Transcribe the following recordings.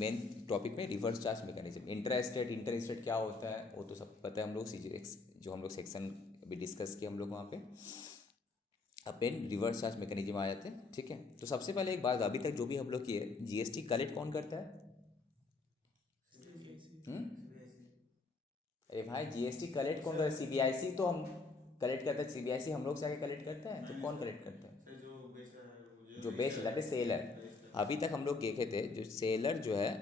Main topic में reverse charge mechanism. Inter state क्या होता है वो तो सब पता है हम लोग, जो हम लोग सेक्शन अभी डिस्कस किया हम लोग वहाँ पे अपन रिवर्स चार्ज मैकेनिज्म आ जाते हैं। ठीक है, तो सबसे पहले एक बात, अभी तक जो भी हम लोग किए, जीएसटी कलेक्ट कौन करता है? अरे भाई जीएसटी कलेक्ट कौन करता है? सीबीआईसी तो हम कलेक्ट करते हैं, सीबीआईसी हम लोग से आके कलेक्ट करता है, तो नहीं कौन सर। कलेक्ट करता है? सर जो बेच रहा है वो जो जो बेच बेच रहा दैट इज है सेलर। बेच रहा अभी तक हम लोग देखे थे जो सेलर जो है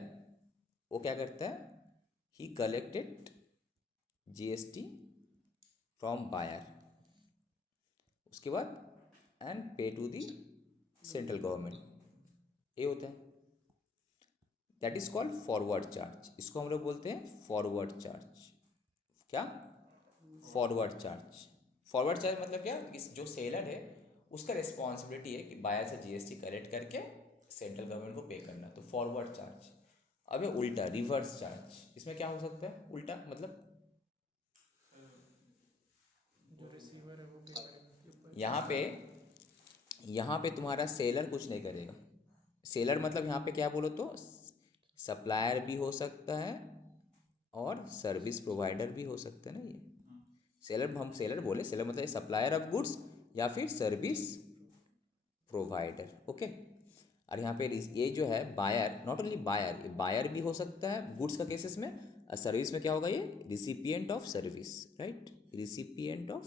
वो क्या करता है, he collected GST from buyer, उसके बाद एंड पे टू दी सेंट्रल गवर्नमेंट, ये होता है। That is called forward charge, इसको हम लोग बोलते हैं फॉरवर्ड चार्ज। क्या? Forward charge. फॉरवर्ड चार्ज मतलब क्या, इस जो सेलर है उसका रिस्पॉन्सिबिलिटी है कि बायर से जीएसटी कलेक्ट करके सेंट्रल गवर्नमेंट को पे करना, तो फॉरवर्ड चार्ज। अब ये उल्टा रिवर्स चार्ज, इसमें क्या हो सकता है उल्टा मतलब? है। जो रिसीवर है वो पे करेगा कि ऊपर यहाँ पे यहाँ पे तुम्हारा सेलर कुछ नहीं करेगा। सेलर मतलब यहाँ पे क्या बोलो तो सप्लायर भी हो सकता है और सर्विस प्रोवाइडर भी हो सकता है ना ये। सेलर, हम सेलर बोले, सेलर मतलब सप्लायर ऑफ गुड्स या फिर सर्विस प्रोवाइडर। ओके। और यहाँ पे ये जो है बायर, नॉट ओनली बायर, ये बायर भी हो सकता है गुड्स का केसेस में, और सर्विस में क्या होगा, ये recipient of service, right, recipient of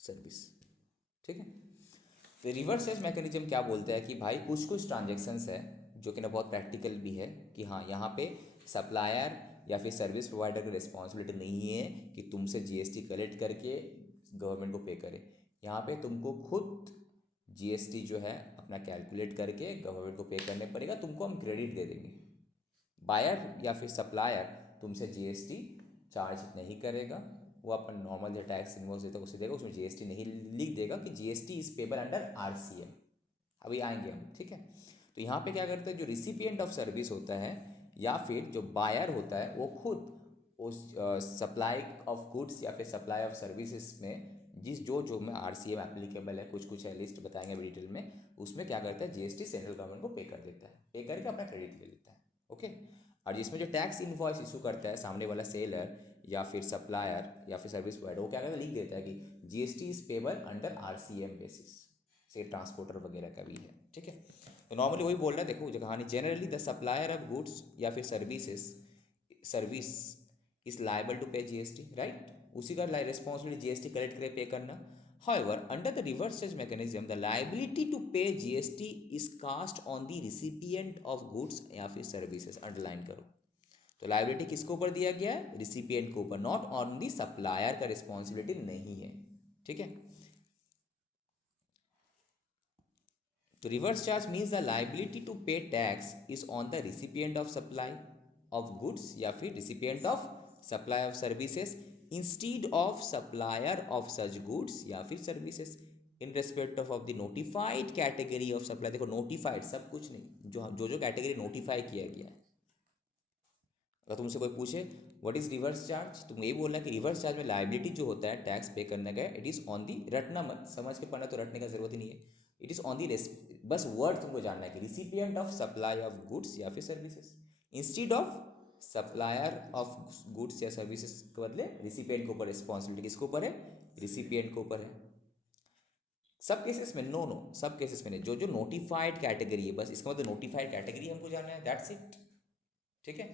service. ठीक है। तो रिवर्स चार्ज मैकेनिज्म क्या बोलता है कि भाई कुछ कुछ ट्रांजेक्शन्स है जो कि ना बहुत प्रैक्टिकल भी है कि हाँ यहाँ पे सप्लायर या फिर सर्विस प्रोवाइडर की रिस्पॉन्सिबिलिटी नहीं है कि तुमसे जीएसटी कलेक्ट करके गवर्नमेंट को पे करे। यहाँ पे तुमको खुद जीएसटी जो है अपना कैलकुलेट करके गवर्नमेंट को पे करने पड़ेगा, तुमको हम क्रेडिट दे देंगे। बायर या फिर सप्लायर तुमसे जीएसटी चार्ज नहीं करेगा, वो अपन नॉर्मल जो टैक्स इनवॉइस देता है उसे देगा, उसमें जीएसटी नहीं लिख देगा कि GST is payable under RCM. अभी आएंगे हम। ठीक है, तो यहाँ पे क्या करते हैं, जो रिसिपिएंट ऑफ सर्विस होता है या फिर जो बायर होता है वो खुद उस सप्लाई ऑफ गुड्स या फिर सप्लाई ऑफ सर्विसेज में जिस जो जो में आरसीएम एप्लीकेबल है, कुछ कुछ है, लिस्ट बताएंगे डिटेल में, उसमें क्या करता है जीएसटी सेंट्रल गवर्नमेंट को पे कर देता है, पे करके अपना क्रेडिट ले लेता है। ओके। और जिसमें जो टैक्स इनवॉइस इशू करता है सामने वाला सेलर या फिर सप्लायर या फिर सर्विस प्रोवाइडर, वो क्या करता है, लिख देता है कि GST is payable under RCM basis, से ट्रांसपोर्टर वगैरह का भी है। ठीक है, तो नॉर्मली वही बोल रहा है, देखो जो कहानी, generally the supplier of goods या फिर service is liable to pay GST, right, उसी का रिस्पॉन्सिबिलिटी जीएसटी कलेक्ट करे पे करना। However, under the reverse charge mechanism, the liability to pay GST is cast on the recipient of goods या फिर services, underline करो। तो लाइबिलिटी किसके ऊपर दिया गया है, रिसिपिएंट के ऊपर, नॉट ऑन दी सप्लायर का रिस्पॉन्सिबिलिटी नहीं है। ठीक है, तो reverse charge means the liability to pay tax is on the recipient of supply of goods या फिर recipient of supply of services instead of supplier of such goods या फिर services in respect of the notified category of supply. देखो notified सब कुछ नहीं, जो category notify किया गया है। अगर तुमसे कोई पूछे व्हाट इज रिवर्स चार्ज, तुम यही बोलना कि रिवर्स चार्ज में लाइबिलिटी जो होता है टैक्स पे करने का, इट इज़ ऑन दी, रटना मत, समझ के पढ़ना तो रटने का जरूरत ही नहीं है, इट इज़ ऑन दी, बस वर्ड तुमको जानना है कि recipient of supply of goods या फिर services instead of supplier of goods या सर्विसेज के बदले रिसिपिएंट के ऊपर रिस्पॉन्सिबिलिटी किसके ऊपर है, रिसिपिएंट के ऊपर है। सब केसेस में नो नो, सब केसेस में नहीं, जो जो नोटिफाइड कैटेगरी है, बस इसका मतलब नोटिफाइड कैटेगरी हमको जानना है, दैट्स इट। ठीक है,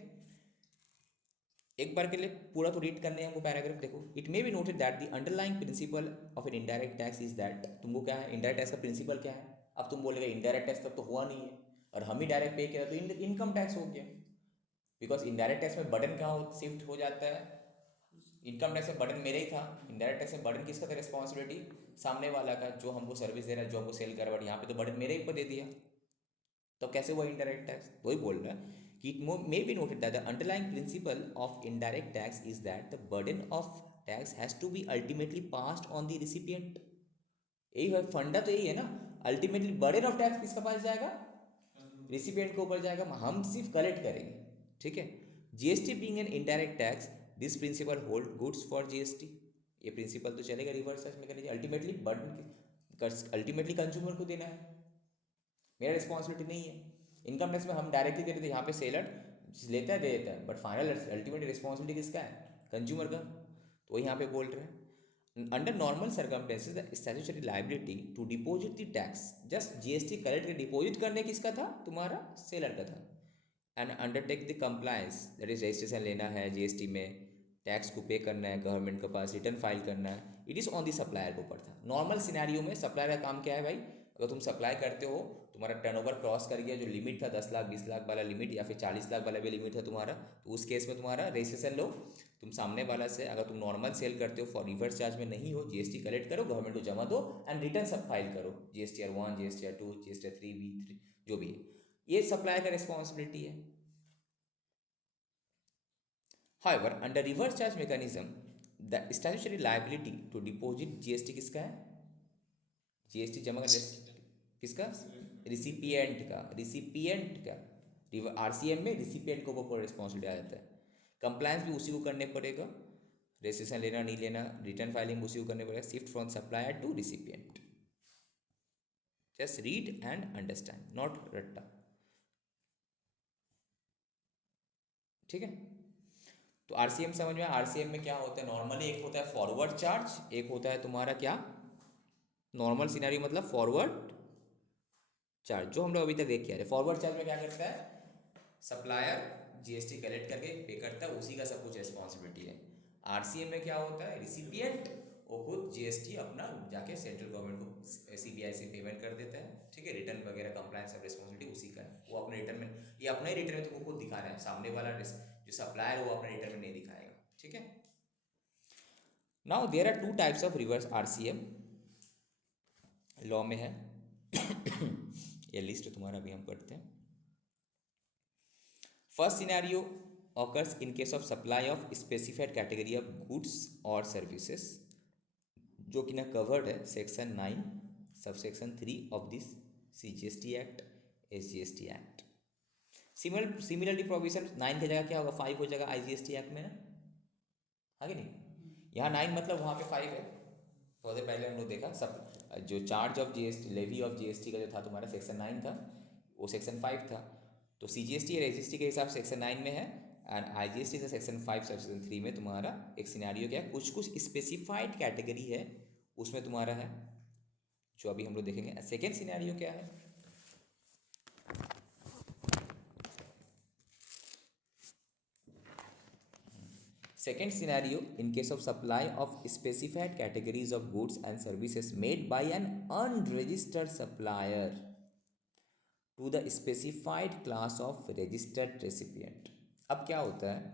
एक बार के लिए पूरा तो रीड करने हैं हमको पैराग्राफ। देखो, it may be noted that the underlying principle of an indirect tax is that, तुमको क्या है इनडायरेक्ट टैक्स का प्रिंसिपल क्या है। अब तुम बोलेगा इनडायरेक्ट टैक्स तब तो हुआ नहीं है और हम ही डायरेक्ट पे किया तो इनकम टैक्स हो गया, बिकॉज इनडायरेक्ट टैक्स में बर्डन कहाँ शिफ्ट हो जाता है, इनकम टैक्स में बर्डन मेरे ही था, इनडायरेक्ट टैक्स में बर्डन किसका था, रिस्पॉन्सिबिलिटी सामने वाला का, जो हमको सर्विस दे रहा है, जो हमको सेल कर रहा है, बट यहाँ पे तो बर्डन मेरे ही ऊपर दे दिया, तो कैसे हुआ इनडायरेक्ट टैक्स। वही बोल रहा है कि it may be noted that the underlying principle of indirect tax is that the burden of tax has to be ultimately passed on the recipient. यही है फंडा, तो यही है ना, अल्टीमेटली बर्डन ऑफ टैक्स किसका पास जाएगा, रिसिपिएंट के ऊपर जाएगा, हम सिर्फ कलेक्ट करेंगे। ठीक है, GST being an indirect tax, this principle hold goods for GST, ये प्रिंसिपल तो चलेगा रिवर्स टैक्स में, अल्टीमेटली बर्डन अल्टीमेटली कंज्यूमर को देना है। मेरा रिस्पॉन्सिबिलिटी नहीं है। इनकम टैक्स में हम डायरेक्टली दे देते हैं, यहाँ पे सेलर लेता है दे देता है, बट फाइनल अल्टीमेट रिस्पॉन्सिबिलिटी किसका है? कंज्यूमर का। तो वही यहाँ पे बोल रहे हैं, under normal circumstances the statutory liability to deposit the tax, just GST collect के डिपॉजिट करने किसका था? तुम्हारा सेलर का था। And undertake the compliance, that is registration लेना है जीएसटी में, टैक्स को पे करना है गवर्नमेंट के पास, रिटर्न फाइल करना है, it is on the supplier के ऊपर था। नॉर्मल सिनेरियो में सप्लायर का काम क्या है भाई? अगर तुम सप्लाई करते हो, तुम्हारा टर्नओवर क्रॉस कर गया, जो लिमिट था 10 लाख 20 लाख वाला लिमिट या फिर 40 लाख वाला भी लिमिट था तुम्हारा, तो उस केस में तुम्हारा रजिस्ट्रेशन लो तुम सामने वाला से। अगर तुम नॉर्मल सेल करते हो, फॉर रिवर्स चार्ज में नहीं हो, जीएसटी कलेक्ट करो, गवर्नमेंट को जमा दो एंड रिटर्न सब फाइल करो, जीएसटीआर 1, जीएसटीआर 2, जीएसटीआर 3B3 जो भी है, ये सप्लायर का रिस्पॉन्सिबिलिटी है। However, under reverse charge mechanism, the statutory liability to deposit GST किसका है? जीएसटी जमा का किसका? रिसिपिएंट का। रिसिपिएंट का आरसीएम में रिसिपिएंट को ऊपर रिस्पॉन्सिबिलिटी आ जाता है। कंप्लायंस भी उसी को करने पड़ेगा, रजिस्ट्रेशन लेना नहीं लेना, रिटर्न फाइलिंग उसी को करने पड़ेगा, shift from supplier to recipient. Just read and understand, not रट्टा। ठीक है, तो आरसीएम समझ में। आरसीएम में क्या होता है नॉर्मली? एक होता है फॉरवर्ड चार्ज, एक होता है तुम्हारा क्या? नॉर्मल सिनेरियो मतलब फॉरवर्ड चार्ज, जो हम लोग अभी तक देख के आ रहे। फॉरवर्ड चार्ज में क्या करता है? सप्लायर जीएसटी कलेक्ट करके पे करता है, उसी का सब कुछ रिस्पॉन्सिबिलिटी है। आरसीएम में क्या होता है? रिसिपिएंट वो खुद जीएसटी अपना जाके सेंट्रल गवर्नमेंट को सीबीआई से पेमेंट कर देता है। ठीक है, रिटर्न वगैरह कंप्लायंस सब रिस्पॉन्सिबिलिटी उसी का है। वो अपने रिटर्न में, ये अपना ही रिटर्न में तुमको खुद दिखा रहा है, सामने वाला जो सप्लायर वो अपने रिटर्न में नहीं दिखाएगा। ठीक है, now there are two types of reverse RCM law में है। ये लिस्ट तुम्हारा भी हम पढ़ते हैं। First scenario occurs in case of supply of specified category of goods or services, जो कि ना कवर्ड है section 9 subsection 3 of this CGST act, SGST act. Similarly provision 9 की जगह क्या होगा? 5 हो जाएगा आईजीएसटी एक्ट में ना, आगे नहीं। यहाँ 9 मतलब वहाँ पे 5 है। थोड़े पहले हम लोग देखा सब जो charge of GST, levy of GST का जो था तुम्हारा सेक्शन 9 था, वो सेक्शन 5 था। तो सीजीएसटी और एसजीएसटी के हिसाब से सेक्शन 9 में है, एंड आईजीएसटी से सेक्शन 5 सेक्शन 3 में तुम्हारा एक सिनेरियो क्या है? कुछ कुछ स्पेसिफाइड कैटेगरी है उसमें तुम्हारा है, जो अभी हम लोग देखेंगे। सेकेंड सिनेरियो क्या है? Second scenario, in case of supply of specified categories of goods and services made by an unregistered supplier to the specified class of registered recipient। अब क्या होता है?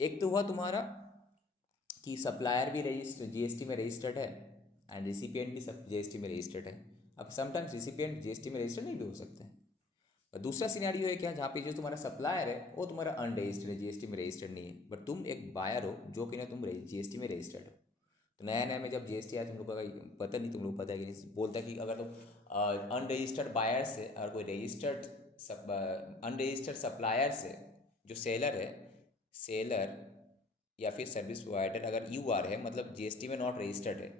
एक तो हुआ तुम्हारा कि सप्लायर भी रजिस्टर जीएसटी में रजिस्टर्ड है एंड रिसिपिएंट भी सब जीएसटी में रजिस्टर्ड है। अब समटाइम्स रिसिपिएंट जीएसटी में रजिस्टर्ड नहीं भी हो सकते हैं। और दूसरा सिनेरियो है क्या? जहाँ पे जो तुम्हारा सप्लायर है वो तुम्हारा अनरजिस्टर्ड है, जीएसटी में रजिस्टर्ड नहीं है, बट तुम एक बायर हो जो कि ना तुम जीएसटी में रजिस्टर्ड हो। तो नया नया में जब जीएसटी आया, तुम लोग का पता नहीं, तुम लोग पता है कि नहीं, बोलता है कि अगर तुम अनरजिस्टर्ड बायर से अगर कोई रजिस्टर्ड अनरजिस्टर्ड सप्लायर से, जो सेलर है, सेलर या फिर सर्विस प्रोवाइडर अगर यूआर है, मतलब जीएसटी में नॉट रजिस्टर्ड है,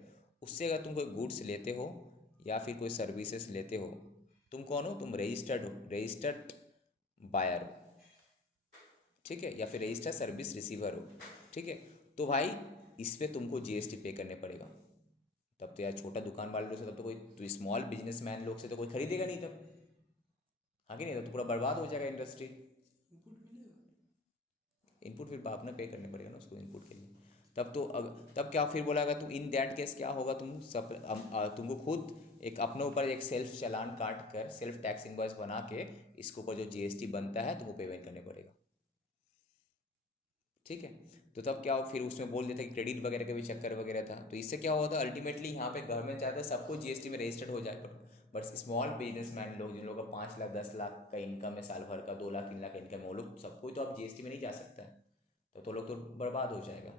उससे अगर तुम कोई गुड्स लेते हो या फिर कोई सर्विसेज लेते हो, तुम कौन हो? तुम रजिस्टर्ड हो, रजिस्टर्ड बायर हो। ठीक है, या फिर रजिस्टर्ड सर्विस रिसीवर हो। ठीक है, तो भाई इस पर तुमको जीएसटी पे करने पड़ेगा। तब तो यार छोटा दुकान वाले लोग से, तब तो कोई तो स्मॉल बिजनेसमैन लोग से तो कोई खरीदेगा नहीं तब, हाँ कि नहीं? तब तो पूरा बर्बाद हो जाएगा इंडस्ट्री। इनपुट फिर आपने पे करने पड़ेगा ना उसको इनपुट के लिए। तब तो तब क्या फिर बोला, अगर तुम इन दैट केस क्या होगा? तुम सब तुमको खुद एक अपने ऊपर एक सेल्फ चालान काट कर, सेल्फ टैक्स इनवॉइस बना के, इसके ऊपर जो जीएसटी बनता है तुमको पेमेंट करने पड़ेगा। ठीक है, तो तब क्या फिर उसमें बोल देता कि क्रेडिट वगैरह का भी चक्कर वगैरह था। तो इससे क्या होता है? अल्टीमेटली यहाँ पे गवर्नमेंट चाहता है सबको जीएसटी में रजिस्टर्ड हो जाए, बट स्मॉल बिजनेसमैन लोग, जिन लोगों का 5 लाख 10 लाख का इनकम है साल भर का, 2 लाख 3 लाख का इनकम है, वो लोग सबको तो अब जीएसटी में नहीं जा सकता है, तो लोग तो बर्बाद हो जाएगा।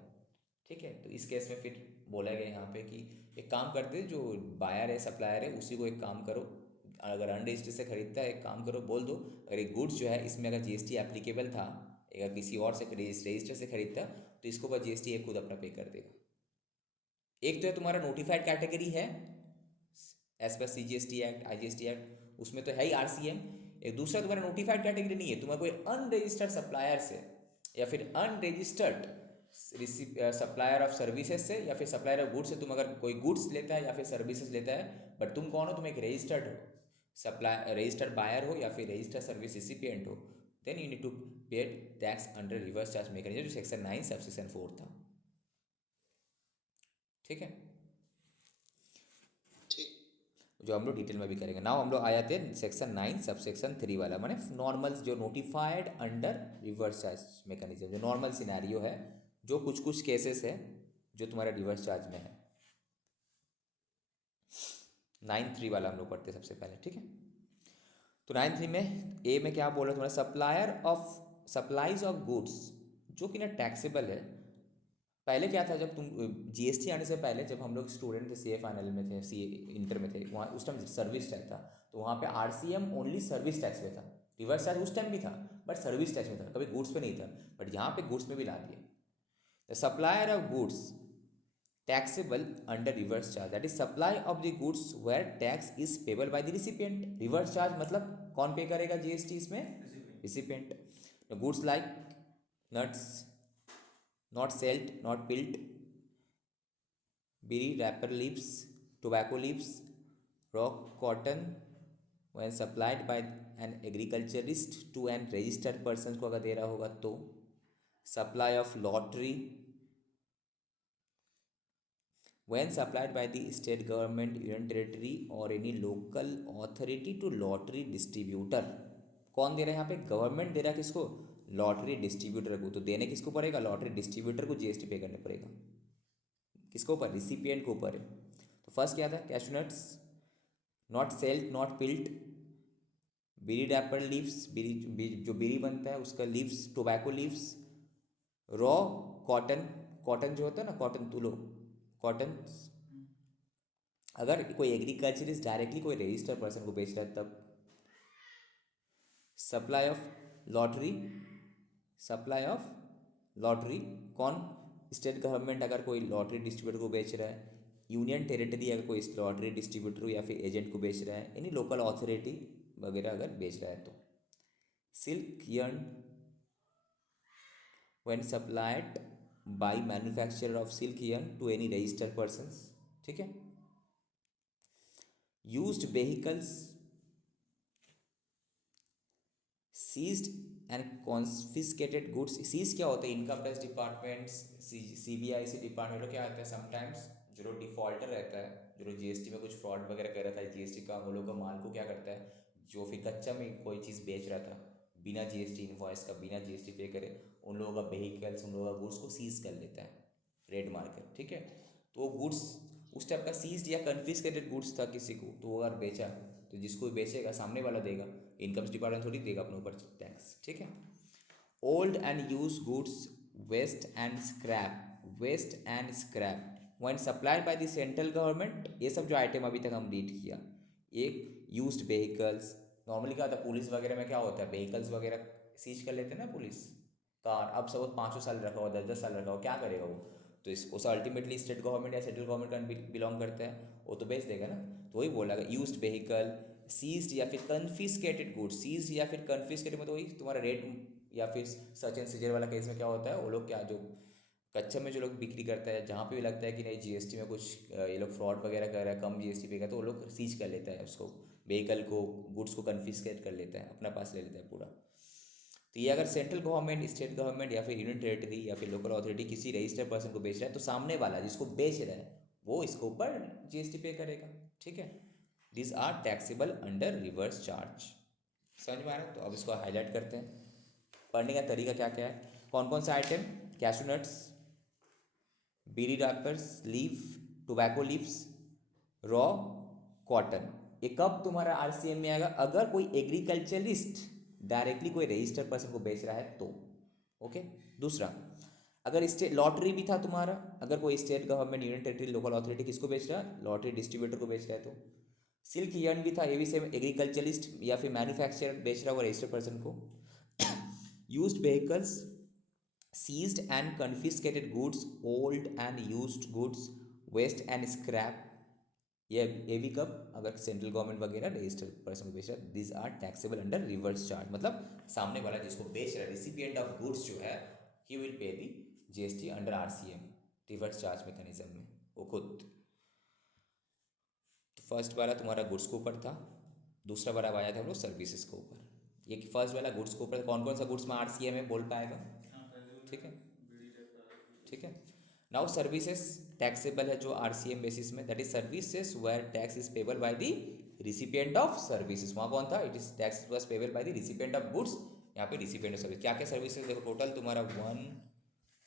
ठीक है, तो इस केस में फिर बोला गया यहाँ पे कि एक काम करते, जो बायर है सप्लायर है उसी को एक काम करो, अगर अनरजिस्टर्ड से खरीदता है, एक काम करो, बोल दो अगर एक गुड्स जो है इसमें अगर जीएसटी एप्लीकेबल था, अगर किसी और से रजिस्टर से खरीदता तो इसको ऊपर जीएसटी खुद अपना पे कर देगा। एक तो है तुम्हारा नोटिफाइड कैटेगरी है as per CGST act, IGST act. उसमें तो है ही RCM। एक दूसरा तुम्हारा नोटिफाइड कैटेगरी नहीं है, तुम्हारा कोई अनरजिस्टर्ड सप्लायर से या फिर अनरजिस्टर्ड सप्लायर ऑफ सर्विसेज से या फिर सप्लायर ऑफ गुड्स से तुम अगर कोई गुड्स लेता है या फिर सर्विसेज लेता है, बट तुम कौन हो, तुम एक रजिस्टर्ड हो, सप्लाई रजिस्टर्ड बायर हो या फिर रजिस्टर्ड सर्विस रिसिपिएंट हो, then you need to pay tax under reverse charge mechanism, जो सेक्शन 9 सबसेक्शन 4 था। ठीक है, जो हम लोग डिटेल में भी करेंगे। नाउ हम लोग आए थे सेक्शन 9 सबसेक्शन 3 वाला, माने नॉर्मल जो notified under reverse charge mechanism, जो नॉर्मल सिनेरियो है, जो कुछ कुछ केसेस है जो तुम्हारा रिवर्स चार्ज में है। 9(3) वाला हम लोग पढ़ते सबसे पहले। ठीक है, तो 9(3) में ए में क्या बोल रहा है तुम्हारा, supplier of supplies of goods जो कि ना टैक्सेबल है। पहले क्या था, जब तुम GST आने से पहले जब हम लोग स्टूडेंट थे, CA फाइनल में थे, CA इंटर में थे, वहाँ उस टाइम सर्विस टैक्स था, तो वहाँ पे RCM ओनली सर्विस टैक्स में था, रिवर्स चार्ज उस टाइम भी था बट सर्विस टैक्स में था, कभी गुड्स पे नहीं था, बट यहाँ पे गुड्स में भी ला दिया। The supplier of goods taxable under reverse charge, that is supply of the goods where tax is payable by the recipient. Reverse charge मतलब कौन पे करेगा GST इसमें, recipient. Goods like nuts not sold, not peeled, biri wrapper leaves, tobacco leaves, raw cotton, when supplied by an agriculturist to an registered person को अगर दे रहा होगा तो, supply of lottery when supplied by the state government, union territory or any local authority to lottery distributor। कौन दे रहा है यहाँ पे, गवर्नमेंट दे रहा है किसको, लॉटरी डिस्ट्रीब्यूटर को, तो देने किसको पड़ेगा, लॉटरी डिस्ट्रीब्यूटर को GST पे करने पड़ेगा। किसको ऊपर, रिसिपिएंट को ऊपर है। तो फर्स्ट क्या था, cashew nuts not shelled not peeled, bidi wrapper leaves, जो बीरी बनता है उसका leaves, tobacco leaves, raw cotton, cotton जो होता है ना, कॉटन तुलो कॉटन, अगर कोई एग्रीकल्चरिस्ट डायरेक्टली कोई रजिस्टर्ड पर्सन को बेच रहा है तब। Supply of lottery, supply of lottery कौन, स्टेट गवर्नमेंट अगर कोई लॉटरी डिस्ट्रीब्यूटर को बेच रहा है, यूनियन टेरिटरी अगर कोई लॉटरी डिस्ट्रीब्यूटर या फिर एजेंट को बेच रहा है, यानी लोकल अथॉरिटी वगैरह अगर बेच रहा है तो। Silk yarn when supplied by manufacturer of silk yarn to any registered persons. ठीक है, used vehicles seized and confiscated goods. Seize क्या होता है, income tax department, CBIC department क्या होता है, समटाइम्स जो लोग डिफॉल्टर रहता है, जो लोग GST में कुछ फ्रॉड वगैरह कर रहा था GST का, वो लोग का माल को क्या करता है, जो फिर कच्चा में कोई चीज़ बेच रहा था बिना GST इनवॉइस का, बिना GST पे करे, उन लोगों का व्हीकल्स, उन लोगों का गुड्स को सीज कर लेता है रेड मार्केट। ठीक है, तो वो गुड्स उस टाइप का सीज्ड या कन्फिस्केटेड गुड्स था किसी को, तो वो अगर बेचा तो जिसको भी बेचेगा सामने वाला देगा, इनकम डिपार्टमेंट थोड़ी देगा अपने ऊपर टैक्स। ठीक है, old and use goods, waste and scrap, waste and scrap when supplied by the central government. ये सब जो आइटम अभी तक हम रीड किया, एक यूज्ड व्हीकल्स, नॉर्मली क्या होता है पुलिस वगैरह में क्या होता है, व्हीकल्स वगैरह सीज कर लेते हैं ना पुलिस, कार, अब सब 500 साल रखा हुआ, 10-10 साल रखा हुआ, क्या करेगा वो, तो इस उसे अल्टीमेटली स्टेट गवर्नमेंट या सेंट्रल गवर्नमेंट का बिलोंग करता है, वो तो बेच देगा ना। तो वही बोला यूज्ड व्हीकल, सीज्ड या फिर कन्फिस्केटेड गुड्स, सीज्ड या फिर कन्फिस्केटेड मतलब वही तुम्हारा रेट, या फिर सच एंड सीजर वाला केस में क्या होता है, वो लोग क्या जो कच्चे में जो लोग बिक्री करता है, जहाँ पे भी लगता है कि नहीं GST में कुछ ये लोग फ्रॉड वगैरह कर रहा है, कम GST पे का, तो वो लोग सीज कर लेता है उसको, व्हीकल को, गुड्स को कन्फिस्केट कर लेता है, अपना पास ले लेता है पूरा। तो ये अगर सेंट्रल गवर्नमेंट, स्टेट गवर्नमेंट या फिर यूनियन टेरिटरी या फिर लोकल अथॉरिटी किसी रजिस्टर्ड पर्सन को बेच रहा है, तो सामने वाला जिसको बेच रहा है वो इसके ऊपर GST पे करेगा। ठीक है, this are taxable under reverse charge. समझ में आ रहा है, तो अब इसको हाईलाइट करते हैं। पढ़ने का तरीका क्या क्या है, कौन कौन सा item, cashew nuts, bidi wrappers, leaf, tobacco leaves, raw cotton. ये कब तुम्हारा RCM में आएगा, अगर कोई एग्रीकल्चरिस्ट डायरेक्टली कोई रजिस्टर्ड पर्सन को बेच रहा है तो। ओके, दूसरा, अगर स्टेट लॉटरी भी था तुम्हारा, अगर कोई state government, union territory, local authority किसको बेच रहा है, लॉटरी डिस्ट्रीब्यूटर को बेच रहा है तो। सिल्क यर्न भी था, ये भी सेम एग्रीकल्चरिस्ट या फिर मैन्युफैक्चरर बेच रहा होगा रजिस्टर्ड पर्सन को। Used vehicles, seized and confiscated goods, old and used goods, waste and scrap, ये भी कब, अगर सेंट्रल गवर्नमेंट वगैरह रजिस्टर्ड पर्सन को बेच रहा है, this are taxable under reverse charge, मतलब सामने वाला जिसको बेच रहा है, रिसिपिएंट ऑफ गुड्स जो है, he will pay the GST under RCM, reverse charge mechanism में वो खुद। तो फर्स्ट वाला तुम्हारा गुड्स के ऊपर था, दूसरा वाला आया था हम लोग सर्विसेज के ऊपर। ये फर्स्ट वाला गुड्स के ऊपर, कौन कौन सा गुड्स में आरसीएम में बोल पाएगा, ठीक है ठीक है। नाउ सर्विसेज टैक्सेबल है जो आरसीएम बेसिस में, that is services where tax is payable by the recipient of services. वहाँ कौन था, it is tax was payable by the recipient of goods, यहाँ पे रिसिपिएंट ऑफ सर्विस। क्या क्या सर्विसेज देखो, टोटल तुम्हारा 1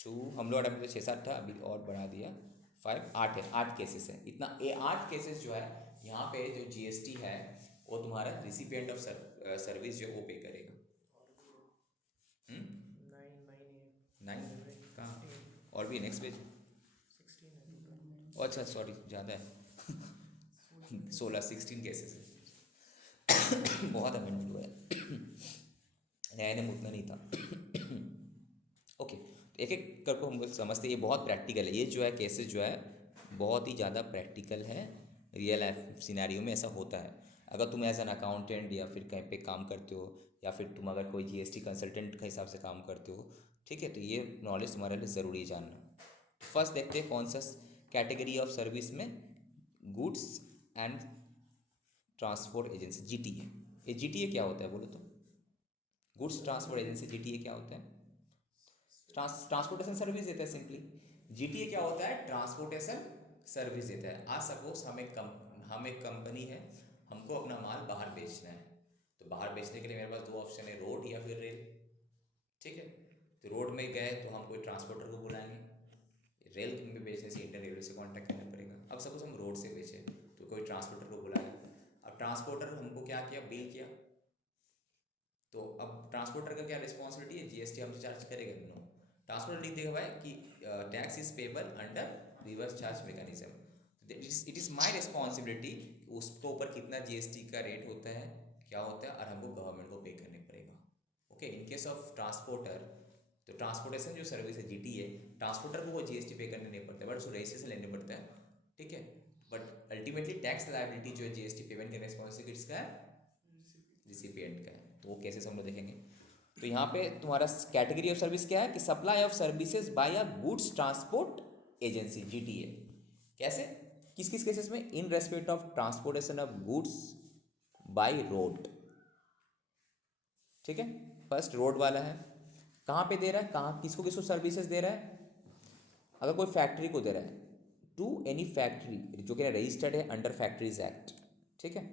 2, हम लोग अटैम्प्ट तो 6-7 था, अभी और बढ़ा दिया 5 8 है, 8 केसेस है इतना। ये 8 केसेस जो है यहाँ पे जो जीएसटी है वो तुम्हारा रिसिपिएंट ऑफ सर्विस जो वो पे करेगा। 9 कहाँ, और भी नेक्स्ट पेज, 16 है टोटल। अच्छा सॉरी ज़्यादा है 16 केसेस है बहुत अमेंडमेंट हुआ है न्याय उतना नहीं था ओके, एक एक करके हम लोग समझते हैं, ये बहुत प्रैक्टिकल है, ये जो है केसेस जो है बहुत ही ज़्यादा प्रैक्टिकल है, रियल लाइफ सिनेरियो में ऐसा होता है। अगर तुम एज एन अकाउंटेंट या फिर कहीं पे काम करते हो, या फिर तुम अगर कोई जीएसटी कंसल्टेंट के हिसाब से काम करते हो, ठीक है, तो ये नॉलेज तुम्हारे लिए ज़रूरी है जानना। फर्स्ट देखते हैं कौन सा कैटेगरी ऑफ सर्विस में, goods and transport agency, GTA. ये जीटीए क्या होता है बोलो तो, गुड्स ट्रांसपोर्ट एजेंसी, जीटीए क्या होता है, ट्रांसपोर्टेशन सर्विस देता है सिंपली। जीटीए क्या होता है, ट्रांसपोर्टेशन सर्विस देता है। आज सपोज हम एक कंपनी है, हमको अपना माल बाहर बेचना है, तो बाहर बेचने के लिए मेरे पास 2 ऑप्शन है, रोड या फिर रेल, ठीक है। तो रोड में गए तो हम कोई ट्रांसपोर्टर को बुलाएंगे, रेल में बेचने से इंडियन रेलवे से कांटेक्ट करना पड़ेगा। अब सपोज हम रोड से बेचे तो कोई ट्रांसपोर्टर को बुलाया, अब ट्रांसपोर्टर हमको क्या किया, बिल किया, तो अब ट्रांसपोर्टर का क्या रिस्पॉन्सिबिलिटी है, जीएसटी हमसे चार्ज करेगा, नो, ट्रांसपोर्टर लिख देगा भाई कि tax is payable under reverse charge mechanism, it is my responsibility, उसके ऊपर कितना जीएसटी का रेट होता है, क्या होता है, और हमको गवर्नमेंट को पे करने पड़ेगा। Okay, in case of transporter, तो ट्रांसपोर्टेशन जो सर्विस है जीटीए, ट्रांसपोर्टर को वो जीएसटी पे करने नहीं पड़ता, बट उसको रजिस्ट्रेशन लेने पड़ता है, ठीक है। बट अल्टीमेटली टैक्स लायबिलिटी जो है जीएसटी पेमेंट करने रिस्पॉन्सिबिलिटी किसका है, रिसिपिएंट का है। तो वो केसेस हम लोग देखेंगे। तो यहाँ पे तुम्हारा कैटेगरी ऑफ सर्विस क्या है कि supply of services bye a goods transport agency, GTA. कैसे, किस किस केसेस में, इन respect of transportation of goods by road, ठीक है। फर्स्ट रोड वाला है, कहाँ पे दे रहा है, कहाँ किसको किसको सर्विसेज दे रहा है, अगर कोई फैक्ट्री को दे रहा है, टू एनी फैक्ट्री जो कि रजिस्टर्ड है अंडर फैक्ट्रीज एक्ट, ठीक है।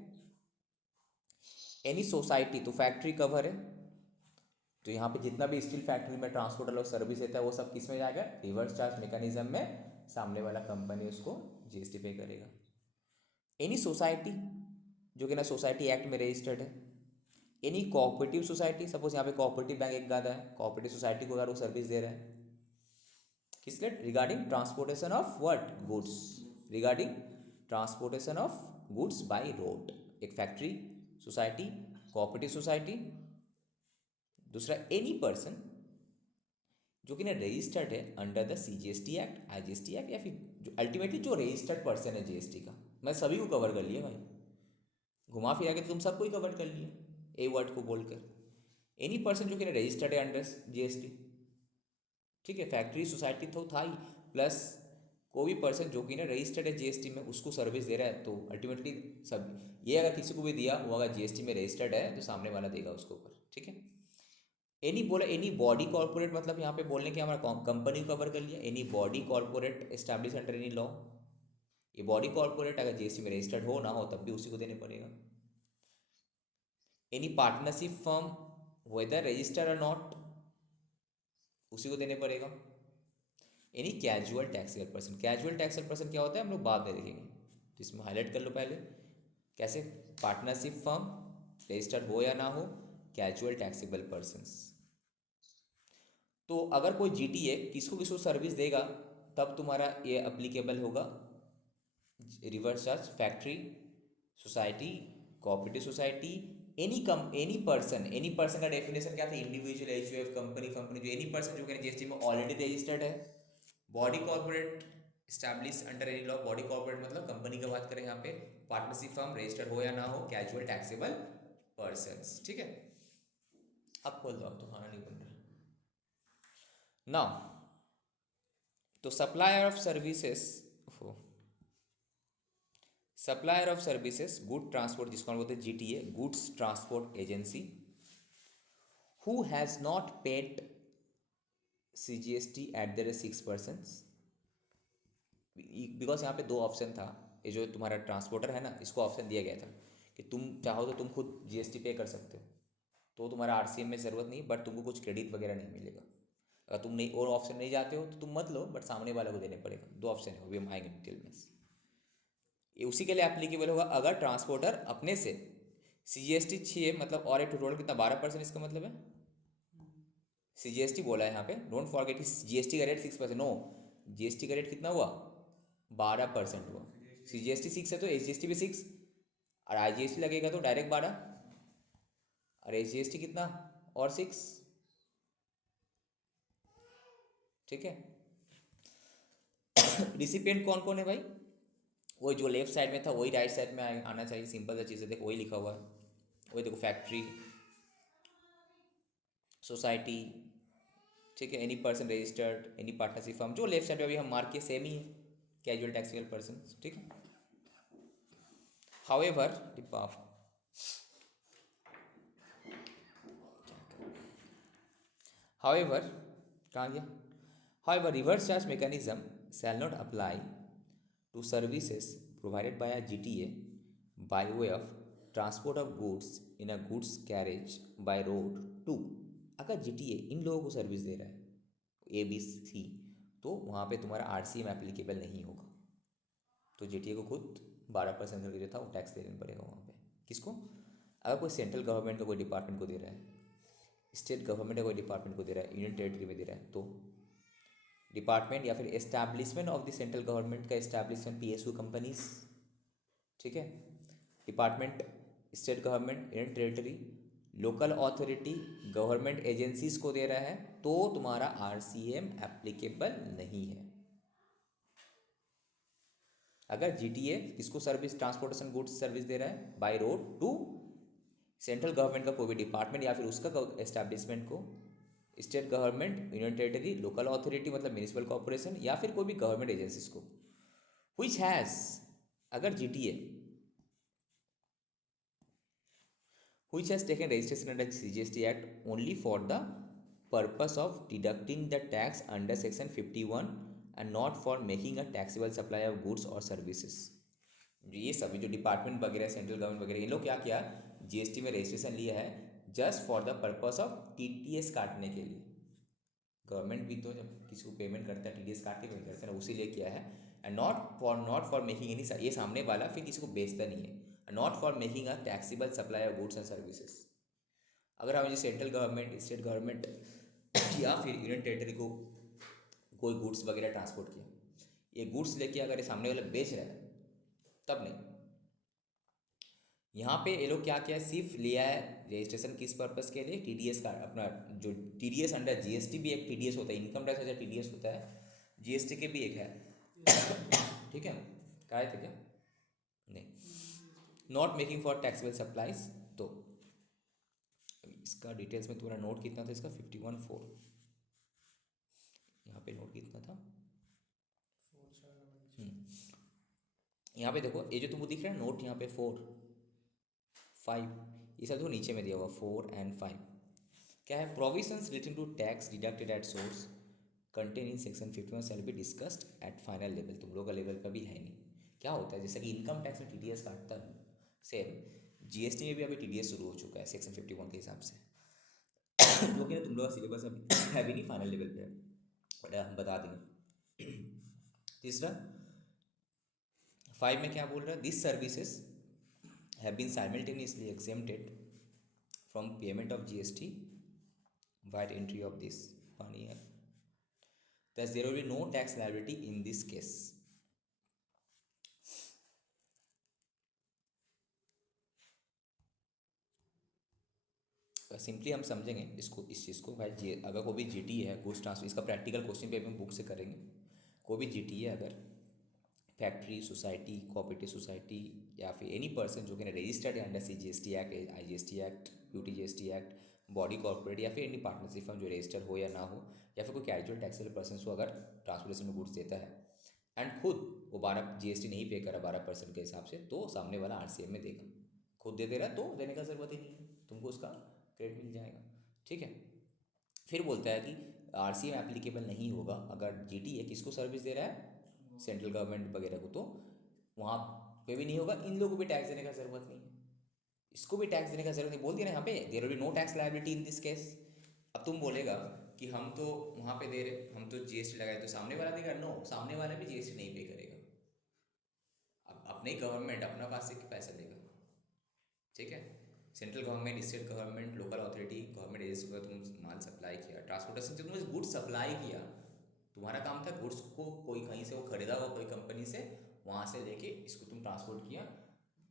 एनी सोसाइटी, तो फैक्ट्री कवर है, तो यहाँ पे जितना भी स्टील फैक्ट्री में ट्रांसपोर्ट और सर्विस देता है वो सब किस में जाएगा, रिवर्स चार्ज मैकेनिज्म में, सामने वाला कंपनी उसको जीएसटी पे करेगा। एनी सोसाइटी जो कि ना सोसाइटी एक्ट में रजिस्टर्ड है, एनी कोऑपरेटिव सोसाइटी, सपोज यहाँ पे कोऑपरेटिव बैंक एक गादा है, कोऑपरेटिव सोसाइटी को अगर वो सर्विस दे रहा है, किस लिए, regarding transportation of what, goods, regarding transportation of goods by road, एक फैक्ट्री सोसाइटी, कोऑपरेटिव सोसाइटी। दूसरा एनी पर्सन जो कि ना रजिस्टर्ड है under the CGST act, IGST act, या फिर जो अल्टीमेटली जो रजिस्टर्ड पर्सन है जीएसटी का, मैं सभी को कवर कर लिया भाई, घुमा फिरा के तुम सबको ही कवर कर लिया ए वर्ड को बोलकर। एनी पर्सन जो कि ना रजिस्टर्ड है अंडर जीएसटी, ठीक है, फैक्ट्री सोसाइटी तो था ही, प्लस कोई भी पर्सन जो कि ना रजिस्टर्ड है जीएसटी में उसको सर्विस दे रहा है, तो अल्टीमेटली सब ये अगर किसी को भी दिया वो अगर जीएसटी में रजिस्टर्ड है तो सामने वाला देगा उसके ऊपर, ठीक है। एनी बोला, एनी बॉडी कॉर्पोरेट, मतलब यहाँ पे बोलने के हमारा कंपनी को कवर कर लिया, any body corporate establish under any law, ये बॉडी कॉर्पोरेट अगर जीएसटी में रजिस्टर्ड हो ना हो तब भी उसी को देने पड़ेगा। Any partnership firm whether registered और नॉट, उसी को देने पड़ेगा। Any casual taxable person, casual taxable person क्या होता है हम लोग बाद में देखेंगे, तो इसमें हाईलाइट कर लो पहले, कैसे, पार्टनरशिप फर्म रजिस्टर्ड हो या ना हो, कैजुअल टैक्सेबल पर्सन्स। तो अगर कोई जीटीए किसको किसको सर्विस देगा तब तुम्हारा ये अप्लीकेबल होगा, reverse charge, factory society, cooperative society, any person का डेफिनेशन क्या था, इंडिविजुअल, एचयूएफ, कंपनी, जो एनी पर्सन जो कि जीएसटी में ऑलरेडी रजिस्टर्ड है, body corporate establish under any law, body corporate मतलब कंपनी की बात करें यहाँ पे, पार्टनरशिप फर्म रजिस्टर्ड हो या ना हो, कैजुअल टैक्सेबल पर्सन्स, ठीक है। अब खोल दो, अब तो खाना नहीं बन रहा नाउ। तो supplier of services, supplier of services good transport, जिसको हम बोलते हैं GTA, goods transport agency, who has not paid CGST at the rate 6%, because यहाँ पे दो ऑप्शन था, ये जो तुम्हारा ट्रांसपोर्टर है ना, इसको ऑप्शन दिया गया था कि तुम चाहो तो तुम खुद GST पे कर सकते हो, तो तुम्हारा RCM में ज़रूरत नहीं, बट तुमको कुछ क्रेडिट वगैरह नहीं मिलेगा। अगर तुम नहीं और ऑप्शन नहीं जाते हो तो तुम मत लो, बट सामने वाले को देने पड़ेगा। दो ऑप्शन है, वो भी हम आएंगे डिटेल में। ये उसी के लिए एप्लीकेबल होगा अगर ट्रांसपोर्टर अपने से CGST छे, मतलब और एक टोटल कितना 12%, इसका मतलब है CGST बोला है यहाँ पे, डोंट फॉरगेट GST का रेट 6%, नो, GST का रेट कितना हुआ 12% हुआ। CGST 6 है तो SGST भी 6, और IGST लगेगा तो डायरेक्ट 12, और SGST कितना और 6, ठीक है। रिसिपिएंट कौन कौन है भाई, वही जो लेफ्ट साइड में था वही राइट साइड में आना चाहिए, सिंपल सा चीज़ है, देखो वही लिखा हुआ है, वही देखो, फैक्ट्री, सोसाइटी, ठीक है, any person registered, any partnership firm, जो लेफ्ट साइड में अभी हम मार्क किए सेम ही है, कैजुअल टैक्सेबल पर्सन, ठीक है। हाउएवर हाउएवर कहाँ गया, however reverse charge mechanism shall not apply to services provided by a GTA by way of transport of goods in a goods carriage by road to, अगर GTA इन लोगों को service दे रहा है ABC, तो वहाँ पे तुम्हारा RCM एप्लीकेबल नहीं होगा, तो GTA को खुद 12% करके जो था वो टैक्स देना पड़ेगा वहाँ पे। किसको, अगर कोई सेंट्रल गवर्नमेंट का कोई डिपार्टमेंट को दे रहा है, स्टेट गवर्नमेंट का कोई डिपार्टमेंट को दे रहा है, यूनियन टेरिटरी में दे रहा है, तो डिपार्टमेंट या फिर establishment of the central government का एस्टैब्लिशमेंट PSU कंपनीज, ठीक है, department, state government, union territory, local authority, government agencies को दे रहा है, तो तुम्हारा RCM एप्लीकेबल नहीं है। अगर GTA किसको सर्विस, ट्रांसपोर्टेशन गुड्स सर्विस दे रहा है by road to central government का कोई भी डिपार्टमेंट या फिर उसका एस्टैब्लिशमेंट को, state government, union territory, local authority मतलब म्यूनिसिपल कॉर्पोरेशन, या फिर कोई भी गवर्नमेंट एजेंसीज को, व्हिच हैज़, अगर GTA which has taken registration under CGST Act only for the purpose of deducting the tax under section 51 and not for making a taxable supply of goods or services। ये सभी जो department वगैरह central government वगैरह, इन लोग क्या किया, GST में registration लिया है just for the purpose of TTS काटने के लिए। गवर्नमेंट भी तो जब किसी को पेमेंट करता है TDS काट के पेमेंट करता है ना, उसी लिए किया है। And not for making any, ये सामने वाला फिर किसी को बेचता नहीं है, not for making a taxable supply of goods and services. अगर हम सेंट्रल गवर्नमेंट, स्टेट गवर्नमेंट या फिर यूनियन टेरिटरी को कोई गुड्स वगैरह ट्रांसपोर्ट किया, ये गुड्स लेके अगर ये सामने वाला बेच रहा है तब नहीं। यहाँ पे ये लोग क्या किया, सिर्फ लिया है रजिस्ट्रेशन किस पर्पस के लिए, TDS का अपना जो TDS अंडर GST भी एक TDS होता है, इनकम टैक्स जैसा TDS होता है, GST के भी एक है, ठीक है, क्या थे क्या, नहीं, not making for taxable supplies. तो इसका डिटेल्स में तुम्हारा नोट कितना था, इसका 51(4), यहाँ पे नोट कितना था, यहाँ पे देखो ये जो तुमको दिख रहा है नोट, यहाँ पे 4, 5, ये सब देखो नीचे में दिया हुआ 4 and 5, क्या है, provisions relating to tax deducted at source contain in section 51 shall be discussed at final level. तुम लोग का लेवल का भी है नहीं। क्या होता है, जैसे कि इनकम टैक्स में TDS काटता है, सेम GST में भी अभी TDS शुरू हो चुका है सेक्शन 51 के हिसाब से, जो कि तुम लोग का सिलेबस अभी है भी नहीं, फाइनल लेवल पे है, बट हम बता देंगे। तीसरा 5 में क्या बोल रहा है, this services have been simultaneously exempted from payment of GST via entry of this 1 year, thus there will be no tax liability in this case। Simply हम समझेंगे इसको, इस चीज़ को भाई, अगर कोई भी GT है, गुड्स ट्रांसफर, इसका प्रैक्टिकल क्वेश्चन पे हम बुक से करेंगे, कोई भी GT है अगर फैक्ट्री, सोसाइटी, कोऑपरेटिव सोसाइटी या फिर एनी पर्सन जो कि रजिस्टर्ड है under CGST act, IGST act, UTGST act, body corporate या फिर एनी पार्टनरशिप फर्म जो रजिस्टर हो या ना हो, या फिर कोई कैजुअल टैक्सेबल पर्सन को अगर ट्रांसपोर्टेशन में गुड्स देता है एंड खुद वो 12 GST नहीं पे करा 12% के हिसाब से, तो सामने वाला RCM में देगा। खुद दे रहा तो देने का ज़रूरत ही नहीं है, तुमको उसका क्रेडिट मिल जाएगा। ठीक है। फिर बोलता है कि RCM एप्लीकेबल नहीं होगा अगर GTA किसको सर्विस दे रहा है, सेंट्रल गवर्नमेंट वगैरह को, तो वहाँ पे भी नहीं होगा। इन लोगों को भी टैक्स देने का ज़रूरत नहीं है, इसको भी टैक्स देने का ज़रूरत नहीं। बोल दिया ना यहाँ पे, there will be no tax liability in this case. अब तुम बोलेगा कि हम तो वहाँ पे दे रहे, हम तो GST लगाए, तो सामने वाला देगा? नो, सामने वाला भी GST नहीं पे करेगा। अब अपने गवर्नमेंट अपना पास से पैसा देगा। ठीक है। Central government, state government, local authority, government agency को तुम माल सप्लाई किया, ट्रांसपोर्टेशन से तुमने गुड्स सप्लाई किया, तुम्हारा काम था गुड्स को कोई कहीं से वो खरीदा हुआ कोई कंपनी से, वहाँ से लेके इसको तुम ट्रांसपोर्ट किया।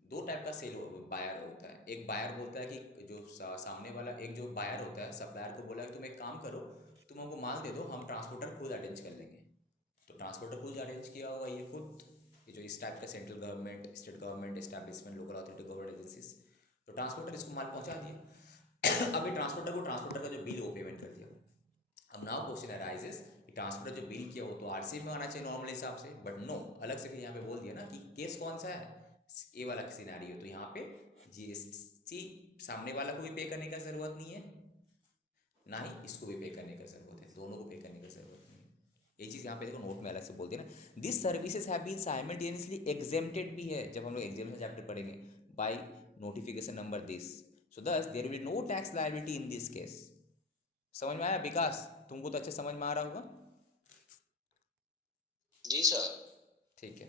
दो टाइप का सेल बायर होता है। एक बायर बोलता है कि जो सामने वाला, एक जो बायर होता है सप्लायर को बोला कि तुम एक काम करो, तुम हमको माल दे दो, हम ट्रांसपोर्टर खुद अरेंज कर लेंगे। तो ट्रांसपोर्टर खुद अरेंज किया होगा ये खुद, ये जो इस टाइप का central government, state government establishment, local authority, government agencies, तो ट्रांसपोर्टर इसको माल पहुंचा दिया। अब ये ट्रांसपोर्टर को ट्रांसपोर्टर का जो बिल वो पेमेंट कर दिया। अब नाउ क्वेश्चन अराइजेस कि ट्रांसपोर्टर जो बिल किया वो तो RCM में आना चाहिए नॉर्मल हिसाब से, बट नो, अलग से भी यहाँ पे बोल दिया ना कि केस कौन सा है, ये वाला सिनेरियो। तो यहाँ पे GST सामने वाला को भी पे करने का ज़रूरत नहीं है, ना ही इसको भी पे करने का ज़रूरत है, दोनों को पे करने का ज़रूरत नहीं है। ये चीज़ यहाँ पे देखो नोट में अलग से बोल दिया ना। This services have been simultaneously exempted भी है, जब हम लोग एग्जाम्पल चैप्टर पढ़ेंगे, by notification number this, so thus there will be no tax liability in this case. समझ में आया विकास? तुमको तो अच्छे समझ में आ रहा होगा। जी सर। ठीक है।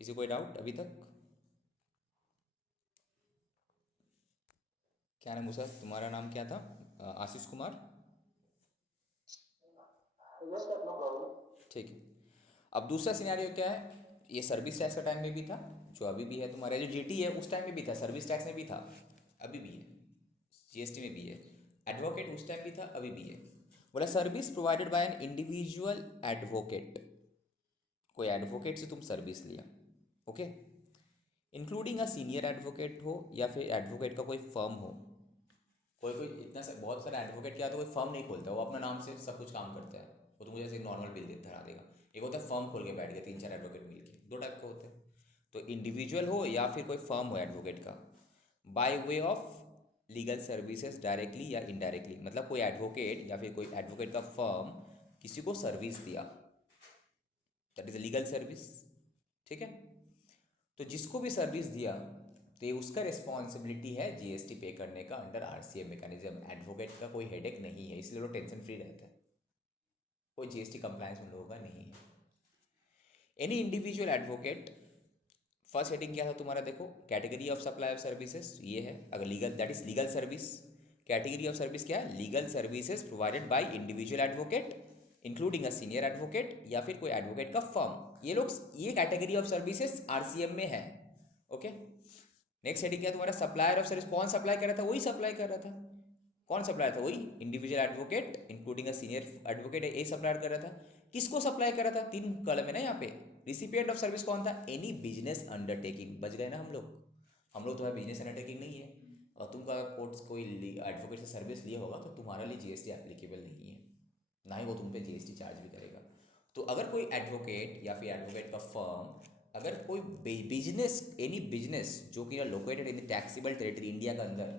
किसी कोई डाउट अभी तक? क्या नाम सर तुम्हारा? नाम क्या था? Ashish Kumar. Yes sir, no problem. ठीक है। अब दूसरा सिनेरियो क्या है, ये सर्विस टैक्स का टाइम में भी था, जो अभी भी है, तुम्हारा जो GT है उस टाइम में भी था, सर्विस टैक्स में भी था, अभी भी है, GST में भी है, एडवोकेट उस टाइम भी था, अभी भी है। बोला service provided by an individual advocate, कोई एडवोकेट से तुम सर्विस लिया, okay, including a senior advocate हो या फिर एडवोकेट का कोई फर्म हो। कोई कोई इतना बहुत सारा एडवोकेट क्या, तो कोई फर्म नहीं खोलता, वो अपना नाम से सब कुछ काम करता है, वो तुमको जैसे नॉर्मल बिल धरा देगा। एक होता है फर्म खोल के बैठ गया 3-4 एडवोकेट मिल के, दो टाइप के होते हैं। तो इंडिविजुअल हो या फिर कोई फर्म हो एडवोकेट का, bye way of legal services directly या इनडायरेक्टली, मतलब कोई एडवोकेट या फिर कोई एडवोकेट का फर्म किसी को सर्विस दिया, that is a legal service. ठीक है। तो जिसको भी सर्विस दिया तो ये उसका रिस्पॉन्सिबिलिटी है GST पे करने का अंडर RCM मैकेनिज्म। एडवोकेट का कोई हेडेक नहीं है, इसलिए लोग टेंशन फ्री रहते हैं, कोई GST कंप्लायंस उन लोगों का नहीं है। Any individual advocate, first heading क्या था तुम्हारा, देखो category of supply of services, ये है अगर legal, that is legal service. Category of service क्या है, legal services provided by individual advocate including a senior advocate या फिर कोई एडवोकेट का फर्म, ये लोग, ये कैटेगरी ऑफ सर्विसेज RCM में है, ओके। नेक्स्ट हेडिंग क्या है तुम्हारा, सप्लायर ऑफ सर्विस, कौन सप्लाई कर रहा था, वही सप्लाई कर रहा था, कौन सप्लायर था, वही individual advocate including a senior advocate, ये सप्लायर कर रहा था। किसको सप्लाई कर रहा था, 3 कॉलम है ना यहाँ पे। रिसिपिएंट ऑफ सर्विस कौन था, एनी बिजनेस अंडरटेकिंग, बच गए ना हम लोग तो है बिजनेस अंडरटेकिंग नहीं है, और तुमका कोर्ट कोई एडवोकेट से सर्विस लिया होगा तो तुम्हारे लिए GST एप्लीकेबल नहीं है, ना ही वो तुम पे GST चार्ज भी करेगा। तो अगर कोई एडवोकेट या फिर एडवोकेट का फर्म, अगर कोई बिजनेस, एनी बिजनेस जो कि located in the taxable territory India के अंदर,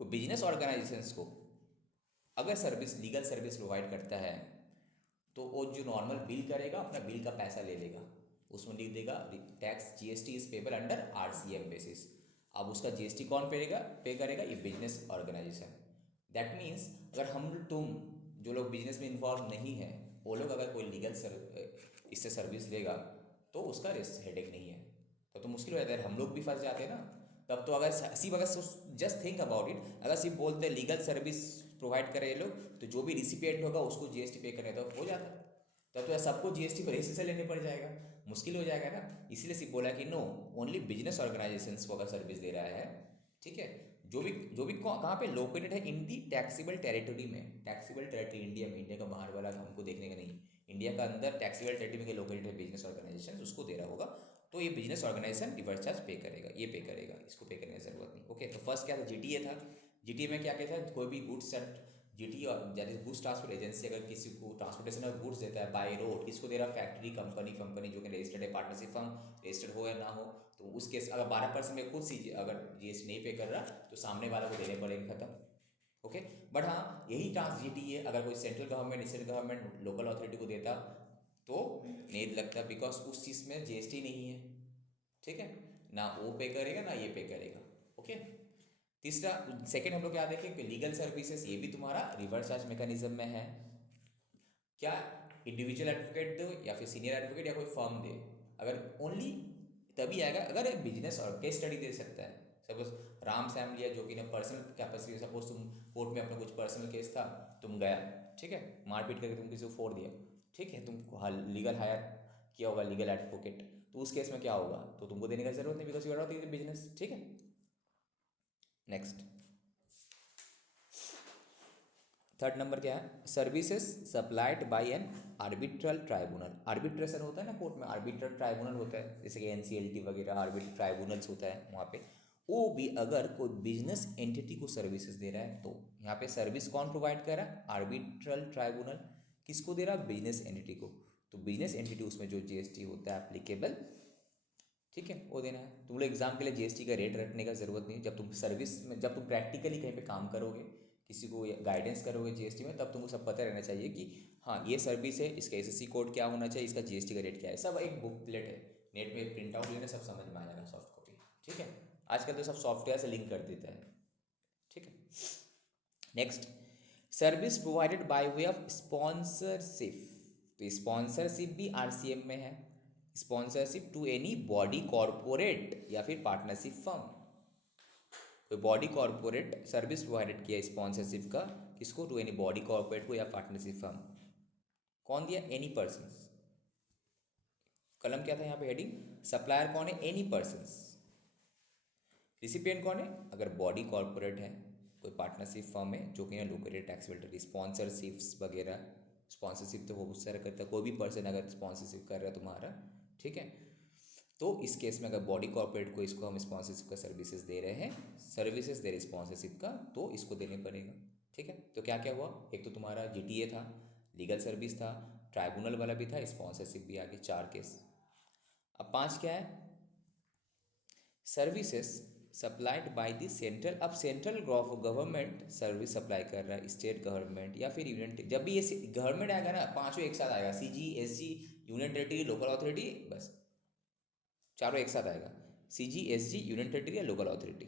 कोई बिजनेस ऑर्गेनाइजेशंस को अगर सर्विस, लीगल सर्विस प्रोवाइड करता है, तो वो जो नॉर्मल बिल करेगा अपना बिल का पैसा ले लेगा, उसमें लिख देगा tax GST is payable under RCM basis. अब उसका GST कौन पे करेगा, ये बिजनेस ऑर्गेनाइजेशन। दैट मीन्स अगर हम तुम जो लोग बिजनेस में इन्वॉल्व नहीं है, वो लोग अगर कोई लीगल इससे सर्विस लेगा तो उसका हेडेक नहीं है, तो मुश्किल हो जाता है, हम लोग भी फंस जाते हैं ना। तब तो अगर सिर्फ, अगर जस्ट थिंक अबाउट इट, अगर सिर्फ बोलते लीगल सर्विस प्रोवाइड करें ये लोग, तो जो भी रिसिपिएंट होगा उसको GST पे करने तो हो जाता, तब तो सबको GST पर हिस्से से लेने पड़ जाएगा, मुश्किल हो जाएगा ना। इसलिए सिर्फ बोला कि नो, ओनली बिजनेस ऑर्गेनाइजेशंस को अगर सर्विस दे रहा है, ठीक है, जो भी कहाँ पे लोकेटेड है इन दी टैक्सेबल टेरिटरी में, टैक्सेबल टेरिटरी इंडिया में, इंडिया का बाहर वाला हमको देखने का नहीं है, इंडिया का अंदर टैक्सेबल टेरिटरी में लोकेटेड है बिजनेस ऑर्गेनाइजेशन, उसको दे रहा होगा, तो ये बिजनेस ऑर्गेनाइजेशन रिवर्स चार्ज पे करेगा, ये पे करेगा, इसको पे करने की जरूरत नहीं। ओके, तो फर्स्ट क्या था, जीटीए था। जीटीए में क्या कहता है, कोई भी गुड्स एंड जीटी और that is goods transport agency अगर किसी को ट्रांसपोर्टेशन ऑफ गुड्स देता है बाय रोड, किसको दे रहा है, फैक्ट्री, कंपनी जो कि रजिस्टर्ड है, पार्टनरशिप फर्म रजिस्टर्ड हो या ना हो, तो उस केस अगर 12% में खुद सी अगर जीएसटी नहीं पे कर रहा तो सामने वाला को देने पड़ेंगे, खत्म। ओके, बट हाँ यही ट्रांस जीटीए अगर कोई central government, state government, local authority को देता तो नहीं लगता, बिकॉज उस चीज़ में जीएसटी नहीं है, ठीक है ना, वो पे करेगा ना ये पे करेगा। ओके, तीसरा सेकंड हम लोग क्या देखें कि लीगल सर्विसेज, ये भी तुम्हारा रिवर्स चार्ज मैकेनिज्म में है। क्या इंडिविजुअल एडवोकेट दो या फिर सीनियर एडवोकेट या कोई फर्म दे, अगर ओनली तभी आएगा अगर एक बिजनेस और केस स्टडी दे सकता है। सपोज राम सैम लिया जो कि ना पर्सनल कैपेसिटी, सपोज तुम कोर्ट में अपना कुछ पर्सनल केस था, तुम गया, ठीक है, मारपीट करके तुम किसी को फोड़ दिया, ठीक है, तुम लीगल हायर किया होगा लीगल एडवोकेट, तो उस केस में क्या होगा, तो तुमको देने का जरूरत नहीं, because you are not in business, ठीक है। नेक्स्ट थर्ड नंबर क्या है, services supplied by an arbitral tribunal. Arbitration होता है ना कोर्ट में, आर्बिट्रल ट्राइब्यूनल होता है, जैसे कि एनसीएलटी वगैरह आर्बिट्रल ट्राइब्यूनल्स होता है वहाँ पे, वो भी अगर कोई बिजनेस एंटिटी को सर्विसेज दे रहा है तो यहाँ पे सर्विस कौन प्रोवाइड कर रहा है, आर्बिट्रल ट्राइब्यूनल। किसको दे रहा है, बिजनेस एंटिटी को, तो बिजनेस एंटिटी उसमें जो जीएसटी होता है एप्लीकेबल, ठीक है, वो देना है। तुम लोग एग्जाम के लिए जीएसटी का रेट रखने का जरूरत नहीं, जब तुम सर्विस में, जब तुम प्रैक्टिकली कहीं पे काम करोगे, किसी को गाइडेंस करोगे जीएसटी में, तब तुमको सब पता रहना चाहिए कि हाँ ये सर्विस है, इसका एसएससी कोड क्या होना चाहिए, इसका जीएसटी का रेट क्या है, सब एक बुकलेट है, नेट में प्रिंट आउट लेना, सब समझ में आ जाएगा, सॉफ्ट कॉपी, ठीक है। आजकल तो सब सॉफ्टवेयर से लिंक कर देता है, ठीक है। Next, service provided by way of sponsorship, तो स्पॉन्सरशिप भी आरसीएम में है। Sponsorship to any body corporate या फिर पार्टनरशिप फर्म, कोई बॉडी कॉरपोरेट सर्विस प्रोवाइडेड किया स्पॉन्सरशिप का, किसको, टू एनी बॉडी कॉरपोरेट को या पार्टनरशिप फर्म, कौन दिया, एनी पर्सन। कलम क्या था यहाँ पे, हेडिंग, सप्लायर कौन है, एनी पर्सन। रिसिपिएंट कौन है, अगर बॉडी कॉरपोरेट है, कोई पार्टनरशिप फर्म है जो कि लोकेटेड टैक्स फिल्टर, स्पॉन्सरशिप्स वगैरह, स्पॉन्सरशिप तो बहुत सारा करता है, कोई भी पर्सन अगर स्पॉन्सरशिप कर रहा है तुम्हारा, ठीक है, तो इस केस में अगर बॉडी कॉर्पोरेट को इसको हम स्पॉन्सरशिप का सर्विसेज दे रहे हैं, सर्विसेज दे रहे स्पॉन्सरशिप का, तो इसको देने पड़ेगा, ठीक है। तो क्या क्या हुआ, एक तो तुम्हारा जीटीए था, लीगल सर्विस था, ट्राइब्यूनल वाला भी था, स्पॉन्सरशिप भी आ गई, 4 केस। अब 5 क्या है, services supplied by the central. अब सेंट्रल गवर्नमेंट सर्विस सप्लाई कर रहा है, स्टेट गवर्नमेंट या फिर यूनियन, जब भी ये गवर्नमेंट आएगा ना, पांचों एक साथ आएगा, CG, SG, union territory, local authority, बस चारों एक साथ आएगा, सीजी, एसजी, यूनियन टेरिटरी या लोकल अथॉरिटी।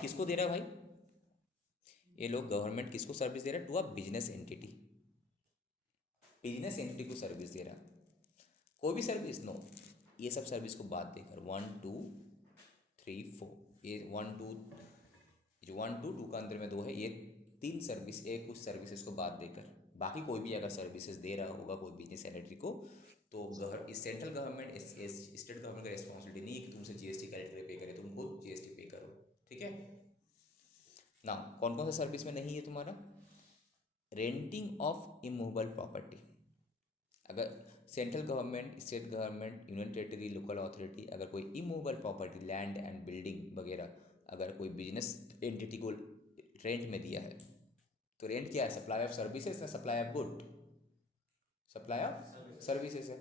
किसको दे रहा है भाई, ये लोग गवर्नमेंट किसको सर्विस दे रहा है, to a business entity, business entity को सर्विस दे रहा है, कोई भी सर्विस, नो, ये सब सर्विस को बात देकर 1 2 3 4, ये 1 2, जो 1 2 2 का अंदर में 2 है, ये 3 सर्विस, एक कुछ सर्विसेज को बात देकर, बाकी कोई भी अगर सर्विसेज दे रहा होगा कोई बिजनेस एंटिटी को, तो इस सेंट्रल गवर्नमेंट, स्टेट गवर्नमेंट का रिस्पॉन्सिबिलिटी नहीं है कि तुमसे जीएसटी कलेक्टर पे करे, तुम खुद जीएसटी पे करो, ठीक है ना। कौन कौन सा सर्विस में नहीं है तुम्हारा, रेंटिंग ऑफ इमूवेबल प्रॉपर्टी, अगर central government, state government, union territory, local authority अगर कोई immovable property, land and building वगैरह अगर कोई बिजनेस एंटिटी को रेंट में दिया है, तो रेंट क्या है, सप्लाई ऑफ सर्विसेज ना supply of good, supply of services है,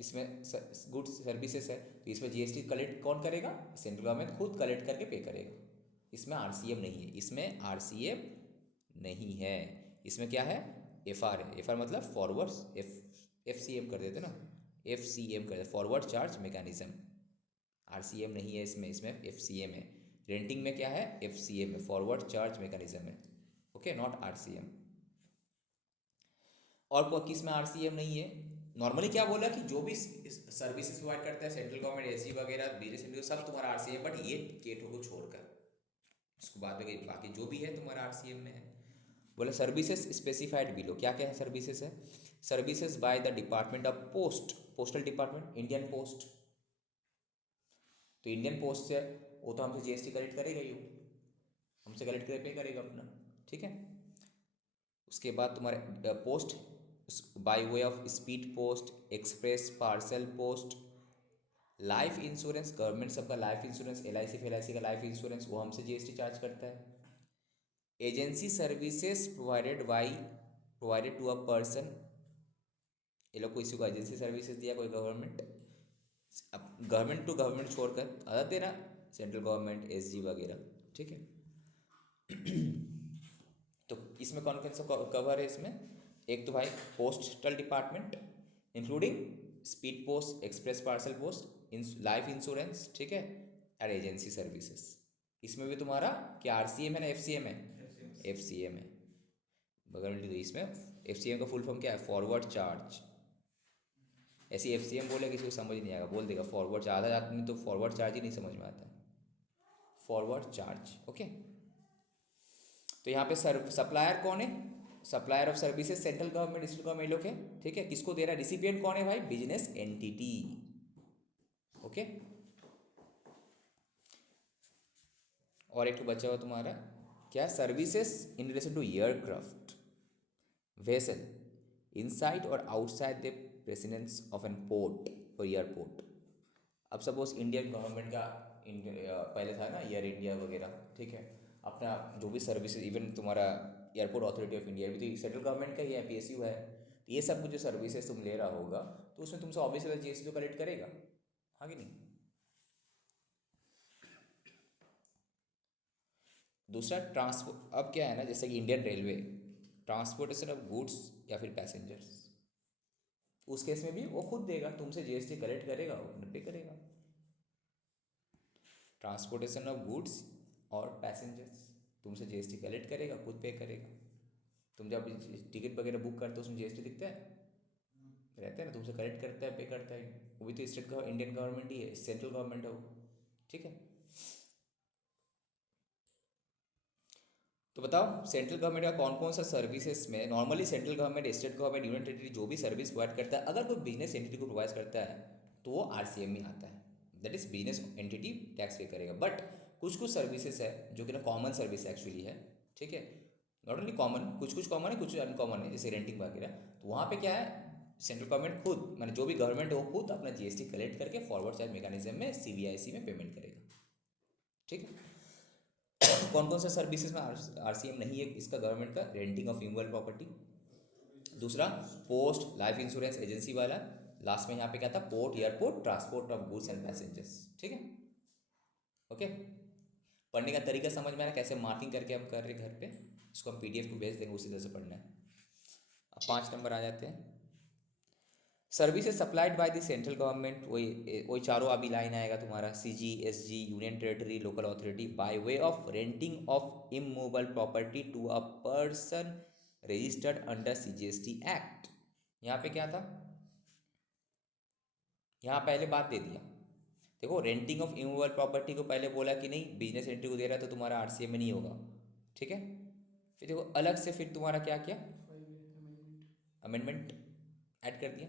इसमें गुड्स सर्विसेज है, तो इसमें जीएसटी कलेक्ट कौन करेगा, सेंट्रल गवर्नमेंट खुद कलेक्ट करके पे करेगा, इसमें आरसीएम नहीं है, इसमें आरसीएम नहीं है, इसमें क्या है, एफआर है, एफआर मतलब फॉरवर्ड, एफसीएम कर देते ना, एफसीएम कर देते, फॉरवर्ड चार्ज मैकेनिज्म, आरसीएम नहीं है इसमें, इसमें एफसीएम है। रेंटिंग में क्या है, एफसीएम है, फॉरवर्ड चार्ज मैकेनिज्म है, ओके, नॉट आरसीएम। और किस में आरसीएम नहीं है, नॉर्मली क्या बोला कि जो भी सर्विसेज प्रोवाइड करता है सेंट्रल गवर्नमेंट, एसी वगैरह, बिजनेस, सब तुम्हारा आरसीएम, बट ये केटो को छोड़कर, इसको बाद में बाकी जो भी है तुम्हारा आरसीएम में है। बोले सर्विसेज स्पेसिफाइड बिलो, क्या क्या है सर्विसेज है, services by the department of post, postal department, Indian post, तो इंडियन पोस्ट से वो तो हमसे जीएसटी कलेक्ट करेगा ही, वो हमसे कलेक्ट कर पे करेगा अपना, ठीक है। उसके बाद तुम्हारे post by way of speed post, express parcel post, life insurance, government सबका life insurance, L I C का लाइफ इंश्योरेंस, वो हमसे जीएसटी चार्ज करता है। Agency services provided to a person, ये लोग किसी को एजेंसी सर्विसेज दिया कोई गवर्नमेंट, अब गवर्नमेंट टू गवर्नमेंट छोड़कर अदर देना, सेंट्रल गवर्नमेंट, एसजी वगैरह, ठीक है। तो इसमें कौन कौन सा कवर है इसमें? एक तो भाई postal department including speed post, express parcel post, life insurance, ठीक है, और एजेंसी सर्विसेज। इसमें भी तुम्हारा क्या आरसीएम है ना एफसीएम है? एफसीएम है बगल में। तो इसमें एफसीएम का फुल फॉर्म क्या है? Forward charge. ऐसी एफसीएम बोले किसी को समझ नहीं आएगा, बोल देगा फॉरवर्ड चार्ज, आधा आदमी तो फॉरवर्ड चार्ज ही नहीं समझ में आता है, फॉरवर्ड चार्ज, ओके। तो यहाँ पे सप्लायर कौन है? Supplier of services central government, state government लोग है, ठीक है। किसको दे रहा है? रिसिपिएंट कौन है भाई? Business entity, okay. और एक तो बचा हुआ तुम्हारा क्या? Services in relation to aircraft vessel inside और outside the precincts of an port और एयरपोर्ट। अब सपोज इंडियन गवर्नमेंट का पहले था ना एयर इंडिया वगैरह, ठीक है, अपना जो भी सर्विसेज, इवन तुम्हारा एयरपोर्ट अथॉरिटी ऑफ इंडिया भी तो सेंट्रल गवर्नमेंट का ही है, पीएसयू है। तो ये सब जो सर्विसेज तुम ले रहा होगा तो उसमें तुमसे ऑब्वियसली जीएसटी तो कलेक्ट करेगा, हाँ कि नहीं। दूसरा ट्रांसपोर्ट, अब क्या है ना, जैसे कि Indian railway, transportation of goods या फिर पैसेंजर्स, उस केस में भी वो खुद देगा, तुमसे जीएसटी कलेक्ट करेगा, वो पे करेगा। ट्रांसपोर्टेशन ऑफ गुड्स और पैसेंजर्स, तुमसे जीएसटी कलेक्ट करेगा, खुद पे करेगा। तुम जब टिकट वगैरह बुक करते हो उसमें जीएसटी दिखता है, रहता है ना, तुमसे कलेक्ट करता है, पे करता है, वो भी तो स्टेट इंडियन गवर्नमेंट ही है, सेंट्रल गवर्नमेंट है वो, ठीक है। तो बताओ सेंट्रल गवर्नमेंट का कौन कौन सा सर्विसेज में, normally central government, state government, union territory जो भी सर्विस प्रोवाइड करता है, अगर कोई बिजनेस एंटिटी को प्रोवाइड करता है तो वो आरसीएम में आता है, that is business entity tax पे करेगा। बट कुछ कुछ सर्विसेज है जो कि ना कॉमन सर्विस एक्चुअली है, ठीक है, नॉट ओनली कॉमन, कुछ कुछ कॉमन है, कुछ अनकॉमन है, जैसे रेंटिंग वगैरह। तो वहाँ पे क्या है, सेंट्रल गवर्नमेंट खुद, मैंने जो भी गवर्नमेंट है वो खुद अपना जीएसटी कलेक्ट करके फॉरवर्ड चार्ज मैकेनिज्म में सीबीआईसी में पेमेंट करेगा, ठीक है। कौन कौन सा सर्विसेज में आरसीएम नहीं है इसका गवर्नमेंट का? रेंटिंग ऑफ इमूवेबल प्रॉपर्टी, दूसरा पोस्ट लाइफ इंश्योरेंस एजेंसी वाला, लास्ट में यहाँ पे क्या था? Port airport, transport of goods and passengers, ठीक है, ओके। पढ़ने का तरीका समझ में आया कैसे मार्किंग करके हम कर रहे घर पे, इसको हम पीडीएफ को भेज देंगे, उसी तरह से पढ़ना है। अब 5 नंबर आ जाते हैं। Services supplied by the central government, वही वही चारों अभी लाइन आएगा तुम्हारा, CG, SG, union territory, local authority, by way of renting of immovable property to a person registered under CGST act. यहाँ पे क्या था, यहाँ पहले बात दे दिया, देखो रेंटिंग ऑफ इमूवेबल प्रॉपर्टी को पहले बोला कि नहीं बिजनेस एंट्री को दे रहा है तो तुम्हारा आरसीएम में नहीं होगा, ठीक है। फिर देखो अलग से फिर तुम्हारा क्या किया, 5A अमेंडमेंट ऐड कर दिया।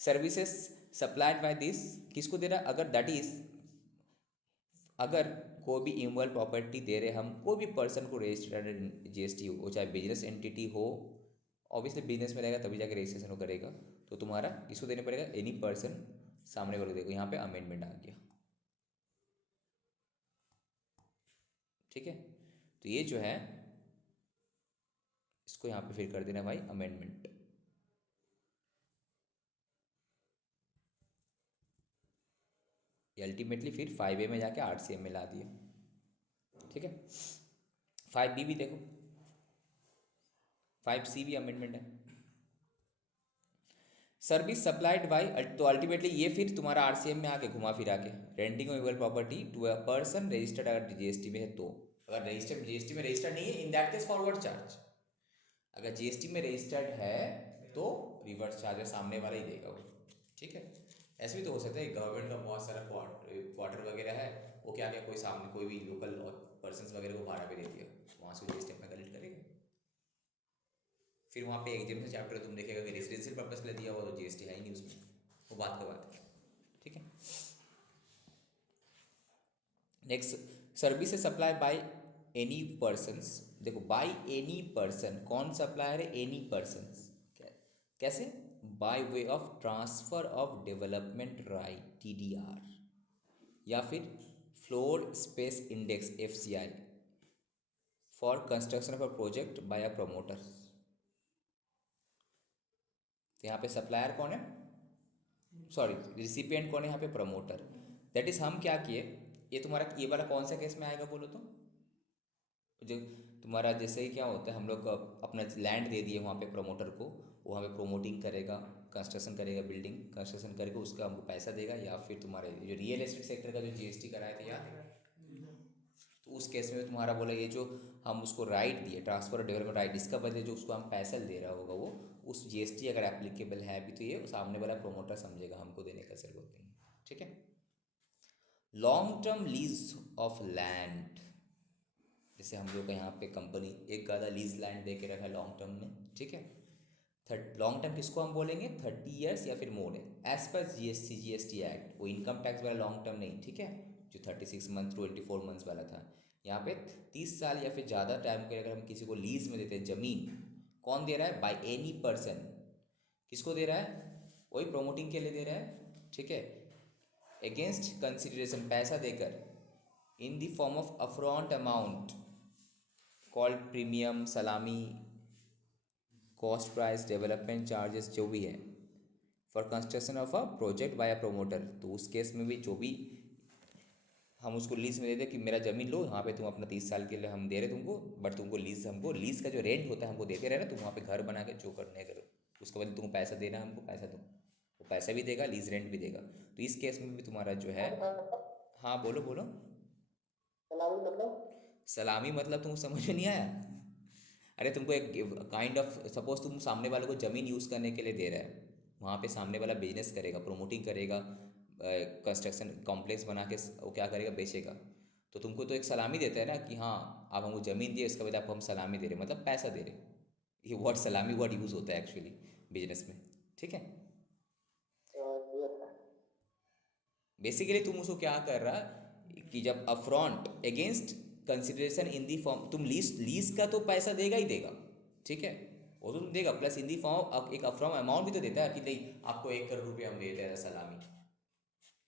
सर्विसेज सप्लाइड बाय दिस किसको दे रहा है? अगर दैट इज, अगर कोई भी इमूवेबल प्रॉपर्टी दे रहे हम कोई भी पर्सन को रजिस्टर्ड जीएसटी हो, चाहे बिजनेस एंटिटी हो, ऑब्वियसली बिजनेस में रहेगा तभी जाके रजिस्ट्रेशन वो करेगा, तो तुम्हारा इसको देने पड़ेगा एनी पर्सन, सामने वाले देखो यहाँ पे अमेंडमेंट आ गया, ठीक है। तो ये जो है इसको यहाँ पे फिर कर देना भाई अमेंडमेंट, अल्टीमेटली फिर 5A में जाके आरसीएम में ला दिया, ठीक है। 5B भी देखो, 5C भी अमेंडमेंट है। सर्विस सप्लाइड बाय, तो अल्टीमेटली ये फिर तुम्हारा आरसीएम में आके घुमा फिरा के, renting of immovable property to a person registered, अगर जीएसटी में है तो, अगर रजिस्टर्ड जीएसटी में रजिस्टर्ड नहीं है in that case forward charge, अगर जीएसटी में रजिस्टर्ड है तो रिवर्स चार्ज सामने वाला ही देगा वो, ठीक है। ऐसे भी तो हो सकता है गवर्नमेंट का बहुत सारा क्वार्टर वगैरह है, वो क्या क्या कोई सामने कोई भी लोकल पर्सन वगैरह को भाड़ा पे दे दिया, वहाँ से जीएसटी अपना कलेक्ट करेगा। फिर वहाँ पे एग्जाम चैप्टर तुम देखेगा कि रेसिडेंशियल पर्पस के लिए दिया हुआ तो जीएसटी है ही नहीं उसमें, वो बात का बात है, ठीक है। Next, service supply by any persons. देखो बाय एनी पर्सन, कौन सप्लायर है? Any persons. कैसे? By way of transfer of development right TDR, या फिर floor space index FCI for construction of a project by a promoter. तो यहाँ पे supplier कौन है? सॉरी, रिसिपिएंट कौन है यहाँ पे? प्रमोटर। दैट इज हम क्या किए, ये तुम्हारा ये वाला कौन सा केस में आएगा बोलो तो? जो तुम्हारा जैसे ही क्या होता है, हम लोग अपना लैंड दे दिए वहाँ पे प्रमोटर को, वो वहाँ पे प्रोमोटिंग करेगा, कंस्ट्रक्शन करेगा, बिल्डिंग कंस्ट्रक्शन करके उसका हमको पैसा देगा, या फिर तुम्हारे जो रियल एस्टेट सेक्टर का जो GST कराया था याद है? तो उस केस में तुम्हारा बोला ये जो हम उसको राइट दिए, ट्रांसफर और डेवलपमेंट राइट, इसका बदले जो उसको हम पैसा दे रहा होगा वो उस GST अगर एप्लीकेबल है भी तो ये सामने वाला प्रोमोटर समझेगा, हमको देने का जरूरत नहीं है, ठीक है। Long term lease of land, जैसे हम लोग का यहाँ पे कंपनी एक गादा लीज लैंड दे के रखा है लॉन्ग टर्म में, ठीक है। लॉन्ग टर्म किसको हम बोलेंगे? 30 ईयर्स या फिर मोर है, एज पर GST एक्ट। वो इनकम टैक्स वाला लॉन्ग टर्म नहीं, ठीक है, जो 36 मंथ 24 मंथ्स वाला था। यहाँ पे 30 साल या फिर ज़्यादा टाइम के अगर हम किसी को लीज में देते हैं ज़मीन, कौन दे रहा है? Bye any person. किसको दे रहा है? वही प्रोमोटिंग के लिए दे रहा है, ठीक है। अगेंस्ट कंसिडरेशन, पैसा देकर, in the form of upfront amount called premium, सलामी, कॉस्ट प्राइस, डेवलपमेंट चार्जेस, जो भी है, for construction of a project by a promoter. तो उस केस में भी जो भी हम उसको लीज में दे दे कि मेरा ज़मीन लो, यहाँ पे तुम अपना 30 साल के लिए हम दे रहे तुमको, बट तुमको लीज, हमको लीज का जो रेंट होता है हमको देते रहना, तुम वहाँ पे घर बना के जो करने करो, उसके बाद तुमको पैसा देना, हमको पैसा दो, वो पैसा भी देगा, लीज रेंट भी देगा। तो इस केस में भी तुम्हारा जो है, हाँ बोलो बोलो। सलामी मतलब? सलामी मतलब तुमको समझ में नहीं आया? अरे तुमको एक काइंड ऑफ, सपोज तुम सामने वाले को ज़मीन यूज़ करने के लिए दे रहा है, वहाँ पे सामने वाला बिजनेस करेगा, प्रोमोटिंग करेगा, कंस्ट्रक्शन कॉम्प्लेक्स बना के वो क्या करेगा? बेचेगा। तो तुमको तो एक सलामी देता है ना कि हाँ आप हमको ज़मीन दिए, इसके बाद आपको हम सलामी दे रहे, मतलब पैसा दे रहे। ये वर्ड सलामी वर्ड यूज़ होता है एक्चुअली बिजनेस में, ठीक है। यस। बेसिकली तुम उसको क्या कर रहा कि जब upfront against consideration in the form, तुम लीज का तो पैसा देगा ही देगा, ठीक है, वो तो तुम देगा, प्लस इन दी फॉर्म एक अपफ्रंट अमाउंट भी तो देता है कि नहीं आपको 1 करोड़ रुपये हम देते हैं सलामी,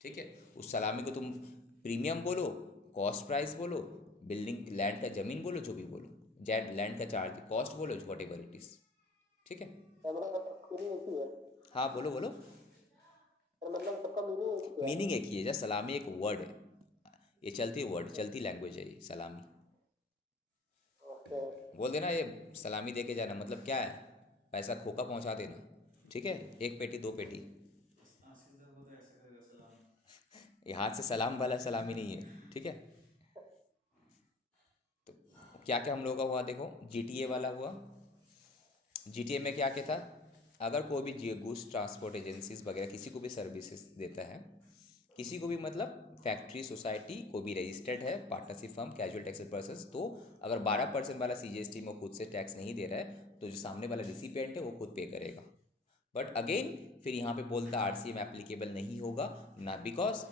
ठीक है। उस सलामी को तुम प्रीमियम बोलो, कॉस्ट प्राइस बोलो, बिल्डिंग लैंड का ज़मीन बोलो, जो भी बोलो, जेट लैंड का चार्ज कॉस्ट बोलो, वट एवर इट इज़, ठीक है। मतलब मीनिंग एक ही है? हाँ बोलो बोलो। मतलब सबका मीनिंग एक ही है? मीनिंग एक ही है, जस्ट सलामी एक वर्ड है, ये चलती वर्ड, चलती लैंग्वेज है ये सलामी। ओके। बोल देना ये सलामी दे के जाना, मतलब क्या है? पैसा खोका पहुंचा देना, ठीक है, 1 पेटी 2 पेटी। ये हाथ से सलाम वाला सलामी नहीं है, ठीक है। तो क्या क्या हम लोगों का हुआ देखो, GTA वाला हुआ। GTA में क्या क्या था? अगर कोई भी गुड्स ट्रांसपोर्ट एजेंसीज वगैरह किसी को भी सर्विसेज देता है, किसी को भी, मतलब फैक्ट्री, सोसाइटी, कोई भी रजिस्टर्ड है, partnership firm, casual taxed person, तो अगर 12% वाला CGST में खुद से टैक्स नहीं दे रहा है तो जो सामने वाला रिसिपिएंट है वो खुद पे करेगा। बट अगेन फिर यहाँ पे बोलता RCM एप्लीकेबल नहीं होगा ना, बिकॉज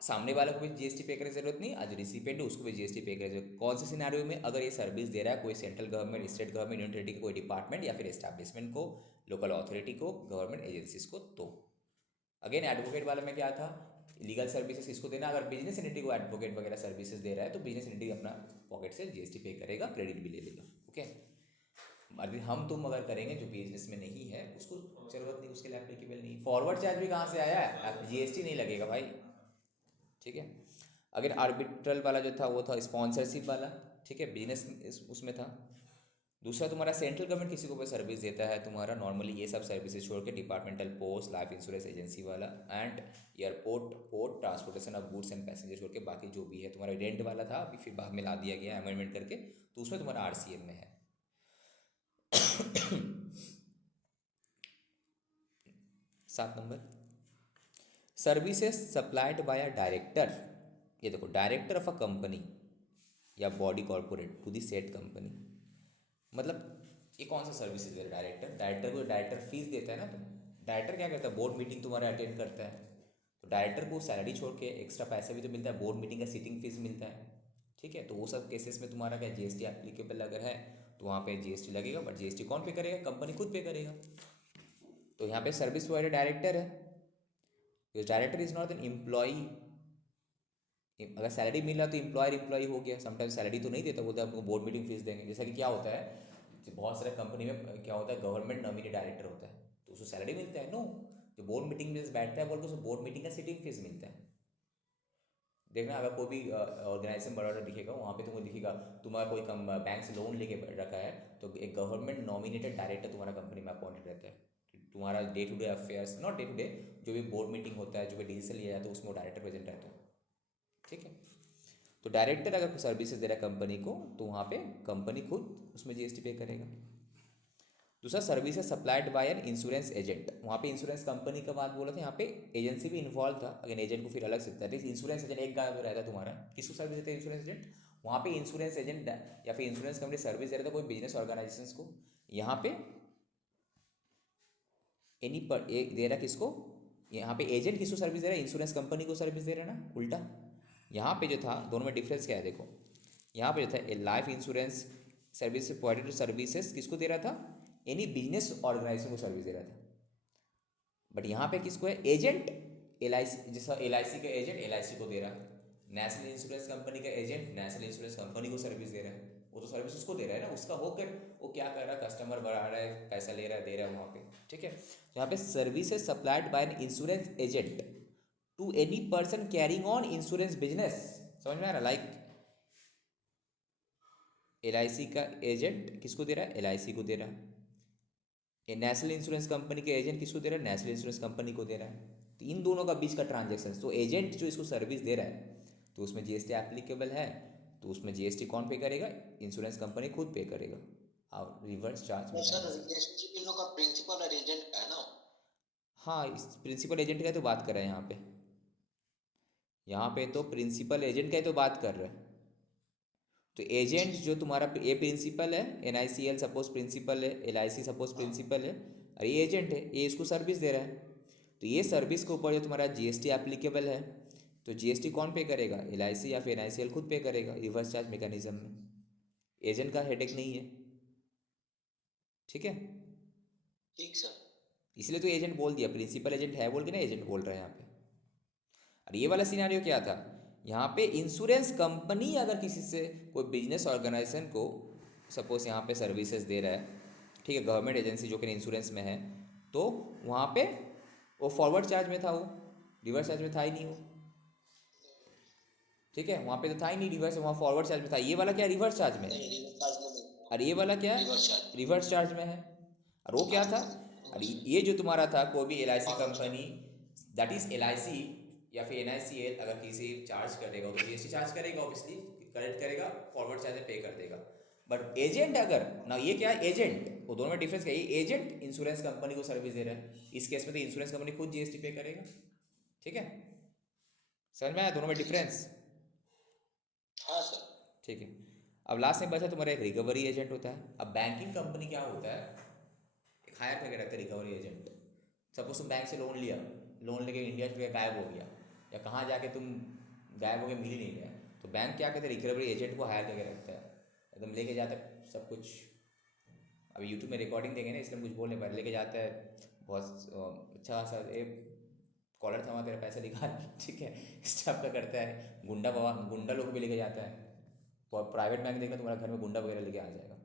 सामने वाले को भी GST पे करने की जरूरत नहीं, आज रिसिपिएंट है उसको भी GST पे करने की जरूरत। कौन से सिनारियो में? अगर ये सर्विस दे रहा है कोई central government, state government, union territory कोई डिपार्टमेंट या फिर एस्टैब्लिशमेंट को, लोकल अथॉरिटी को, गवर्नमेंट एजेंसीज को। तो अगेन एडवोकेट वाले में क्या था? लीगल सर्विसेज किसको देना? अगर बिजनेस एंटिटी को एडवोकेट वगैरह सर्विसेज दे रहा है तो बिजनेस एंटिटी अपना पॉकेट से GST पे करेगा, क्रेडिट भी ले लेगा, ओके। अभी हम तुम अगर करेंगे जो बिजनेस में नहीं है उसको जरूरत नहीं, उसके लिए एप्लीकेबल नहीं। फॉरवर्ड चार्ज भी कहाँ से आया है? GST नहीं लगेगा भाई, ठीक है। अगर आर्बिट्रल वाला जो था वो था स्पॉन्सरशिप वाला, ठीक है, बिजनेस उसमें था। दूसरा तुम्हारा सेंट्रल गवर्नमेंट किसी को भी सर्विस देता है तुम्हारा, नॉर्मली ये सब सर्विसेज छोड़ के departmental post, life insurance agency वाला, and airport, port, transportation of goods and passenger छोड़ के बाकी जो भी है तुम्हारा रेंट वाला था, अभी फिर बाद में ला दिया गया अमेंडमेंट करके, तो उसमें तुम्हारा RCM में है। 7 नंबर, services supplied by a director. ये देखो, डायरेक्टर ऑफ अ कंपनी या body corporate to the said company, मतलब ये कौन सा सर्विसेज दे रहा है? डायरेक्टर को डायरेक्टर फीस देता है ना, तुम डायरेक्टर क्या करता है, बोर्ड मीटिंग तुम्हारा अटेंड करता है, तो डायरेक्टर को सैलरी छोड़ के एक्स्ट्रा पैसा भी तो मिलता है, बोर्ड मीटिंग का सीटिंग फीस मिलता है, ठीक है। तो वो सब केसेस में तुम्हारा क्या जीएसटी एप्लीकेबल अगर है तो वहाँ पे जीएसटी लगेगा, बट जीएसटी कौन पे करेगा, कंपनी खुद पे करेगा। तो यहाँ पे सर्विस प्रोवाइडर डायरेक्टर है, director is not an employee. अगर सैलरी मिल रहा तो एम्प्लॉय हो गया, समटाइम्स सैलरी तो नहीं देता, बोलते आपको बोर्ड मीटिंग फीस देंगे। जैसा कि क्या होता है, बहुत सारे कंपनी में क्या होता है, गवर्नमेंट नॉमिनी डायरेक्टर होता है तो उसको सैलरी मिलता है, नो। जो बोर्ड मीटिंग में बैठता है बोल के उसको बोर्ड मीटिंग का सिटिंग फीस मिलता है। देखना अगर कोई भी ऑर्गेनाइजेशन बड़ा दिखेगा वहाँ पे तुमको दिखेगा, तुम्हारा कोई कम बैंक से लोन लेके रखा है तो एक गवर्नमेंट नॉमिनेटेड डायरेक्टर तुम्हारा कंपनी में अपॉइंटेड रहता है। तुम्हारा day to day affairs, not day to day, जो भी बोर्ड मीटिंग होता है, जो भी डिसीजन लिया जाता है उसमें वो डायरेक्टर प्रेजेंट रहता है, ठीक है। तो डायरेक्टर अगर सर्विसेज दे रहा है कंपनी को तो वहाँ पे कंपनी खुद उसमें जीएसटी पे करेगा। दूसरा, services supplied by an insurance agent. वहाँ पे इंश्योरेंस कंपनी का बात बोला था, यहाँ पे एजेंसी भी इन्वॉल्व था, अगर एजेंट को फिर अलग say that is insurance agent एक गाय जो रहता है तुम्हारा, किसको सर्विस देते हैं इंश्योरेंस एजेंट, वहाँ पे इंश्योरेंस एजेंट या फिर इंश्योरेंस कंपनी सर्विस दे रहा था कोई बिजनेस ऑर्गेनाइजेशन को। यहाँ पे एनी पर दे रहा किसको, यहाँ पे एजेंट किसको सर्विस दे रहा है, इंश्योरेंस कंपनी को सर्विस दे रहा है ना, उल्टा। यहाँ पे जो था दोनों में डिफरेंस क्या है देखो, यहाँ पे जो था life insurance service provided services किसको दे रहा था, एनी बिजनेस ऑर्गेनाइजेशन को सर्विस दे रहा था। बट यहाँ पे किसको है, एजेंट एल आई सी, जैसा एल आई सी का एजेंट एल आई सी को दे रहा है, नेशनल इंश्योरेंस कंपनी का एजेंट नेशनल इंश्योरेंस कंपनी को सर्विस दे रहा है, वो तो सर्विस उसको दे रहा है ना, उसका होकर वो क्या कर रहा है, कस्टमर बढ़ा रहा है, पैसा ले रहा है, दे रहा है वहाँ पे, ठीक है। यहाँ पे services supplied by an insurance agent to any person carrying on insurance business, समझ में आ रहा, लाइक एल आई सी का एजेंट किसको दे रहा है, एल आई सी को दे रहा है, ये नेशनल इंश्योरेंस कंपनी के एजेंट किसको दे रहा है, नेशनल इंश्योरेंस कंपनी को दे रहा है। तो इन दोनों का बीच का ट्रांजेक्शन, तो एजेंट जो इसको सर्विस दे रहा है तो उसमें जीएसटी एप्लीकेबल है, तो उसमें जीएसटी कौन पे करेगा, इंश्योरेंस कंपनी खुद पे करेगा। और रिवर्स चार्ज तो सर रिलेशनशिप इन लोग का प्रिंसिपल और एजेंट का है ना। हाँ, इस प्रिंसिपल एजेंट का तो बात कर रहे हैं यहाँ पे, यहाँ पे तो प्रिंसिपल एजेंट का ही तो बात कर रहे हैं। तो एजेंट जो तुम्हारा ये प्रिंसिपल है, N I C L suppose principal है, L I C suppose principal है, और ये एजेंट है, ये इसको सर्विस दे रहा है। तो ये सर्विस के ऊपर जो तुम्हारा जीएसटी एप्लीकेबल है, तो जीएसटी कौन पे करेगा, एल आई सी या फिर एन आई सी एल खुद पे करेगा रिवर्स चार्ज मैकेनिज्म में, एजेंट का हेडेक नहीं है, ठीक है। ठीक सर। इसलिए तो एजेंट बोल दिया, प्रिंसिपल एजेंट है बोल के ना एजेंट बोल रहे हैं यहाँ पे। और ये वाला सिनारियो क्या था, यहाँ पे इंश्योरेंस कंपनी अगर किसी से कोई बिजनेस ऑर्गेनाइजेशन को सपोज यहाँ पे सर्विसेज दे रहा है, ठीक है, गवर्नमेंट एजेंसी जो कि इंश्योरेंस में है, तो वहाँ पे वो फॉरवर्ड चार्ज में था, वो रिवर्स चार्ज में था ही नहीं वो, ठीक है, वहाँ पे तो था ही नहीं रिवर्स, वहाँ फॉरवर्ड चार्ज में था। ये वाला क्या रिवर्स चार्ज में है, नहीं रिवर्स चार्ज में नहीं। और ये वाला क्या रिवर्स चार्ज। रिवर्स चार्ज में है। और वो क्या था, और ये जो तुम्हारा था कोई भी L I C company, that is L I C या फिर एन आई सी एल, अगर किसी चार्ज करेगा तो जीएसटी चार्ज करेगा, ऑब्वियसली कलेक्ट करेगा, फॉरवर्ड चार्ज पे कर देगा। बट एजेंट अगर ना, ये क्या है एजेंट, वो दोनों में डिफरेंस क्या है, ये एजेंट इंश्योरेंस कंपनी को सर्विस दे रहा है, इस केस में तो इंश्योरेंस कंपनी खुद जीएसटी पे करेगा, ठीक है। समझ में आया दोनों में डिफरेंस, हाँ सर। ठीक है। अब लास्ट में बचा तुम्हारा एक रिकवरी एजेंट होता है। अब बैंकिंग कंपनी क्या होता है, एक हायर करके रखते हैं रिकवरी एजेंट। सपोज तुम बैंक से लोन लिया, लोन लेके इंडिया से गायब हो गया, या कहाँ जाके तुम गायब हो गए, मिल ही नहीं गया, तो बैंक क्या कहते हैं, रिकवरी एजेंट को हायर करके रखता है, एकदम लेके जाता है सब कुछ। अभी यूट्यूब में रिकॉर्डिंग देंगे ना, इसलिए कुछ बोलने पर लेके जाता है, बहुत अच्छा सा ए कॉलर थमा तेरा पैसा निकाल, ठीक है, इस टाइप का करता है। गुंडा बाबा, गुंडा लोग भी लेके जाता है, और प्राइवेट बैंक देखना तुम्हारा घर में गुंडा वगैरह लेके आ जाएगा,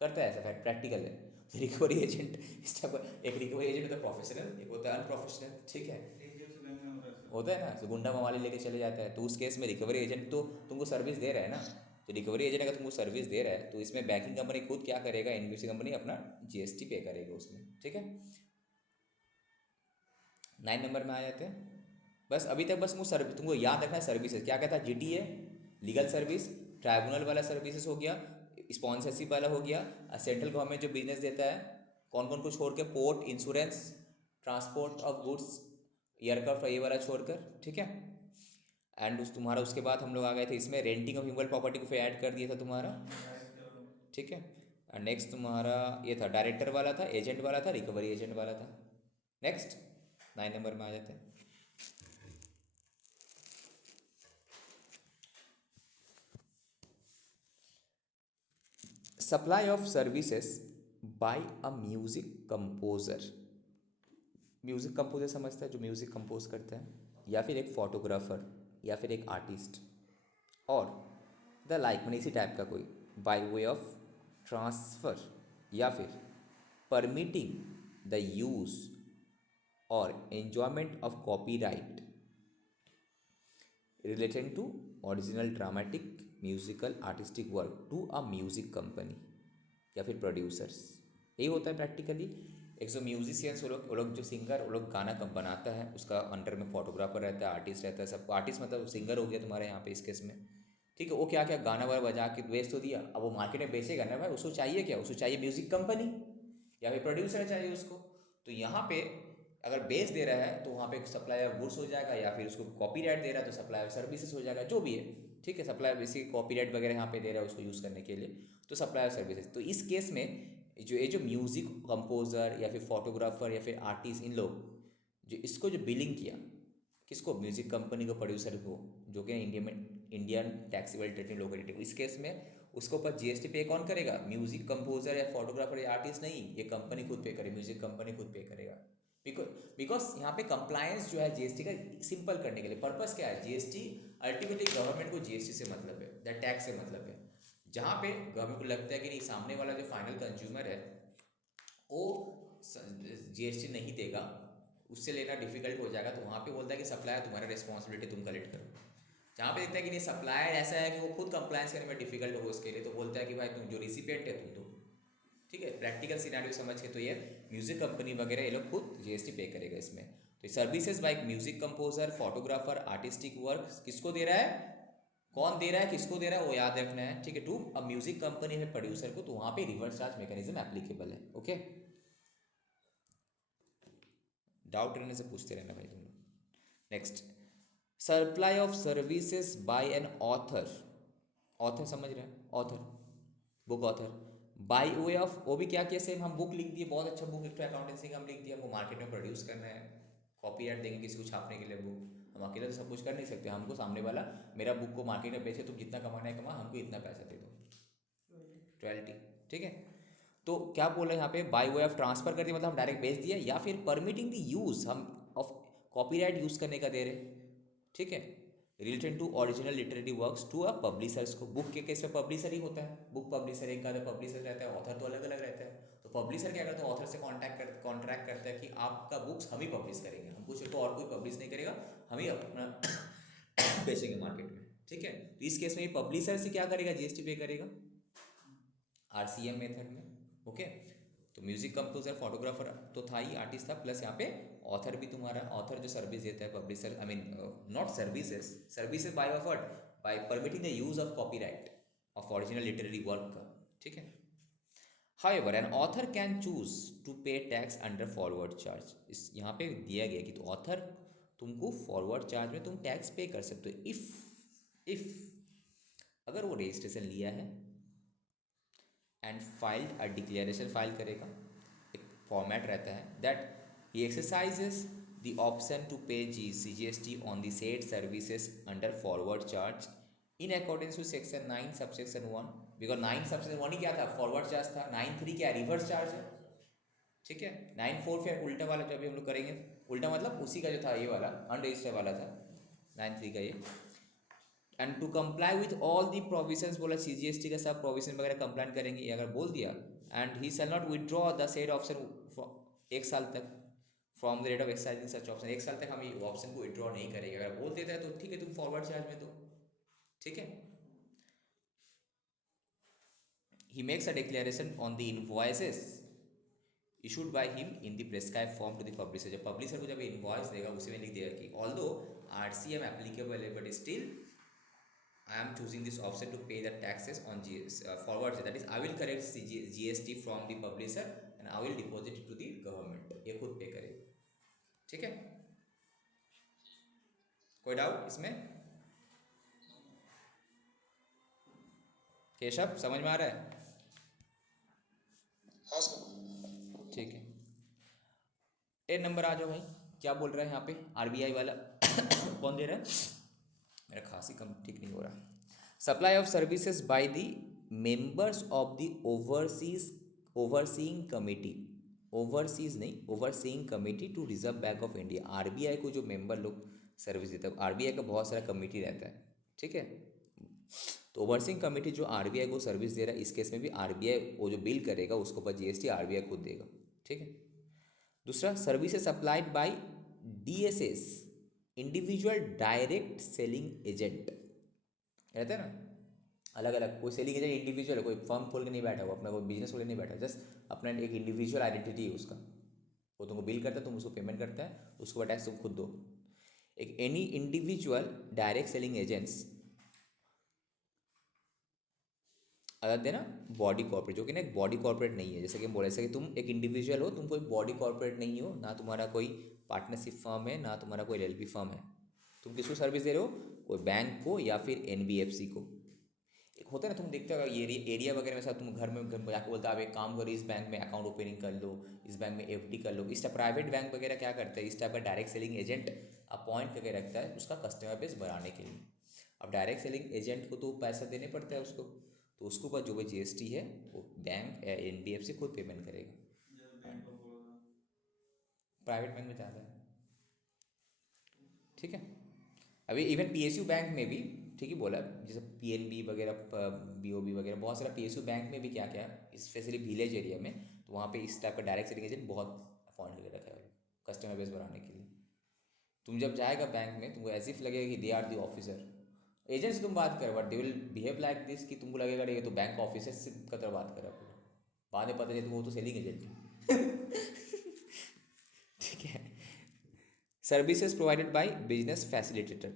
करता है ऐसा, प्रैक्टिकल है। रिकवरी एजेंट इस टाइप का, एक रिकवरी एजेंट होता है प्रोफेशनल, एक होता है अनप्रोफेशनल, ठीक है, होता है ना, तो गुंडा मवाली लेके चले जाता है, तो उस केस में रिकवरी एजेंट तो तुमको सर्विस दे रहा है ना। तो रिकवरी एजेंट अगर तुमको सर्विस दे रहा है तो इसमें बैंकिंग कंपनी खुद क्या करेगा, एनबीएफसी कंपनी अपना जीएसटी पे करेगा उसमें, ठीक है। 9 नंबर में आ जाते हैं। बस अभी तक बस तुमको याद रखना है सर्विसेज क्या कहता है, जीटीए लीगल सर्विस, ट्राइब्यूनल वाला सर्विसेज हो गया, स्पॉन्सरशिप वाला हो गया, सेंट्रल गवर्नमेंट जो बिजनेस देता है, कौन कौन को छोड़ के, port, insurance, transport of goods, aircraft, ये वाला छोड़कर, ठीक है। एंड तुम्हारा उसके बाद हम लोग आ गए थे इसमें रेंटिंग ऑफ ह्यूमन प्रॉपर्टी को फिर ऐड कर दिया था तुम्हारा, ठीक है। एंड नेक्स्ट तुम्हारा ये था डायरेक्टर वाला था, एजेंट वाला था, रिकवरी एजेंट वाला था, नेक्स्ट 9 नंबर में आ जाते हैं। Supply of services bye a music composer. Music composer समझता है, जो म्यूजिक कंपोज करता है, या फिर एक फोटोग्राफर, या फिर एक आर्टिस्ट, और द लाइक मैंने इसी टाइप का कोई, बाय वे ऑफ ट्रांसफर, या फिर परमिटिंग द यूज और enjoyment of copyright related to original dramatic musical artistic work to a music company या फिर प्रोड्यूसर्स। यही होता है प्रैक्टिकली। एक जो म्यूजिशियंस, वो लोग जो सिंगर, वो लोग गाना कब बनाता है, उसका अंडर में फोटोग्राफर रहता है, आर्टिस्ट रहता है, सब आर्टिस्ट मतलब सिंगर हो गया तुम्हारे यहाँ पे इस केस में, ठीक है। वो क्या क्या गाना वाना बजा के बेच तो दिया, अब वो मार्केट में बेचेगा ना भाई, उसको चाहिए क्या, उसको चाहिए म्यूजिक कंपनी या फिर प्रोड्यूसर चाहिए उसको। तो यहाँ पे अगर बेच दे रहा है तो वहाँ पे सप्लाई ऑफ गुड्स हो जाएगा, या फिर उसको कॉपीराइट दे रहा है तो सप्लाई ऑफ सर्विसेज हो जाएगा, जो भी है, ठीक है। सप्लाई बेसिक कॉपीराइट वगैरह यहाँ पे दे रहा है उसको यूज़ करने के लिए, तो सप्लाई ऑफ सर्विसेज। तो इस केस में जो म्यूज़िक कंपोजर या फिर फोटोग्राफर या फिर आर्टिस्ट, इन लोग जो इसको जो बिलिंग किया, किसको, म्यूजिक कंपनी को, प्रोड्यूसर को, जो कि इंडिया में इंडियन टैक्सेबल टेरिटरी लोकेलिटी, इस केस में उसके ऊपर जीएसटी पे कौन करेगा, म्यूजिक कंपोजर या फोटोग्राफर या आर्टिस्ट नहीं, ये कंपनी खुद पे करेगी, म्यूजिक कंपनी खुद पे करेगा। बिकॉज यहाँ पे कंप्लायंस जो है जीएसटी का सिंपल करने के लिए, पर्पस क्या है, जीएसटी अल्टीमेटली गवर्नमेंट को जीएसटी से मतलब है, दैट टैक्स से मतलब है। जहाँ पे गवर्नमेंट को लगता है कि नहीं, सामने वाला जो फाइनल कंज्यूमर है वो जीएसटी नहीं देगा, उससे लेना डिफिकल्ट हो जाएगा, तो वहाँ पे बोलता है कि सप्लायर तुम्हारा रिस्पॉन्सिबिलिटी, तुम कलेक्ट करो। जहाँ पे देखता है कि नहीं, सप्लायर ऐसा है कि वो खुद कंप्लायंस करने में डिफिकल्ट होगा उसके लिए, तो बोलता है कि भाई तुम जो रिसिपिएंट है तुम दो, ठीक है। प्रैक्टिकल सिनेरियो समझ के, तो ये म्यूजिक कंपनी वगैरह ये लोग खुद जीएसटी पे करेगा इसमें। तो services bike music composer, photographer, artistic work किसको दे रहा है, कौन दे रहा है, किसको दे रहा है, वो याद रखना है, ठीक है। टू अब म्यूजिक कंपनी है, प्रोड्यूसर को, तो वहाँ पे रिवर्स चार्ज मैकेनिज्म एप्लीकेबल है। ओके, डाउट रहने से पूछते रहना भाई तुम लोग। Next, supply of services bye an author. Author समझ रहे हैं, author, book author, bye way of, वो भी क्या किया, सेम हम बुक लिख दिए, बहुत अच्छा बुक, एक तो अकाउंटेंसी का हम लिख दिया, वो मार्केट में प्रोड्यूस करना है, कॉपीराइट देंगे किसी को छापने के लिए बुक, हम अकेले तो सब कुछ कर नहीं सकते, हमको सामने वाला मेरा बुक को मार्केट में बेचे, तुम जितना कमाना है कमा, हमको इतना पैसा दे दो, रॉयल्टी, ठीक है। तो क्या बोल रहे हैं यहाँ पे, बाय वे ऑफ ट्रांसफर कर दिया, मतलब हम डायरेक्ट बेच दिया, या फिर परमिटिंग द यूज, हम ऑफ कॉपीराइट यूज करने का दे रहे, ठीक है, related to original literary works to a publishers को। बुक के केस में पब्लिशर ही होता है, बुक पब्लिशर एक आधा पब्लिशर रहता है, ऑथर तो अलग अलग रहता है। तो पब्लिशर क्या करता है, ऑथर से कॉन्ट्रैक्ट करता है कि आपका बुक्स हम ही पब्लिश करेंगे, हम कुछ तो और कोई पब्लिश नहीं करेगा, हम ही अपना बेचेंगे मार्केट में, ठीक है। तो इस केस में पब्लिशर से क्या करेगा, जीएसटी पे करेगा, आरसीएम मेथड में। ओके, तो म्यूजिक कंपोजर, फोटोग्राफर तो था ही, आर्टिस्ट था, प्लस यहाँ पे ऑथर भी तुम्हारा, ऑथर जो सर्विस देता है, publisher, I mean not services, services by of what, by permitting the use of copyright of original literary work का, ठीक है। However an author can choose to pay tax under forward charge. इस यहाँ पे दिया गया कि तो ऑथर तुमको फॉरवर्ड चार्ज में तुम टैक्स पे कर सकते हो, इफ अगर वो रजिस्ट्रेशन लिया है and filed a declaration, file करेगा, एक फॉर्मेट रहता है, दैट ही exercises the option to pay GST on the said services under forward charge in accordance to section 9 subsection 1। Because 9 subsection 1 ही क्या था, फॉरवर्ड चार्ज था, 9(3) क्या, रिवर्स चार्ज है, ठीक है। 9(4) फिर उल्टा वाला जो अभी हम लोग करेंगे, उल्टा मतलब उसी का जो था ये वाला अनरजिस्टर्ड वाला था, 9(3) का ये। And to comply with all the provisions, बोला सीजीएसटी का सब प्रोविजन वगैरह कंप्लाइन करेंगे, अगर बोल दिया, and he shall not withdraw the said option, 1 साल तक from the rate of exercising such option, 1 साल तक हम ये ऑप्शन को विड्रॉ नहीं करेंगे, अगर बोल देता है तो ठीक है, तुम फॉरवर्ड चार्ज में दो, ठीक है। He makes a declaration on the invoices issued by him in the prescribed form to the publisher। जब पब्लिशर को जब इनवॉइस देगा उसी में लिख देगा कि ऑल्दो आरसीएम एप्लीकेबल है, but still I am choosing this option to pay the taxes on forward, that is I will correct GST from the publisher and I will deposit it to the government, ये खुद पे करेगा, ठीक है। कोई doubt इसमें, केशव समझ में आ रहा है, हाँ सर। ठीक है। 10 नंबर आ जाओ भाई, क्या बोल रहा है यहाँ पे आरबीआई वाला कौन दे रहा है? मेरा खांसी कम ठीक नहीं हो रहा। Supply of services by the members of the overseeing committee, overseas नहीं, overseeing committee to Reserve Bank of India. RBI को जो मेंबर लोग सर्विस देते हैं, आरबीआई का बहुत सारा कमेटी रहता है, ठीक है। तो ओवरसीइंग कमेटी जो आरबीआई को सर्विस दे रहा है, इस केस में भी आरबीआई वो जो बिल करेगा उसके ऊपर जीएसटी आरबीआई खुद देगा, ठीक है। दूसरा, services supplied bye DSS, individual direct selling agent रहता है ना, अलग अलग। कोई सेलिंग एजेंट इंडिविजुअल है, कोई फर्म खोल के नहीं बैठा हुआ, अपना कोई बिजनेस खोल के नहीं बैठा, जस्ट अपना एक इंडिविजुअल आइडेंटिटी है उसका। वो तुमको बिल करता है, तुम उसको पेमेंट करता है, उसके बाद टैक्स तुम खुद दो। एक any individual direct selling agents other देना बॉडी कॉर्पोरेट, जो कि ना एक बॉडी कॉर्पोरेट नहीं है। जैसे कि हम बोले, जैसे कि तुम एक इंडिविजुअल हो, तुम कोई बॉडी कॉर्पोरेट नहीं हो, ना तुम्हारा कोई पार्टनरशिप फर्म है, ना तुम्हारा कोई एलएलपी फर्म है। तुम किसको सर्विस दे रहे हो? कोई बैंक को या फिर एनबीएफसी को। एक होता है ना, तुम देखते हो ये एरिया वगैरह में, सब तुम घर में जाकर बोलते हो आप एक काम करो, इस बैंक में अकाउंट ओपनिंग कर लो, इस बैंक में एफडी कर लो। इस टाइप प्राइवेट बैंक वगैरह क्या करते हैं, इस टाइप का डायरेक्ट सेलिंग एजेंट अपॉइंट करके रखता है उसका कस्टमर बेस बढ़ाने के लिए। अब डायरेक्ट सेलिंग एजेंट को तो पैसा देने पड़ता है उसको, तो उसके ऊपर जो भी जीएसटी है वो बैंक एनबीएफसी खुद पेमेंट करेगा, प्राइवेट बैंक में ज़्यादा है, ठीक है। अभी इवन पीएसयू बैंक में भी ठीक ही बोला, जैसे पीएनबी वगैरह, बीओबी वगैरह, बहुत सारा पीएसयू बैंक में भी क्या क्या, स्पेशली विलेज एरिया में, तो वहाँ पे इस टाइप का डायरेक्ट सेलिंग एजेंट बहुत अपॉइंट करके रखा है कस्टमर बेस बढ़ाने के लिए। तुम जब जाएगा बैंक में, तुमको ऐसी लगेगा कि they are the officer. Agent से तुम बात करो but they will behave like this, कि तुमको लगेगा ये तो बैंक ऑफिसर से का तरह बात कर रहा है पूरा। बाद में पता चले वो तो सेलिंग एजेंट है ठीक है। Services provided by business facilitator.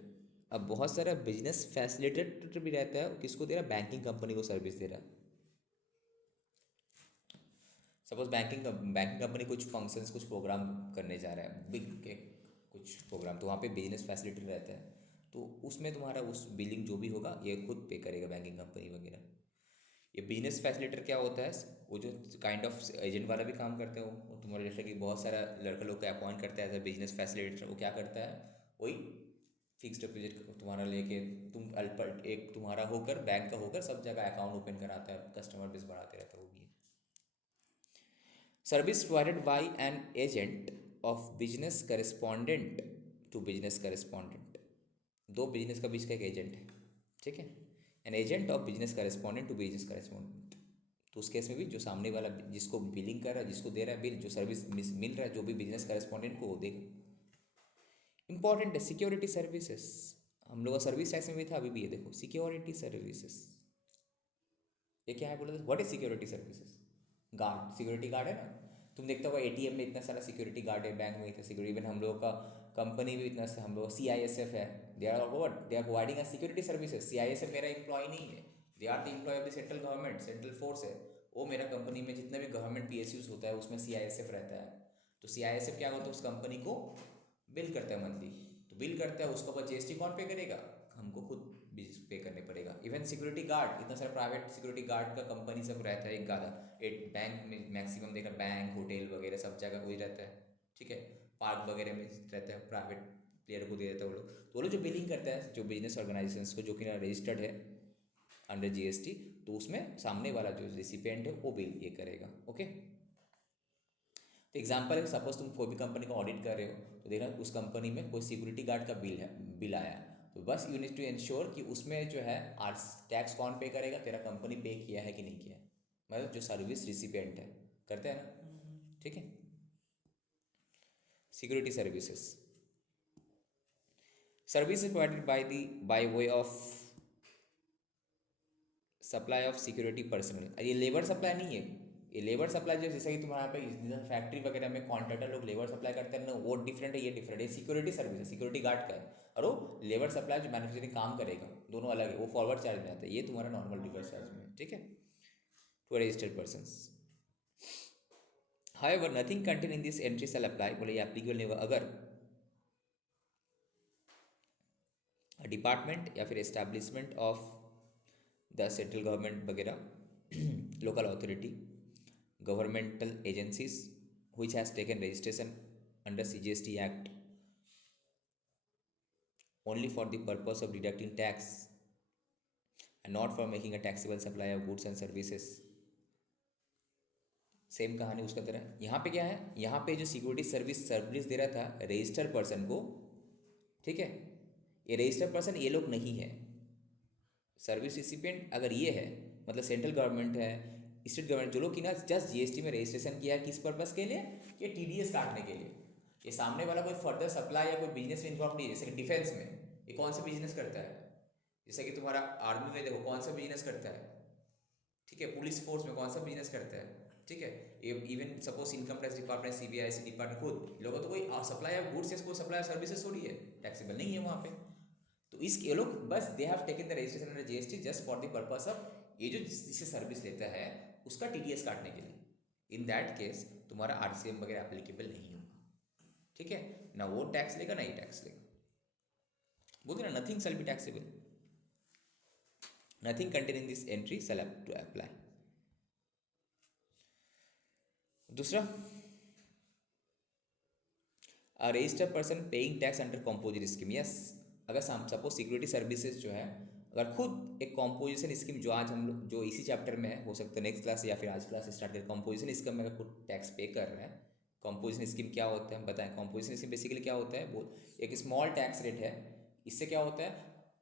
अब बहुत सारा बिजनेस फैसिलिटेटर भी रहता है, किसको दे रहा है? बैंकिंग कंपनी को सर्विस दे रहा है। सपोज बैंकिंग कंपनी कुछ फंक्शंस, कुछ प्रोग्राम करने जा रहा है, बिग के कुछ प्रोग्राम, तो वहाँ पे बिजनेस फैसिलिटेटर रहता है, तो उसमें तुम्हारा उस बिलिंग जो भी होगा ये खुद पे करेगा बैंकिंग कंपनी वगैरह। ये बिजनेस फैसिलिटेटर क्या होता है? वो जो काइंड ऑफ एजेंट वाला भी काम करते हो, वो तुम्हारे जैसे कि बहुत सारा लड़का लोग को अपॉइंट करता है एज अ बिजनेस फैसिलिटेटर। वो क्या करता है? वही फिक्स डिपॉजिट तुम्हारा लेके, तुम अल्पर एक तुम्हारा होकर, बैंक का होकर सब जगह अकाउंट ओपन कराता है, कस्टमर बेस बढ़ाते रहता है, वो भी है। Service provided by an agent of business correspondent to business correspondent. दो बिजनेस का बीच का एक एजेंट है, ठीक है। An agent of business correspondent to business correspondent, तो उस केस में भी जो सामने वाला जिसको बिलिंग कर रहा है, जिसको दे रहा है बिल, जो सर्विस मिल रहा है, जो भी बिजनेस करेस्पॉन्डेंट को वो देगा। इंपॉर्टेंट है सिक्योरिटी सर्विसेज, हम लोग का सर्विस टैक्स में भी था, अभी भी ये देखो सिक्योरिटी सर्विसेज। ये क्या है बोले तो, what is security services? Guard, security guard है ना। तुम देखते हो एटीएम में इतना सारा सिक्योरिटी गार्ड है, बैंक में इतना सिक्योरिटी, इवन हम लोग का कंपनी भी इतना, हम लोग CISF है, they are what, they are providing a security services. CISF मेरा एम्प्लॉय नहीं है, they are the employ of the central government, central force है वो। मेरा कंपनी में जितने भी गवर्नमेंट PSUs होता है उसमें CISF रहता है। तो CISF क्या होता है, उस कंपनी को बिल करता है मंथली, तो बिल करता है, उसके ऊपर GST कौन पे करेगा? हमको खुद पे करने पड़ेगा। इवन सिक्योरिटी गार्ड, इतना सारा प्राइवेट सिक्योरिटी गार्ड का कंपनी सब रहता है, एक गादा एक बैंक में मैक्सिमम देखा, बैंक होटल वगैरह सब जगह कोई रहता है, ठीक है। पार्क वगैरह में रहता है, प्राइवेट प्लेयर को दे देता है वो लोग। तो वो लोग जो बिलिंग करता है, जो बिजनेस ऑर्गेनाइजेशंस को, जो कि रजिस्टर्ड है अंडर GST, तो उसमें सामने वाला जो रिसिपिएंट है वो बिल ये करेगा, ओके। तो एग्जाम्पल है, सपोज तुम कोई भी कंपनी को ऑडिट कर रहे हो, तो देखना उस कंपनी में कोई सिक्योरिटी गार्ड का बिल आया, तो बस यू नीड टू इंश्योर कि उसमें जो है टैक्स कौन पे करेगा, तेरा कंपनी पे किया है कि नहीं किया है, मतलब जो सर्विस रिसिपिएंट है करते हैं ना, ठीक है। Security services, service is provided by way of supply of security personal. ये लेबर सप्लाई नहीं है, ये लेबर सप्लाई जो जैसे कि तुम्हारे पे फैक्ट्री वगैरह में कॉन्ट्रैक्टर लोग लेबर सप्लाई करते हैं ना, वो डिफरेंट है, ये डिफरेंट है। सिक्योरिटी सर्विस है, सिक्योरिटी गार्ड का है, और वो लेबर सप्लाई जो मैन्युफैक्चरिंग काम करेगा, दोनों अलग है। वो फॉरवर्ड चार्ज में आता है, ये तुम्हारा नॉर्मल रिवर्स चार्ज में, ठीक है, to registered person. However nothing contain in this entry shall apply, बोले ये एप्लीकेबल नहीं होगा अगर डिपार्टमेंट या फिर establishment of the central government वगैरह, local authority, governmental agencies which has taken registration under CGST Act only for the purpose of deducting tax and not for making a taxable supply of goods and services. Same कहानी उसका तरह यहाँ पे क्या है, यहाँ पे जो सिक्योरिटी सर्विस दे रहा था रजिस्टर्ड पर्सन को, ठीक है, ये रजिस्टर्ड पर्सन ये लोग नहीं है। सर्विस रिसिपिएंट अगर ये है मतलब सेंट्रल गवर्नमेंट है, स्टेट गवर्नमेंट, जो लोग कि ना जस्ट जीएसटी में रजिस्ट्रेशन किया है, किस पर्पस के लिए, ये टीडीएस काटने के लिए। ये सामने वाला कोई फर्दर सप्लाई या कोई बिजनेस में इन्वॉल्व नहीं है। जैसे कि डिफेंस में ये कौन सा बिजनेस करता है, जैसे कि तुम्हारा आर्मी में देखो कौन सा बिजनेस करता है, ठीक है, पुलिस फोर्स में कौन सा बिजनेस करता है, ठीक है, even suppose income tax department, CBIC department, खुद लोगों तो कोई सप्लाई ऑफ गुड्स या कोई सप्लाई ऑफ सर्विसेज थोड़ी है, टैक्सेबल नहीं है वहाँ पे। तो इसके लोग बस they have taken the registration under GST just for the purpose of ये जो जिससे सर्विस लेता है उसका टीडीएस काटने के लिए। इन दैट केस तुम्हारा आरसीएम वगैरह एप्लीकेबल नहीं होगा, ठीक है ना, वो टैक्स लेगा ना ये टैक्स लेगा। बोलते ना nothing shall be taxable, nothing contain in this entry shall apply. दूसरा, a registered person paying tax under composite scheme. Yes, अगर सपोज सिक्योरिटी सर्विसेज जो है अगर खुद एक कॉम्पोजिशन स्कीम जो आज हम लोग जो इसी चैप्टर में है, हो सकता है नेक्स्ट क्लास या फिर आज क्लास स्टार्ट करें, कॉम्पोजिशन स्कीम में अगर खुद टैक्स पे कर रहा है। कॉम्पोजिशन स्कीम क्या होता है बताएं। कॉम्पोजिशन स्कीम बेसिकली क्या होता है, वो एक स्मॉल टैक्स रेट है। इससे क्या होता है,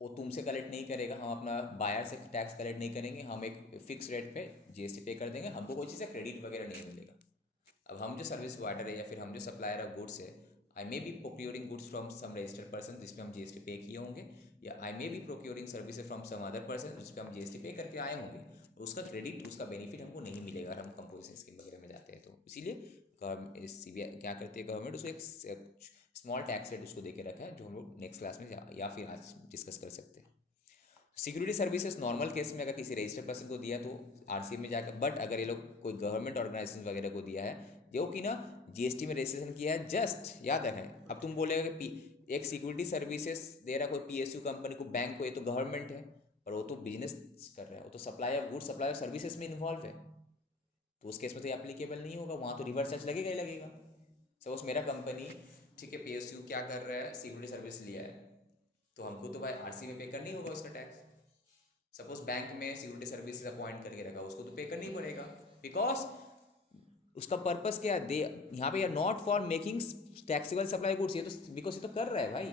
वो तुमसे कलेक्ट नहीं करेगा, हम अपना बायर से टैक्स कलेक्ट नहीं करेंगे, हम एक फिक्स रेट पे जीएसटी पे कर देंगे, हमको कोई चीज़ का क्रेडिट वगैरह नहीं मिलेगा। अब हम जो सर्विस प्रोवाइडर है या फिर हम जो सप्लायर ऑफ गुड्स है, I may be procuring goods from some registered person जिस पे हम जीएसटी पे किए होंगे, या I may be procuring services from some other person जिस पे हम जीएसटी पे करके आए होंगे, उसका क्रेडिट उसका बेनिफिट हमको नहीं मिलेगा अगर हम कंपोजिशन स्कीम वगैरह में जाते हैं। तो इसीलिए सीबीआई क्या करती है, गवर्नमेंट उसको एक स्मॉल टैक्स रेट उसको दे के रखा है, जो हम लोग नेक्स्ट क्लास में या फिर आज डिस्कस कर सकते हैं। सिक्योरिटी सर्विसेज नॉर्मल केस में अगर किसी रजिस्टर्ड पर्सन को दिया तो आरसीएम में जाकर, बट अगर ये लोग कोई गवर्नमेंट ऑर्गेनाइजेशन वगैरह को दिया है जो कि ना जीएसटी में रजिस्ट्रेशन किया है, जस्ट याद रखें। अब तुम बोलेगा कि एक सिक्योरिटी सर्विसेज दे रहा कोई पीएसयू कंपनी को, बैंक को, ये तो गवर्नमेंट है, और वो तो बिजनेस कर रहा है, वो तो supply of goods supply of services में इन्वॉल्व है, तो उस केस में तो एप्लीकेबल नहीं होगा, वहाँ तो रिवर्स चार्ज लगेगा ही लगेगा। सपोज मेरा कंपनी, ठीक है, पीएसयू क्या कर रहा है, सिक्योरिटी सर्विस लिया है, तो हमको तो भाई आरसी में पे करना ही होगा उसका टैक्स। सपोज बैंक में सिक्योरिटी सर्विसेज अपॉइंट करके रखा, उसको तो पे करना ही पड़ेगा, बिकॉज उसका पर्पस क्या है, दे यहाँ पे not for making taxable supply goods, ये तो बिकॉज ये तो कर रहा है भाई।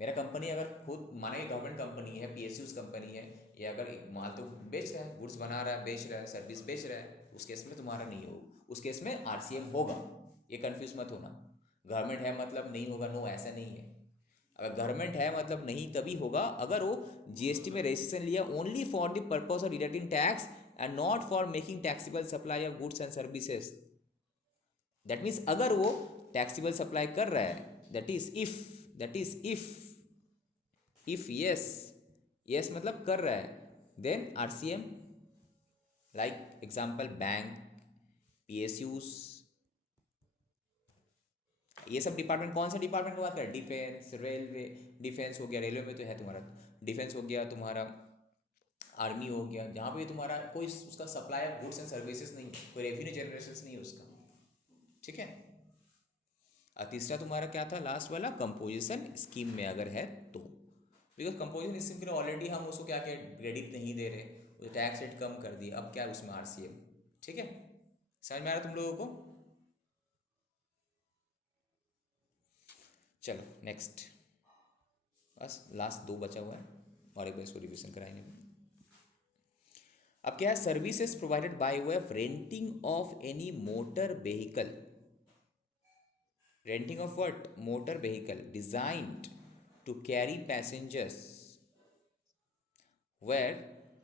मेरा कंपनी अगर खुद माने गवर्नमेंट कंपनी है, पीएसयूज कंपनी है, या अगर माल तो बेच रहा है, गुड्स बना रहा है, बेच रहा है, सर्विस बेच रहा है, उस केस में तुम्हारा नहीं होगा, उस केस में आरसीएम होगा, ये कंफ्यूज मत होना। गवर्नमेंट है मतलब नहीं होगा, नो, ऐसा नहीं है। अगर गवर्नमेंट है मतलब नहीं तभी होगा अगर वो जीएसटी में रजिस्ट्रेशन लिया only for the purpose of deducting tax and not for making taxable supply of goods and services. That means अगर वो टैक्सेबल सप्लाई कर रहा है, दैट इज इफ यस मतलब कर रहा है, then RCM, like example bank, PSUs, ये सब डिपार्टमेंट, कौन सा डिपार्टमेंट की बात करें, डिफेंस, रेलवे, डिफेंस हो गया, रेलवे में तो है तुम्हारा डिफेंस हो गया, तुम्हारा आर्मी हो गया, जहाँ पे तुम्हारा कोई उसका supply of goods and services नहीं, कोई रेवेन्यू जनरेशन नहीं है उसका, ठीक है। और तीसरा तुम्हारा क्या था लास्ट वाला, कंपोजिशन स्कीम में अगर है तो, बिकॉज कंपोजिशन स्कीम के लिए ऑलरेडी हम उसको क्या क्रेडिट नहीं दे रहे, वो टैक्स रेट कम कर दिया, अब क्या उसमें आरसीएम, ठीक है। समझ में आ रहा तुम लोगों को? चलो नेक्स्ट, बस लास्ट 2 बचा हुआ है और एक बार इसको रिविजन कराएंगे। अब क्या है, services provided by way of renting of any motor vehicle, renting of what, motor vehicle designed to carry passengers where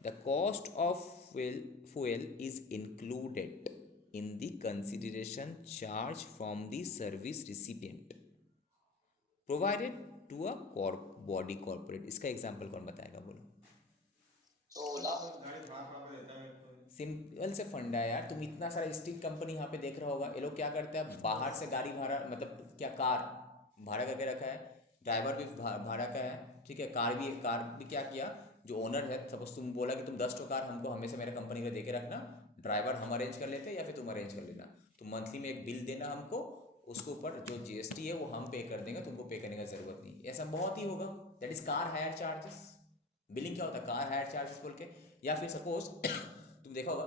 the cost of fuel is included in the consideration charge from the service recipient provided to a body corporate। इसका example कौन बताएगा बोलो? ओला। Simple से फंडा है यार, तुम इतना सारा स्टील कंपनी यहाँ पे देख रहा होगा, ये लोग क्या करते हैं, बाहर से गाड़ी भाड़ा मतलब क्या कार भाड़ा करके रखा है, ड्राइवर भी भाड़ा का है, ठीक है, कार भी क्या किया, जो ओनर है, सपोज तुम बोला कि तुम 10 ठो कार हमको हमेशा मेरे कंपनी में दे के रखना, ड्राइवर हम अरेंज कर लेते हैं या फिर तुम अरेंज कर लेना, तो मंथली में एक बिल देना हमको, उसके ऊपर जो जीएसटी है वो हम पे कर देंगे, तुमको पे करने का ज़रूरत नहीं। ऐसा बहुत ही होगा। That is car hire charges. Billing क्या होता है? कार हायर चार्जेस बोल के। या फिर सपोज तुम देखा होगा,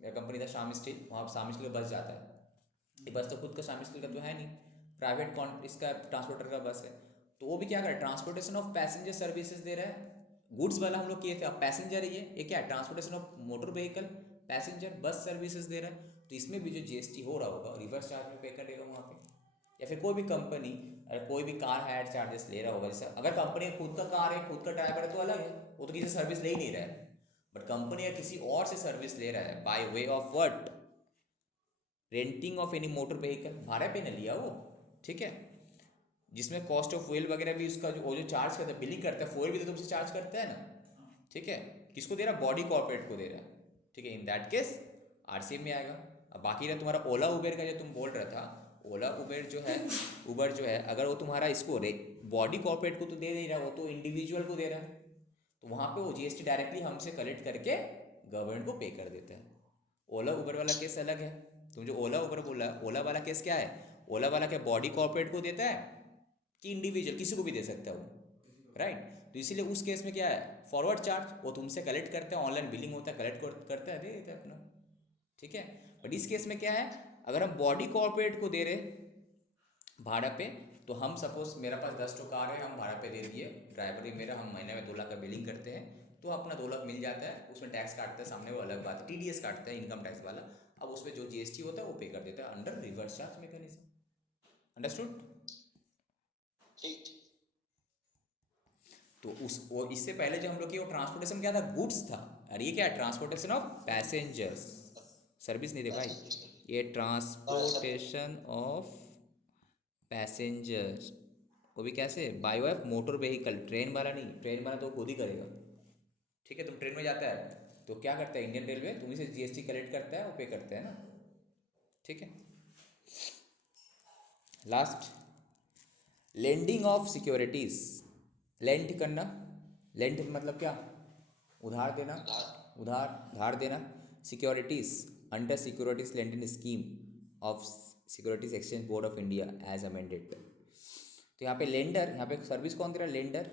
मेरा कंपनी था श्याम स्टील, वहाँ श्याम स्टील का बस जाता है। ये बस तो खुद का श्याम स्टील का तो है नहीं, प्राइवेट कौन इसका ट्रांसपोर्टर का बस है। तो वो भी क्या करे, ट्रांसपोर्टेशन ऑफ पैसेंजर सर्विसेज दे रहा है। गुड्स वाला हम लोग किए थे, अब पैसेंजर ही है, ये क्या है, transportation of motor vehicle passenger bus services दे रहा है। तो इसमें भी जो जीएसटी हो रहा होगा रिवर्स चार्ज में पे करेगा वहाँ पे। या फिर कोई भी कंपनी अगर कोई भी कार हायर चार्जेस ले रहा होगा, जैसे अगर कंपनी खुद का कार है, खुद का ड्राइवर है तो अलग है, वो तो किसी सर्विस ले ही नहीं रहा है। बट कंपनी अगर किसी और से सर्विस ले रहा है bye way of what, renting of any motor vehicle, भाड़ा पे न लिया वो, ठीक है, जिसमें कॉस्ट ऑफ फ्यूल वगैरह भी उसका जो वो जो चार्ज करता है, बिलिंग करता है, फ्यूल भी तो तुमसे चार्ज करता है ना, ठीक है। किसको दे रहा है? बॉडी कॉर्पोरेट को दे रहा है, ठीक है। इन दैट केस आरसीएम में आएगा। अब बाकी रहा तुम्हारा ओला उबेर का, जो तुम बोल रहा था, ओला उबेर जो है, उबर जो है, अगर वो तुम्हारा इसको बॉडी कॉर्पोरेट को तो दे नहीं रहा, वो तो इंडिविजुअल को दे रहा है, तो वहाँ पे वो जीएसटी डायरेक्टली हमसे कलेक्ट करके गवर्नमेंट को पे कर देता है। ओला उबर वाला केस अलग है। तुम जो ओला उबर बोला, ओला वाला केस क्या है? ओला वाला क्या बॉडी कॉर्पोरेट को देता है कि इंडिविजुअल किसी को भी दे सकता है वो, राइट। तो इसीलिए उस केस में क्या है, फॉरवर्ड चार्ज वो तुमसे कलेक्ट करते हैं, ऑनलाइन बिलिंग होता है, कलेक्ट करता है, दे देता है अपना, ठीक है। बट इस केस में क्या है, अगर हम बॉडी कॉर्पोरेट को दे रहे भाड़ा पे, तो हम सपोज मेरा पास 10 कार है, हम भाड़ा पे दे दिए, ड्राइवर ही मेरा, हम महीने में 2 लाख का बिलिंग करते हैं, तो अपना 2 लाख मिल जाता है। उसमें टैक्स काटता है सामने, वो अलग बात है, टीडीएस काटता है इनकम टैक्स वाला। अब उसमें जो जीएसटी होता है वो पे कर देता है under reverse charge mechanism. Understood? ठीक। तो उस वो इससे पहले जो हम लोग की वो ट्रांसपोर्टेशन क्या था, गुड्स था, और ये क्या है, ट्रांसपोर्टेशन ऑफ पैसेंजर्स, सर्विस नहीं दे भाई, ये ट्रांसपोर्टेशन ऑफ पैसेंजर्स। वो भी कैसे, by way of motor vehicle, train वाला नहीं, ट्रेन वाला तो खुद ही करेगा, ठीक है। तुम ट्रेन में जाता है तो क्या करता है इंडियन रेलवे, तुम्ही से जीएसटी कलेक्ट करता है, वो पे करता है ना, ठीक है। Last, lending of securities. Lend करना, लेंड मतलब क्या, उधार देना, उधार धार देना। Securities under securities lending scheme of securities exchange board of India as amended. तो यहाँ पे लेंडर, यहाँ पे सर्विस कौन दे रहा है, lender,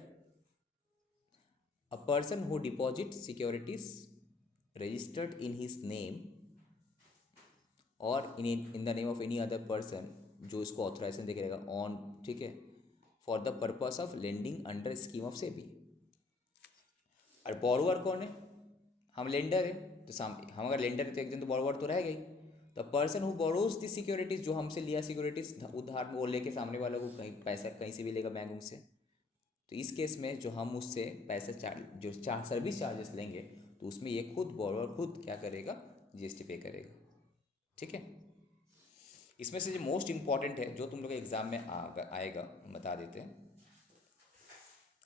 a person who deposit securities registered in his name और in the name of any other person, जो इसको ऑथराइजेशन दे रहेगा ऑन, ठीक है, for the purpose of lending under scheme of SEBI. और बोरोवर कौन है, हम लेंडर है, तो हम अगर लेंडर है तो एक दिन तो बोरोवर तो रहेगा ही। The person who borrows the securities, जो हमसे लिया सिक्योरिटीज उधार में, वो लेके सामने वाले को कहीं पैसा कहीं से भी लेगा बैंक से, तो इस केस में जो हम उससे पैसा जो सर्विस चार्जेस लेंगे, तो उसमें ये खुद बोरोवर खुद क्या करेगा, जीएसटी पे करेगा, ठीक है। इसमें से जो मोस्ट इंपॉर्टेंट है, जो तुम लोग एग्जाम में आएगा, हम बता देते हैं,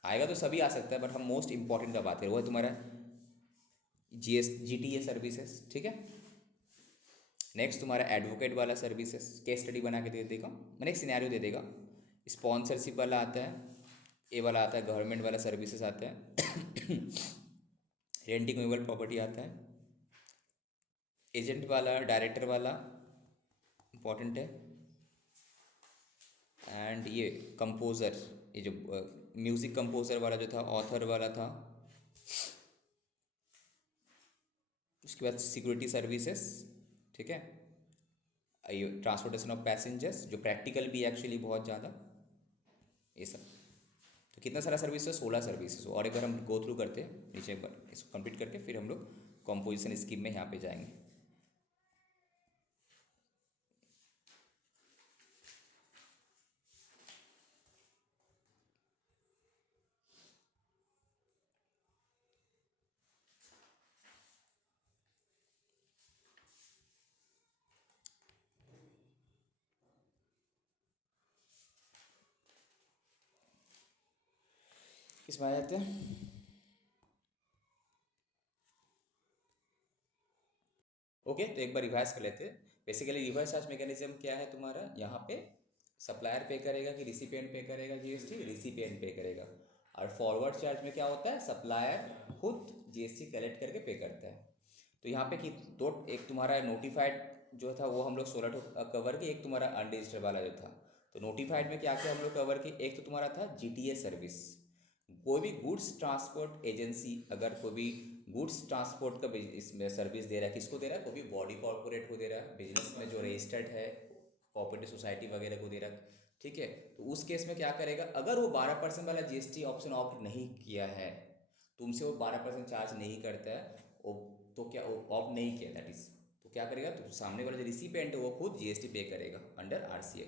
आएगा तो सभी आ सकता है, बट हम मोस्ट इंपॉर्टेंट का बात करें, वो है तुम्हारा जीटीए सर्विसेज, ठीक है। नेक्स्ट तुम्हारा एडवोकेट वाला सर्विसेज, केस स्टडी बना के दे देगा, मैंने एक सिनेरियो दे देगा। स्पॉन्सरशिप वाला आता है, ये वाला आता है, गवर्नमेंट वाला सर्विसेज आता है, रेंटिंग मूवेबल प्रॉपर्टी आता है, एजेंट वाला, डायरेक्टर वाला इंपॉर्टेंट है, एंड ये कंपोज़र, ये जो म्यूज़िक कंपोज़र वाला जो था, ऑथर वाला था। उसके बाद सिक्योरिटी सर्विसेज, ठीक है, ये ट्रांसपोर्टेशन ऑफ पैसेंजर्स, जो प्रैक्टिकल भी एक्चुअली बहुत ज़्यादा, ये सब। तो कितना सारा सर्विसेज, 16 सर्विसेज। और एक बार हम गो थ्रू करते हैं नीचे, एक बार इसको कंप्लीट करके फिर हम लोग कॉम्पोजिशन स्कीम में यहाँ पे जाएंगे। किसमें आ जाते हैं, ओके। तो एक बार रिवाइज कर लेते हैं। बेसिकली रिवर्स चार्ज मैकेनिज्म क्या है तुम्हारा, यहाँ पे सप्लायर पे करेगा कि रिसिपिएंट पे करेगा जीएसटी, रिसिपिएंट पे करेगा। और फॉरवर्ड चार्ज में क्या होता है, सप्लायर खुद जीएसटी कलेक्ट करके पे करता है। तो यहाँ पे कि दो, एक तुम्हारा नोटिफाइड जो था वो हम लोग 16 कवर किए, एक तुम्हारा अनरजिस्टर्ड वाला जो था। तो नोटिफाइड में क्या क्या हम लोग कवर किए, एक तो तुम्हारा था जीटीए सर्विस। कोई भी गुड्स ट्रांसपोर्ट एजेंसी अगर कोई भी गुड्स ट्रांसपोर्ट का इसमें सर्विस दे रहा है, किसको दे रहा है, कोई भी बॉडी कॉर्पोरेट को दे रहा है, बिजनेस में जो रजिस्टर्ड है, कोऑपरेटिव सोसाइटी वगैरह को दे रहा है, ठीक है। तो उस केस में क्या करेगा, अगर वो 12% वाला जीएसटी ऑप्शन ऑप्ट नहीं किया है, तुमसे वो 12% चार्ज नहीं करता है, वो तो क्या वो ऑप्ट नहीं किया दैट इज, तो क्या करेगा, तो सामने वाला जो रिसिपेंट है वो खुद जीएसटी पे करेगा under RCA,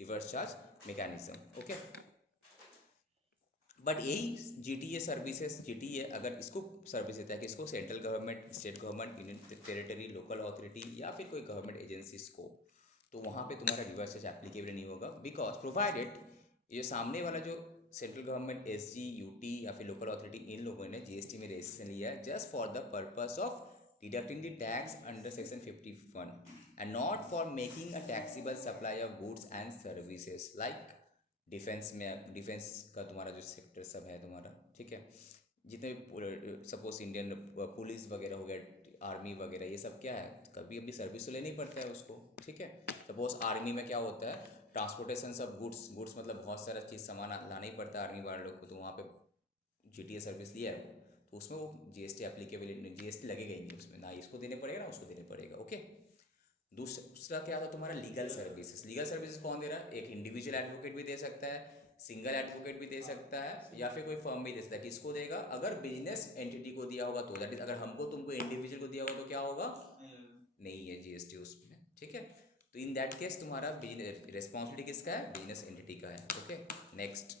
reverse charge mechanism, okay. But यही जीटीए सर्विसेज, जीटीए अगर इसको सर्विस देता है, कि इसको central government, state government, union territory, local authority या फिर कोई गवर्नमेंट एजेंसीज को, तो वहाँ पे तुम्हारा रिवर्स चार्ज एप्लीकेबल नहीं होगा, बिकॉज प्रोवाइडेड ये सामने वाला जो सेंट्रल गवर्नमेंट, एसजी, यूटी या फिर लोकल अथॉरिटी, इन लोगों ने जीएसटी में रजिस्ट्रेशन लिया है just for the purpose of deducting the tax under section 51 and not for making a taxable supply of goods and services like defence में, defence का तुम्हारा जो सेक्टर सब है तुम्हारा, ठीक है, जितने भी सपोज इंडियन पुलिस वगैरह हो गया, आर्मी वगैरह, ये सब क्या है, कभी कभी सर्विस तो लेना ही पड़ता है उसको, ठीक है। सपोज आर्मी में क्या होता है, ट्रांसपोर्टेशन सब गुड्स, गुड्स मतलब बहुत सारा चीज़ सामान लाना ही पड़ता है आर्मी वाले लोग को, तो वहाँ पे जीटीए सर्विस लिया है वो, तो उसमें वो जीएसटी एप्लीकेबिलिटी, जीएसटी लगेगा ही नहीं उसमें, ना इसको देने पड़ेगा ना उसको देने पड़ेगा, ओके। दूसरा क्या था तुम्हारा लीगल सर्विसेज। लीगल सर्विसेज कौन दे रहा है, एक इंडिविजुअल एडवोकेट भी दे सकता है, सिंगल एडवोकेट भी दे सकता है, या फिर कोई फर्म भी दे सकता है। किसको देगा, अगर बिजनेस एंटिटी को दिया होगा तो, दैट इज अगर हमको तुमको इंडिविजुअल को दिया होगा तो क्या होगा, नहीं है जीएसटी उसमें, ठीक है। तो इन दैट केस तुम्हारा रिस्पॉन्सिबिलिटी किसका है, बिजनेस एंटिटी का है, ओके। नेक्स्ट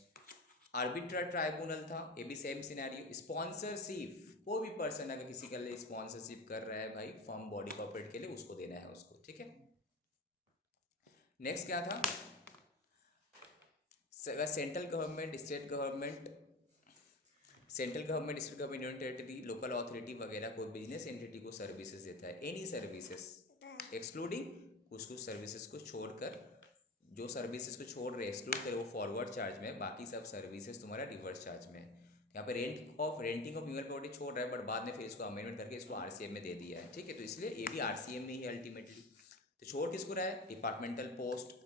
आर्बिट्रल ट्राइब्यूनल था, ये भी सेम सिनेरियो। स्पॉन्सरशिप, कोई भी पर्सन अगर किसी के लिए स्पॉन्सरशिप कर रहा है भाई, फर्म, बॉडी कॉर्पोरेट के लिए, उसको देना है उसको, ठीक है। नेक्स्ट क्या था, central government, state government, central government, state government, union territory, local authority वगैरह कोई बिजनेस एंटिटी को सर्विसेज देता है, एनी सर्विसेज एक्सक्लूडिंग, कुछ कुछ सर्विसेज को छोड़कर, जो सर्विसेज को छोड़ रहे एक्सक्लूड करे वो फॉरवर्ड चार्ज में, बाकी सब सर्विसेज तुम्हारा रिवर्स चार्ज में है। यहाँ पे रेंटिंग ऑफ ह्यूमन प्रॉपर्टी छोड़ रहा है, बट बाद में फिर इसको अमेंडमेंट करके इसको आरसीएम में दे दिया है, ठीक है। तो इसलिए ये भी आरसीएम में ही अल्टीमेटली। तो छोड़ किसको रहा है, departmental post,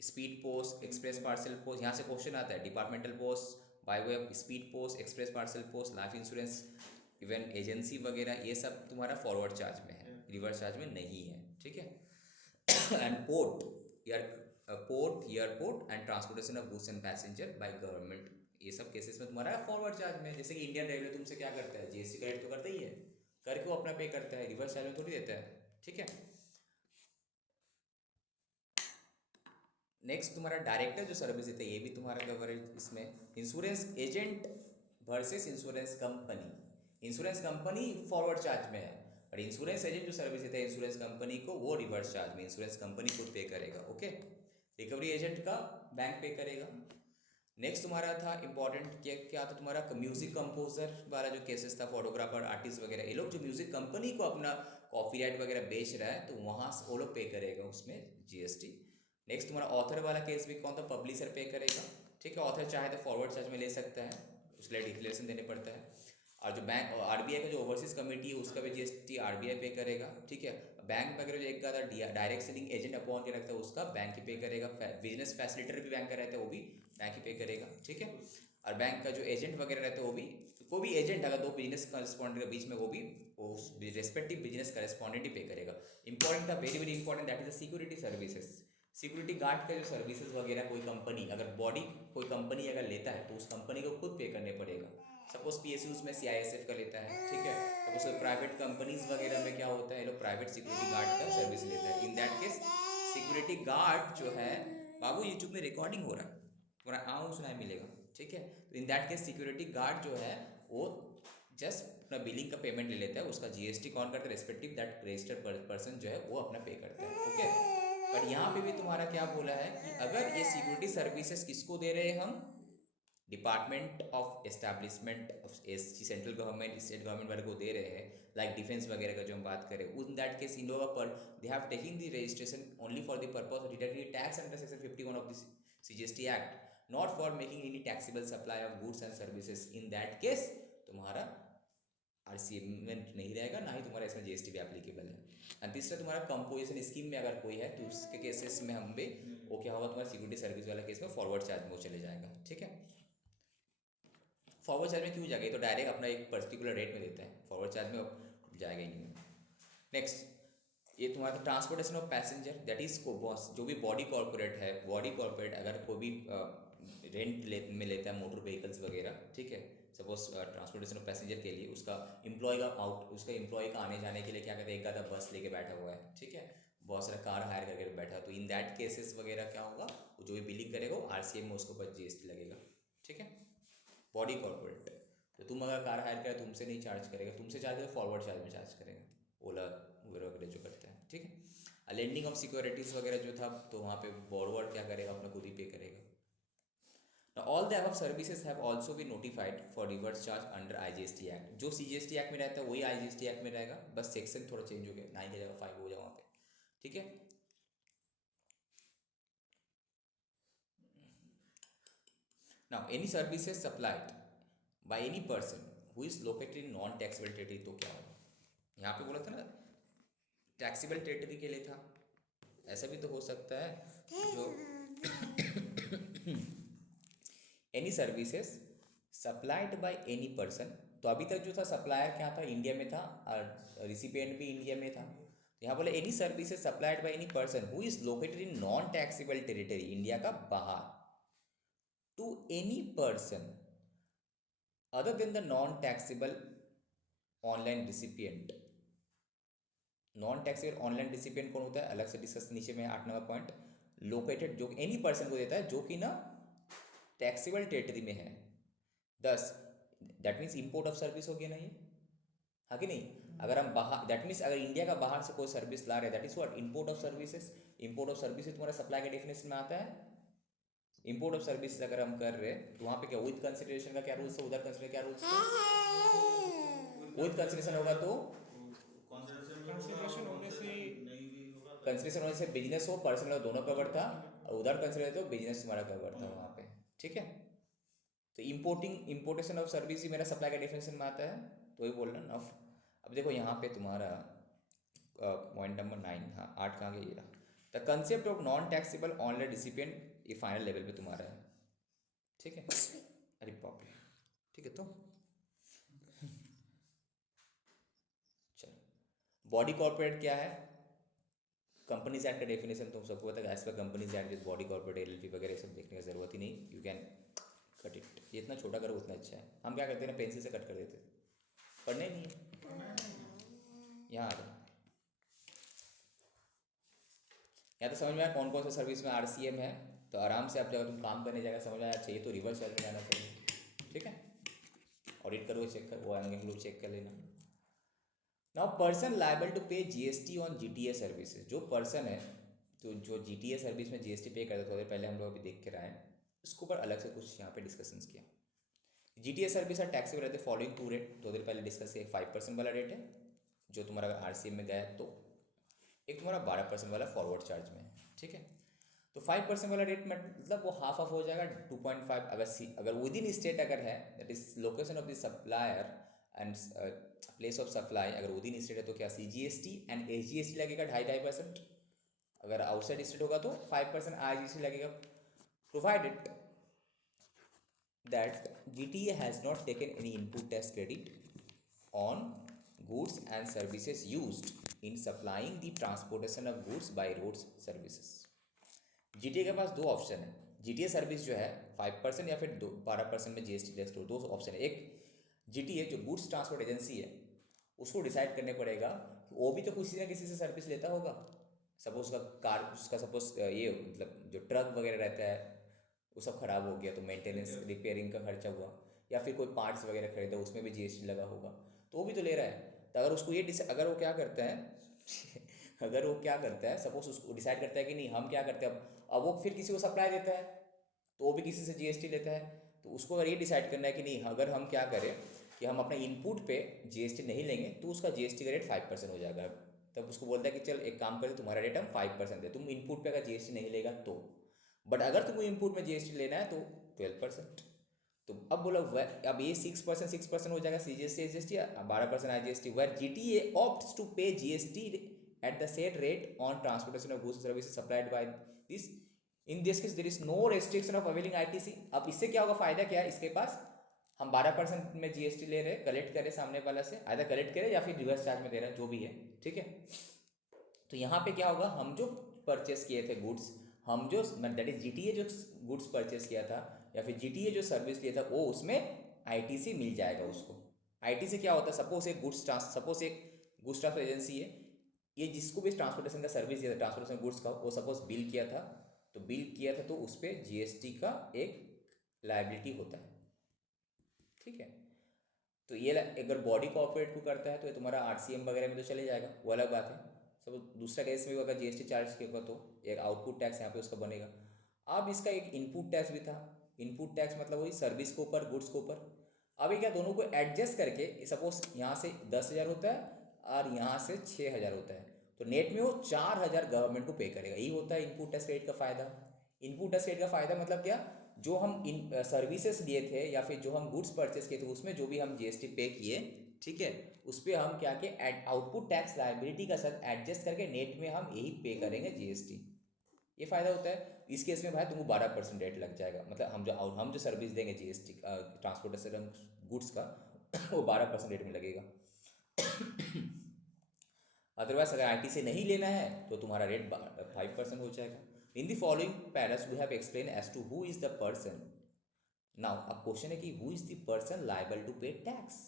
speed post, express parcel post, यहाँ से क्वेश्चन आता है, departmental post, by way of speed post, express parcel post, life insurance, even agency वगैरह, ये सब तुम्हारा फॉरवर्ड चार्ज में है, रिवर्स चार्ज में नहीं है, ठीक है। And port, airport and transportation of goods and passenger by government, ये सब केसेस में तुम्हारा फॉरवर्ड चार्ज में। जैसे कि इंडियन रेलवे तुमसे क्या करता है, जीएसटी कलेक्ट तो करता ही है, करके वो अपना पे करता है, रिवर्स चार्ज में थोड़ी देता है, ठीक है। नेक्स्ट तुम्हारा डायरेक्टर जो सर्विस देता है, ये भी तुम्हारा कवरेज इसमें। Insurance agent versus insurance company, insurance company forward charge में है, और इंश्योरेंस एजेंट जो सर्विस देता है इंश्योरेंस कंपनी को, वो रिवर्स चार्ज में, इंश्योरेंस कंपनी खुद पे करेगा, ओके। रिकवरी एजेंट का बैंक पे करेगा। नेक्स्ट तुम्हारा था इंपॉर्टेंट, क्या क्या था तुम्हारा, म्यूजिक कंपोजर वाला जो केसेस था, फोटोग्राफर, आर्टिस्ट वगैरह, ये लोग जो म्यूजिक कंपनी को अपना कॉपीराइट वगैरह बेच रहा है, तो वहाँ वो लोग पे करेगा उसमें जीएसटी। नेक्स्ट तुम्हारा ऑथर वाला केस भी कौन था, पब्लिशर पे करेगा, ठीक है। ऑथर चाहे तो फॉरवर्ड चार्ज में ले सकता है, उसके लिए डिक्लेरेशन देने पड़ता है। और जो बैंक आरबीआई का जो ओवरसीज कमेटी है, उसका भी जीएसटी आरबीआई पे करेगा, ठीक है। बैंक वगैरह जो एक का डायरेक्ट सेलिंग एजेंट अपॉइंट के रखता है, उसका बैंक ही पे करेगा। बिजनेस फैसिलिटेटर भी बैंक का रहता है, वो भी बैंक ही पे करेगा, ठीक है। और बैंक का जो एजेंट वगैरह रहता है, वो भी, कोई भी एजेंट अगर दो बिजनेस करस्पॉन्डेंट के बीच में, वो भी रेस्पेक्टिव बिजनेस करस्पॉन्डेंट ही पे करेगा। इंपॉर्टेंट था, very very important, that is the security services. Security guard का जो सर्विसेज वगैरह, कोई कंपनी अगर बॉडी, कोई कंपनी अगर लेता है, तो उस कंपनी को खुद पे करने पड़ेगा। सपोज पीएसयू उसमें सीआईएसएफ का लेता है, ठीक है। सपोज प्राइवेट कंपनीज वगैरह में क्या होता है, लोग प्राइवेट सिक्योरिटी गार्ड का सर्विस लेता है। In that case security guard जो है, बाबू यूट्यूब में रिकॉर्डिंग हो रहा है, तुम्हारा आऊँ सुनाई मिलेगा, ठीक है। तो in that case security guard जो है वो जस्ट अपना बिलिंग का पेमेंट ले लेता है, उसका जीएसटी कौन करता है, रेस्पेक्टिव दैट रजिस्टर्ड पर्सन जो है वो अपना पे करता है, ओके। पर यहाँ पे भी तुम्हारा क्या बोला है कि अगर ये सिक्योरिटी सर्विसेज किसको दे रहे हैं हम, department of establishment of central government, state government वाले को दे रहे हैं, लाइक डिफेंस वगैरह का जो हम बात करें, उन दैट केस इन लोगों पर they have taking the registration only for the purpose of deducting tax under section 51 of the CGST act, not for making any taxable supply of goods and services. In that case तुम्हारा RCM में नहीं रहेगा, ना ही तुम्हारा इसमें GST भी applicable है। And तीसरा तुम्हारा कंपोजिशन स्कीम में अगर कोई है तो उसके केसेस में हम भी वो क्या होगा, तुम्हारा सिक्योरिटी सर्विस वाला केस में फॉरवर्ड चार्ज में वो चले जाएगा। ठीक है, फॉरवर्ड चार्ज में क्यों जाएगा, ये तो डायरेक्ट अपना एक पर्टिकुलर रेट में देता है, फॉरवर्ड चार्ज में अब जाएगा ही नहीं। नेक्स्ट, ये तुम्हारा transportation of passenger, that is को जो भी बॉडी कॉर्पोरेट है, बॉडी कॉर्पोरेट अगर कोई भी रेंट में लेता है मोटर व्हीकल्स वगैरह, ठीक है, सपोज ट्रांसपोर्टेशन ऑफ पैसेंजर के लिए उसका एम्प्लॉय का आने जाने के लिए क्या कहते हैं, एक आधा बस लेके बैठा हुआ है, ठीक है, बहुत सारा कार हायर करके बैठा है, तो इन दैट केसेस वगैरह क्या होगा, वो जो भी बिलिंग करेगा वो RCM में उसके ऊपर GST लगेगा। ठीक है, बॉडी कॉर्पोरेट, तो तुम अगर कार हायर करें तुमसे नहीं चार्ज करेगा, तुमसे चार्ज करेगा फॉरवर्ड चार्ज में चार्ज करेगा, ओला उबर वगैरह जो करते हैं। ठीक है, लेंडिंग ऑफ सिक्योरिटीज़ वगैरह जो था तो वहाँ पे बोरोवर क्या करेगा, अपना खुद ही पे करेगा। Now, all the above services have also been notified for reverse charge under IGST Act। जो CGST Act में रहता है वही IGST Act में रहेगा, बस सेक्शन थोड़ा चेंज हो गया, 9 की जगह 5 हो जाए वहाँ पे। ठीक है, now any services supplied by any person who is located in non taxable territory, तो क्या होगा, यहाँ पे बोला था ना टैक्सेबल टेरिटरी के लिए था, ऐसा भी तो हो सकता है जो any services supplied by any person, तो अभी तक जो था सप्लायर क्या था, इंडिया में था, और रिसिपिएंट भी इंडिया में था। तो यहाँ बोले any services supplied by any person who is located in non taxable territory, India का बाहर, to any person other than the non taxable online recipient. Non taxable online recipient कौन होता है, अलग से डिस्कस नीचे में 8 नंबर पॉइंट, लोकेटेड जो एनी पर्सन को देता है जो कि ना टैक्सेबल टेरिटरी में है। 10 that means import of service हो गया ना ये, हाँ कि नहीं, अगर हम बाहर, दैट मीन्स अगर इंडिया का बाहर से कोई सर्विस ला रहे हैं, that is what import of services. Import of services तुम्हारा सप्लाई के डेफिनेशन में आता है। इम्पोर्ट ऑफ सर्विसेज अगर हम कर रहे हैं तो वहाँ पे क्या विद कंसिडरेशन का क्या रूल्स है, उधर कंसिडर क्या रूल्स है, विद कंसिडरेशन होगा तो कंसिडरेशन होने से कंसिडरेशन होने से बिजनेस हो पर्सनल हो दोनों कवर था, और उधर कंसिडर तो बिजनेस तुम्हारा कवर था वहाँ पे। ठीक है, तो इम्पोर्टेशन ऑफ सर्विस ही मेरा सप्लाई का डेफिनेशन में आता है, तो वही बोल रहा ना। अब देखो यहाँ पे तुम्हारा पॉइंट नंबर 9, हाँ 8 कहाँ गया, ये रहा, the concept of non taxable online recipient, ये फाइनल लेवल पे तुम्हारा है। ठीक है, अरे बाप रे, ठीक है, तो चलो, बॉडी कॉर्पोरेट क्या है, कंपनीज एक्ट का डेफिनेशन तुम सबको पता है, as per companies act with body corporate LLP वगैरह सब देखने की जरूरत ही नहीं, यू कैन कट इट, ये इतना छोटा करो उतना अच्छा है। हम क्या करते हैं ना, पेंसिल से कट कर देते, पढ़ना ही नहीं है। यहाँ आ जाओ, यहाँ तो समझ में आया कौन कौन सा सर्विस में RCM है, तो आराम से आप जब तुम काम करने जाएगा समझ में आया, चाहिए तो रिवर्स चार्ज में जाना चाहिए। ठीक है, ऑडिट करो, चेक कर, वो आएंगे लोग, चेक कर लेना। Now person liable to pay GST on GTA services, जो पर्सन है तो जो GTA सर्विस में GST पे करता था, थोड़े पहले हम लोग अभी देख के आए, इसके ऊपर अलग से कुछ यहाँ पे डिस्कशंस किया। GTA सर्विस और टैक्सेबल रहते फॉलोइंग 2 रेट, थोड़ी देर पहले डिस्कस किया, 5% वाला रेट है जो तुम्हारा अगर RCM में गया तो, एक तुम्हारा 12% वाला फॉरवर्ड चार्ज में है। ठीक है, तो 5% वाला रेट मतलब वो हाफ ऑफ हो जाएगा 2.5, अगर विद इन स्टेट अगर है, that is location of the supplier and place of supply, अगर विद इन स्टेट है तो क्या CGST एंड SGST लगेगा 2.5%, अगर आउटसाइड स्टेट होगा तो 5% IGST लगेगा, provided that GTA has not taken any input tax credit on goods and services used in supplying the transportation of goods by roads services। GTA के पास दो option है, GTA service जो है 5% या फिर 12% में GST टैक्स, दो ऑप्शन है। एक GTA जो गुड्स ट्रांसपोर्ट एजेंसी है उसको डिसाइड करने पड़ेगा कि वो भी तो किसी ना किसी से सर्विस लेता होगा, सपोज उसका कार, उसका सपोज ये मतलब जो ट्रक वगैरह रहता है वो सब ख़राब हो गया तो मेंटेनेंस रिपेयरिंग का खर्चा हुआ, या फिर कोई पार्ट्स वगैरह खरीदा उसमें भी GST लगा होगा, तो वो भी तो ले रहा है। तो अगर उसको ये अगर वो क्या करता है अगर वो क्या करता है, सपोज उसको डिसाइड करता है कि नहीं हम क्या करते हैं, अब वो फिर किसी को सप्लाई देता है तो वो भी किसी से GST लेता है, तो उसको अगर ये डिसाइड करना है कि नहीं अगर हम क्या करें कि हम अपने इनपुट पे GST नहीं लेंगे तो उसका GST का रेट 5% हो जाएगा, तब उसको बोलता है कि चल एक काम करें तुम्हारा रेट हम 5% दे, तुम इनपुट पे अगर GST नहीं लेगा तो, बट अगर तुमको इनपुट में GST लेना है तो 12%। तो अब बोलो अब ये 6% हो जाएगा CGST SGST, 12% IGST, where GTA opts to pay GST at the set rate on transportation of goods services supplied by this. In this case there is no restriction of availing ITC. अब इससे क्या होगा, फायदा क्या है इसके पास, हम 12% में GST ले रहे, कलेक्ट करे सामने वाला से, आधा कलेक्ट करे या फिर रिवर्स चार्ज में दे रहा है, जो भी है, ठीक है। तो यहाँ पे क्या होगा, हम जो परचेस किए थे गुड्स, हम जो दैट इज GTA जो गुड्स परचेस किया था या फिर GTA जो सर्विस लिया था, वो उसमें ITC मिल जाएगा उसको। ITC क्या होता है, सपोज एक गुड्स ट्रांसपोर्ट एजेंसी है, ये जिसको भी ट्रांसपोर्टेशन का सर्विस दिया था, ट्रांसपोर्टेशन गुड्स का, वो सपोज बिल किया था, तो उस पर GST का एक लायबिलिटी होता है, ठीक है। तो ये अगर बॉडी कॉर्पोरेट को करता है तो ये तुम्हारा RCM वगैरह में तो चले जाएगा, वो अलग बात है। सब दूसरा केस में भी अगर GST चार्ज किया तो एक आउटपुट टैक्स यहाँ पे उसका बनेगा। अब इसका एक इनपुट टैक्स भी था, इनपुट टैक्स मतलब वही सर्विस के ऊपर, गुड्स के ऊपर। अब ये क्या, दोनों को एडजस्ट करके सपोज यहाँ से 10,000 होता है और यहाँ से 6,000 होता है, तो नेट में वो 4,000 गवर्नमेंट को पे करेगा। यही होता है इनपुट टैक्स रेट का फ़ायदा। इनपुट टैक्स रेट का फ़ायदा मतलब क्या, जो हम इन सर्विसेज लिए थे या फिर जो हम गुड्स परचेस किए थे उसमें जो भी हम GST पे किए, ठीक है, उस पर हम क्या कि आउटपुट टैक्स लायबिलिटी का साथ एडजस्ट करके नेट में हम यही पे करेंगे GST। ये फ़ायदा होता है। इस केस में भाई तुमको 12% रेट लग जाएगा, मतलब हम जो सर्विस देंगे GST ट्रांसपोर्टेशन गुड्स का वो 12% रेट में लगेगा। अदरवाइज अगर ITC नहीं लेना है तो तुम्हारा रेट 5% हो जाएगा। In the following paras we have explain as to who is the person. Now अब क्वेश्चन है कि who is the person liable to pay tax.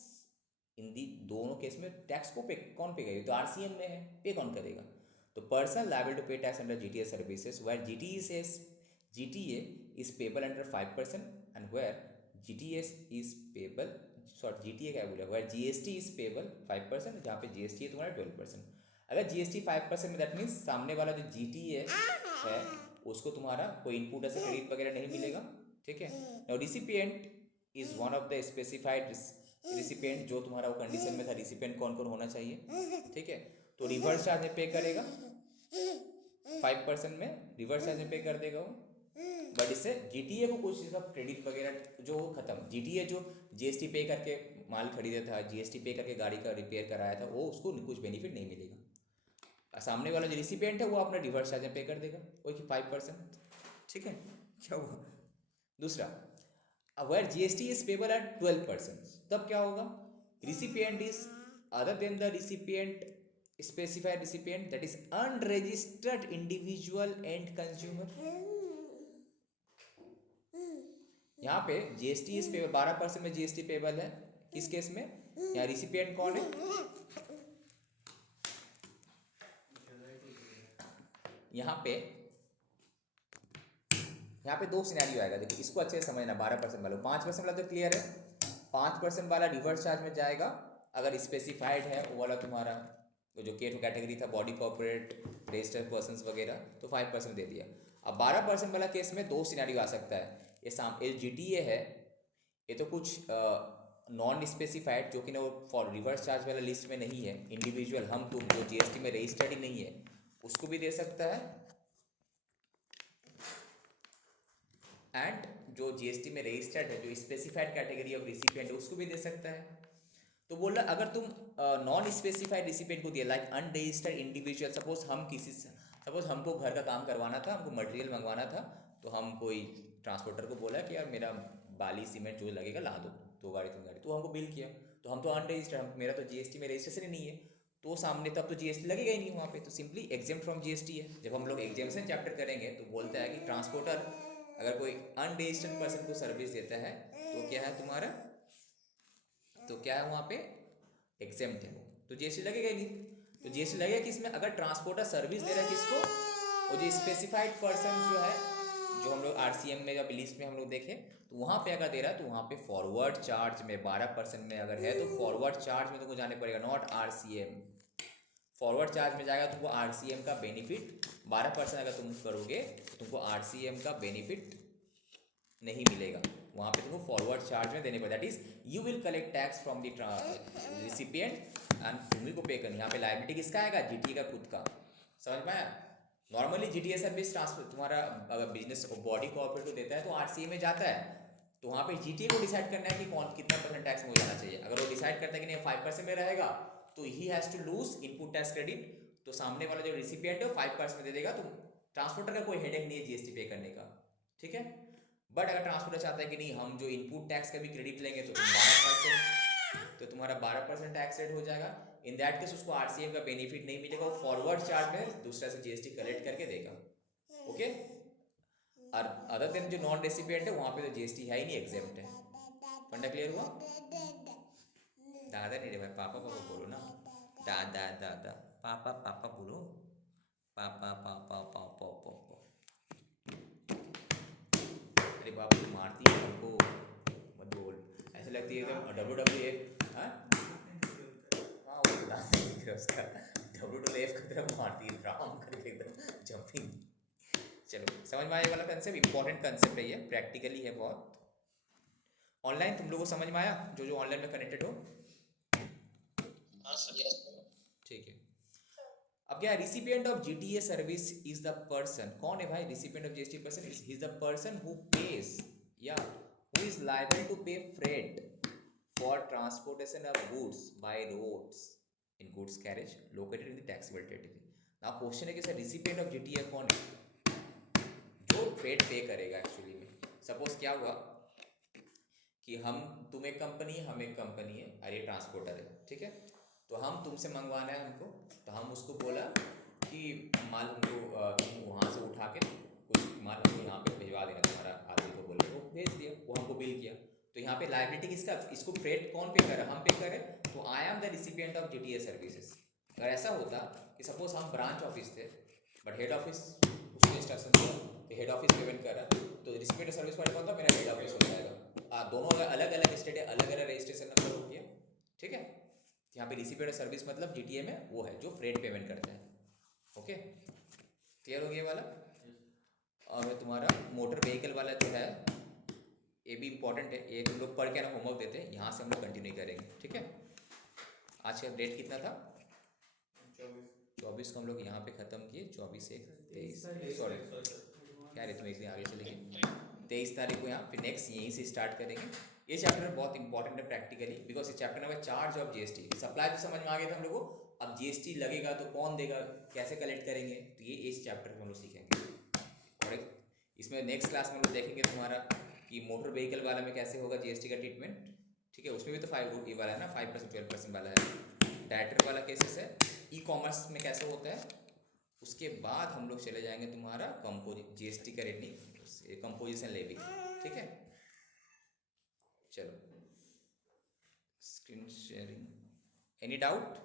In the दोनों केस में टैक्स को पे कौन पे करेगा, तो RCM में है, पे कौन करेगा, तो person liable to pay tax under GTA services where GTA is payable under 5% and where GTA क्या बोला, वेयर GST इज पेबल 5%, जहाँ पे GST है तुम्हारा 12%। अगर GST 5% में, दैट मीन्स सामने वाला जो GTA है उसको तुम्हारा कोई इनपुट ऐसे क्रेडिट वगैरह नहीं मिलेगा, ठीक है। Now recipient is one of the specified recipient, जो तुम्हारा वो कंडीशन में था, रिसिपिएंट कौन कौन होना चाहिए, ठीक है। तो रिवर्स चार्ज में पे करेगा 5% में, रिवर्स चार्ज में पे कर देगा वो, बट इससे GTA को कुछ इसका क्रेडिट वगैरह जो खत्म, GTA जो GST पे करके माल खरीदा था, GST पे करके गाड़ी का रिपेयर कराया था, वो उसको कुछ बेनिफिट नहीं मिलेगा। सामने वाला जो रिसिपिएंट है वो अपना रिवर्स चार्ज में पे कर देगा वही 5%, ठीक है। क्या हुआ, दूसरा where GST is payable at 12%, तब क्या होगा, recipient is other than the recipient specified recipient, that is unregistered individual and consumer. यहाँ पे GST इज पेबल 12% में GST पेबल है, किस केस में, यहाँ रिसिपिएंट कौन है, यहाँ पे दो सिनेरियो आएगा, देखो इसको अच्छे से समझना। 12% वाला, 5% वाला तो क्लियर है, 5% वाला रिवर्स चार्ज में जाएगा अगर स्पेसिफाइड है वो वाला तुम्हारा जो कैटेगरी था, बॉडी कॉर्पोरेट, रजिस्टर्ड पर्सन्स वगैरह, तो 5% दे दिया। अब 12% वाला केस में दो सिनेरियो आ सकता है। ये GTA है, ये तो कुछ नॉन स्पेसिफाइड, जो कि ना वो फॉर रिवर्स चार्ज वाला लिस्ट में नहीं है, इंडिविजुअल हम तुम जो GST में रजिस्टर्ड ही नहीं है उसको भी दे सकता है, एंड जो GST में रजिस्टर्ड है, जो स्पेसिफाइड कैटेगरी ऑफ रिसिपिएंट है, उसको भी दे सकता है। तो बोल रहा अगर तुम नॉन स्पेसिफाइड रिसिपिएंट को दिया, लाइक अनरजिस्टर्ड इंडिविजुअल, सपोज हमको घर का काम करवाना था, हमको मटेरियल मंगवाना था, तो हम कोई ट्रांसपोर्टर को बोला कि यार मेरा बाली सीमेंट जो लगेगा ला दो, 2 गाड़ी 3 गाड़ी, तो हमको बिल किया, तो हम तो अनरजिस्टर्ड, मेरा तो GST में रजिस्ट्रेशन ही नहीं है, तो सामने तब तो GST लगेगा ही नहीं वहाँ पे, तो सिंपली एग्जेम्प्ट फ्रॉम GST है। जब हम लोग एग्जेम्पशन चैप्टर करेंगे तो बोलता है कि ट्रांसपोर्टर अगर कोई अनरजिस्टर्ड पर्सन को सर्विस देता है तो क्या है तुम्हारा, तो क्या है वहाँ पे एग्जेम्प्ट है वो, तो GST लगेगा ही नहीं। तो GST लगेगा किसमें, अगर ट्रांसपोर्टर सर्विस दे रहा है किसको, वो जो स्पेसिफाइड पर्सन जो है, जो हम लोग RCM में जब लिस्ट में हम लोग देखें तो वहाँ पे अगर दे रहा है तो वहाँ पे फॉरवर्ड चार्ज में 12% में अगर है तो फॉरवर्ड चार्ज में तुमको जाने पड़ेगा, नॉट RCM। फॉरवर्ड चार्ज में जाएगा तुमको RCM का बेनिफिट, 12% अगर तुम करोगे तो तुमको RCM का बेनिफिट नहीं मिलेगा, वहाँ पे तुमको फॉरवर्ड चार्ज में देने पड़ेगा, that is you will collect tax from the recipient and तुम्ही को पे करनी। यहाँ पे लायबिलिटी किसका आएगा, GTA का खुद का, समझ में आया। नॉर्मली GTA सर्विस ट्रांसफर तुम्हारा अगर बिजनेस बॉडी कॉर्पोरेट को देता है तो RCA में जाता है, तो वहाँ पे जीटीए को डिसाइड करना है कि कौन कितना परसेंट टैक्स में हो जाना चाहिए। अगर वो डिसाइड करता है कि नहीं 5% में रहेगा तो he has to lose input tax credit, तो सामने वाला जो रिसिपिएंट है वो 5% दे देगा, तो ट्रांसपोर्टर का कोई हेडेक नहीं है जीएसटी पे करने का, ठीक है। बट अगर ट्रांसपोर्टर चाहता है कि नहीं हम जो इनपुट टैक्स का भी क्रेडिट लेंगे तो 12%, तो तुम्हारा 12% टैक्स रेट हो जाएगा। इन दैट केस उसको आरसीएम का बेनिफिट नहीं मिलेगा, वो फॉरवर्ड चार्ज में दूसरा से जीएसटी कलेक्ट करके देगा, ओके। और अदर देन जो नॉन रेसिपिएंट है वहाँ पे तो जीएसटी है ही नहीं, एग्जेम्प्ट है। फंडा क्लियर हुआ? दादा नहीं रे भाई, पापा पापा बोलो ना, दादा दादा, पापा पापा बोलो, पापा पापा पापा पापा। अरे बाप रे मारती है हमको, मत बोल, ऐसा लगती है एकदम WWF। हाँ हाँ वो डांस दिख रहा है उसका, WWF की तरफ मारती है राम करके एकदम जंपिंग। चलो समझ में आया वाला कंसेप्ट, इंपॉर्टेंट कंसेप्ट है ये, प्रैक्टिकली है बहुत। ऑनलाइन तुम लोगों को समझ में आया, जो जो ऑनलाइन में कनेक्टेड हो? हाँ सर। Yes, sir. ठीक है। अब क्या, recipient of GTA service is the person, कौन है भाई recipient of GST person? Is the person who pays या who is liable to pay freight for transportation of goods by roads in goods carriage located in the taxable territory. Now question है कि sir recipient of GTA कौन है? जो freight पे करेगा actually में। Suppose क्या हुआ कि तुम एक कंपनी है, हम एक कंपनी है, और ये ट्रांसपोर्टर है, ठीक है। तो हम तुमसे मंगवाना है हमको, तो हम उसको बोला कि माल हमको तुम वहाँ से उठा के कुछ माल हमको यहाँ पे भिजवा देना, तुम्हारा आदमी को बोले, वो भेज दिया, वो हमको बिल किया। तो यहाँ पे लायबिलिटी किसका, इसको फ्रेट कौन पे करे? हम पे करें, तो I am the recipient of GTA services. अगर ऐसा होता कि सपोज हम ब्रांच ऑफिस थे बट हेड ऑफिस उसको इंस्ट्रक्शन दिया कि हेड ऑफिस पेमेंट कर रहा है, तो रिसिपिएंट सर्विस वाले कौन था? मेरा हेड ऑफिस हो जाएगा। दोनों अलग अलग स्टेट है, अलग अलग रजिस्ट्रेशन नंबर हो गया, ठीक है। यहाँ पे रिसिपिएंट सर्विस मतलब जीटीए में वो है जो फ्रेट पेमेंट करते हैं, ओके। क्लियर हो गया वाला? और तुम्हारा मोटर व्हीकल वाला जो है ये भी इंपॉर्टेंट है, ये तुम लोग पढ़ के ना होमवर्क देते हैं, यहाँ से हम लोग कंटिन्यू करेंगे, ठीक है। आज का डेट कितना था? 24 को हम लोग यहाँ पे ख़त्म किए, 24 से 23, सॉरी क्या रे तुम एक दिन आगे चले गए, 23 तारीख को यहाँ, फिर नेक्स्ट यहीं से स्टार्ट करेंगे। ये चैप्टर बहुत इंपॉर्टेंट है प्रैक्टिकली, बिकॉज ये चैप्टर नंबर 4 जो अब जीएसटी सप्लाई तो समझ में आ गया था हम लोग को, अब जीएसटी लगेगा तो कौन देगा, कैसे कलेक्ट करेंगे, तो ये इस चैप्टर में हम लोग सीखेंगे। और इसमें नेक्स्ट क्लास में हम लोग देखेंगे तुम्हारा कि मोटर व्हीकल वाला में कैसे होगा जीएसटी का ट्रीटमेंट, ठीक है। उसमें भी तो 5 ये वाला है ना, 5% 12% वाला है। डायरेक्टर वाला केसेस है, ई कॉमर्स में कैसे होता है। उसके बाद हम लोग चले जाएंगे तुम्हारा जीएसटी का रेटिंग कंपोजिशन लेवी, ठीक है। चलो स्क्रीन शेयरिंग, एनी डाउट?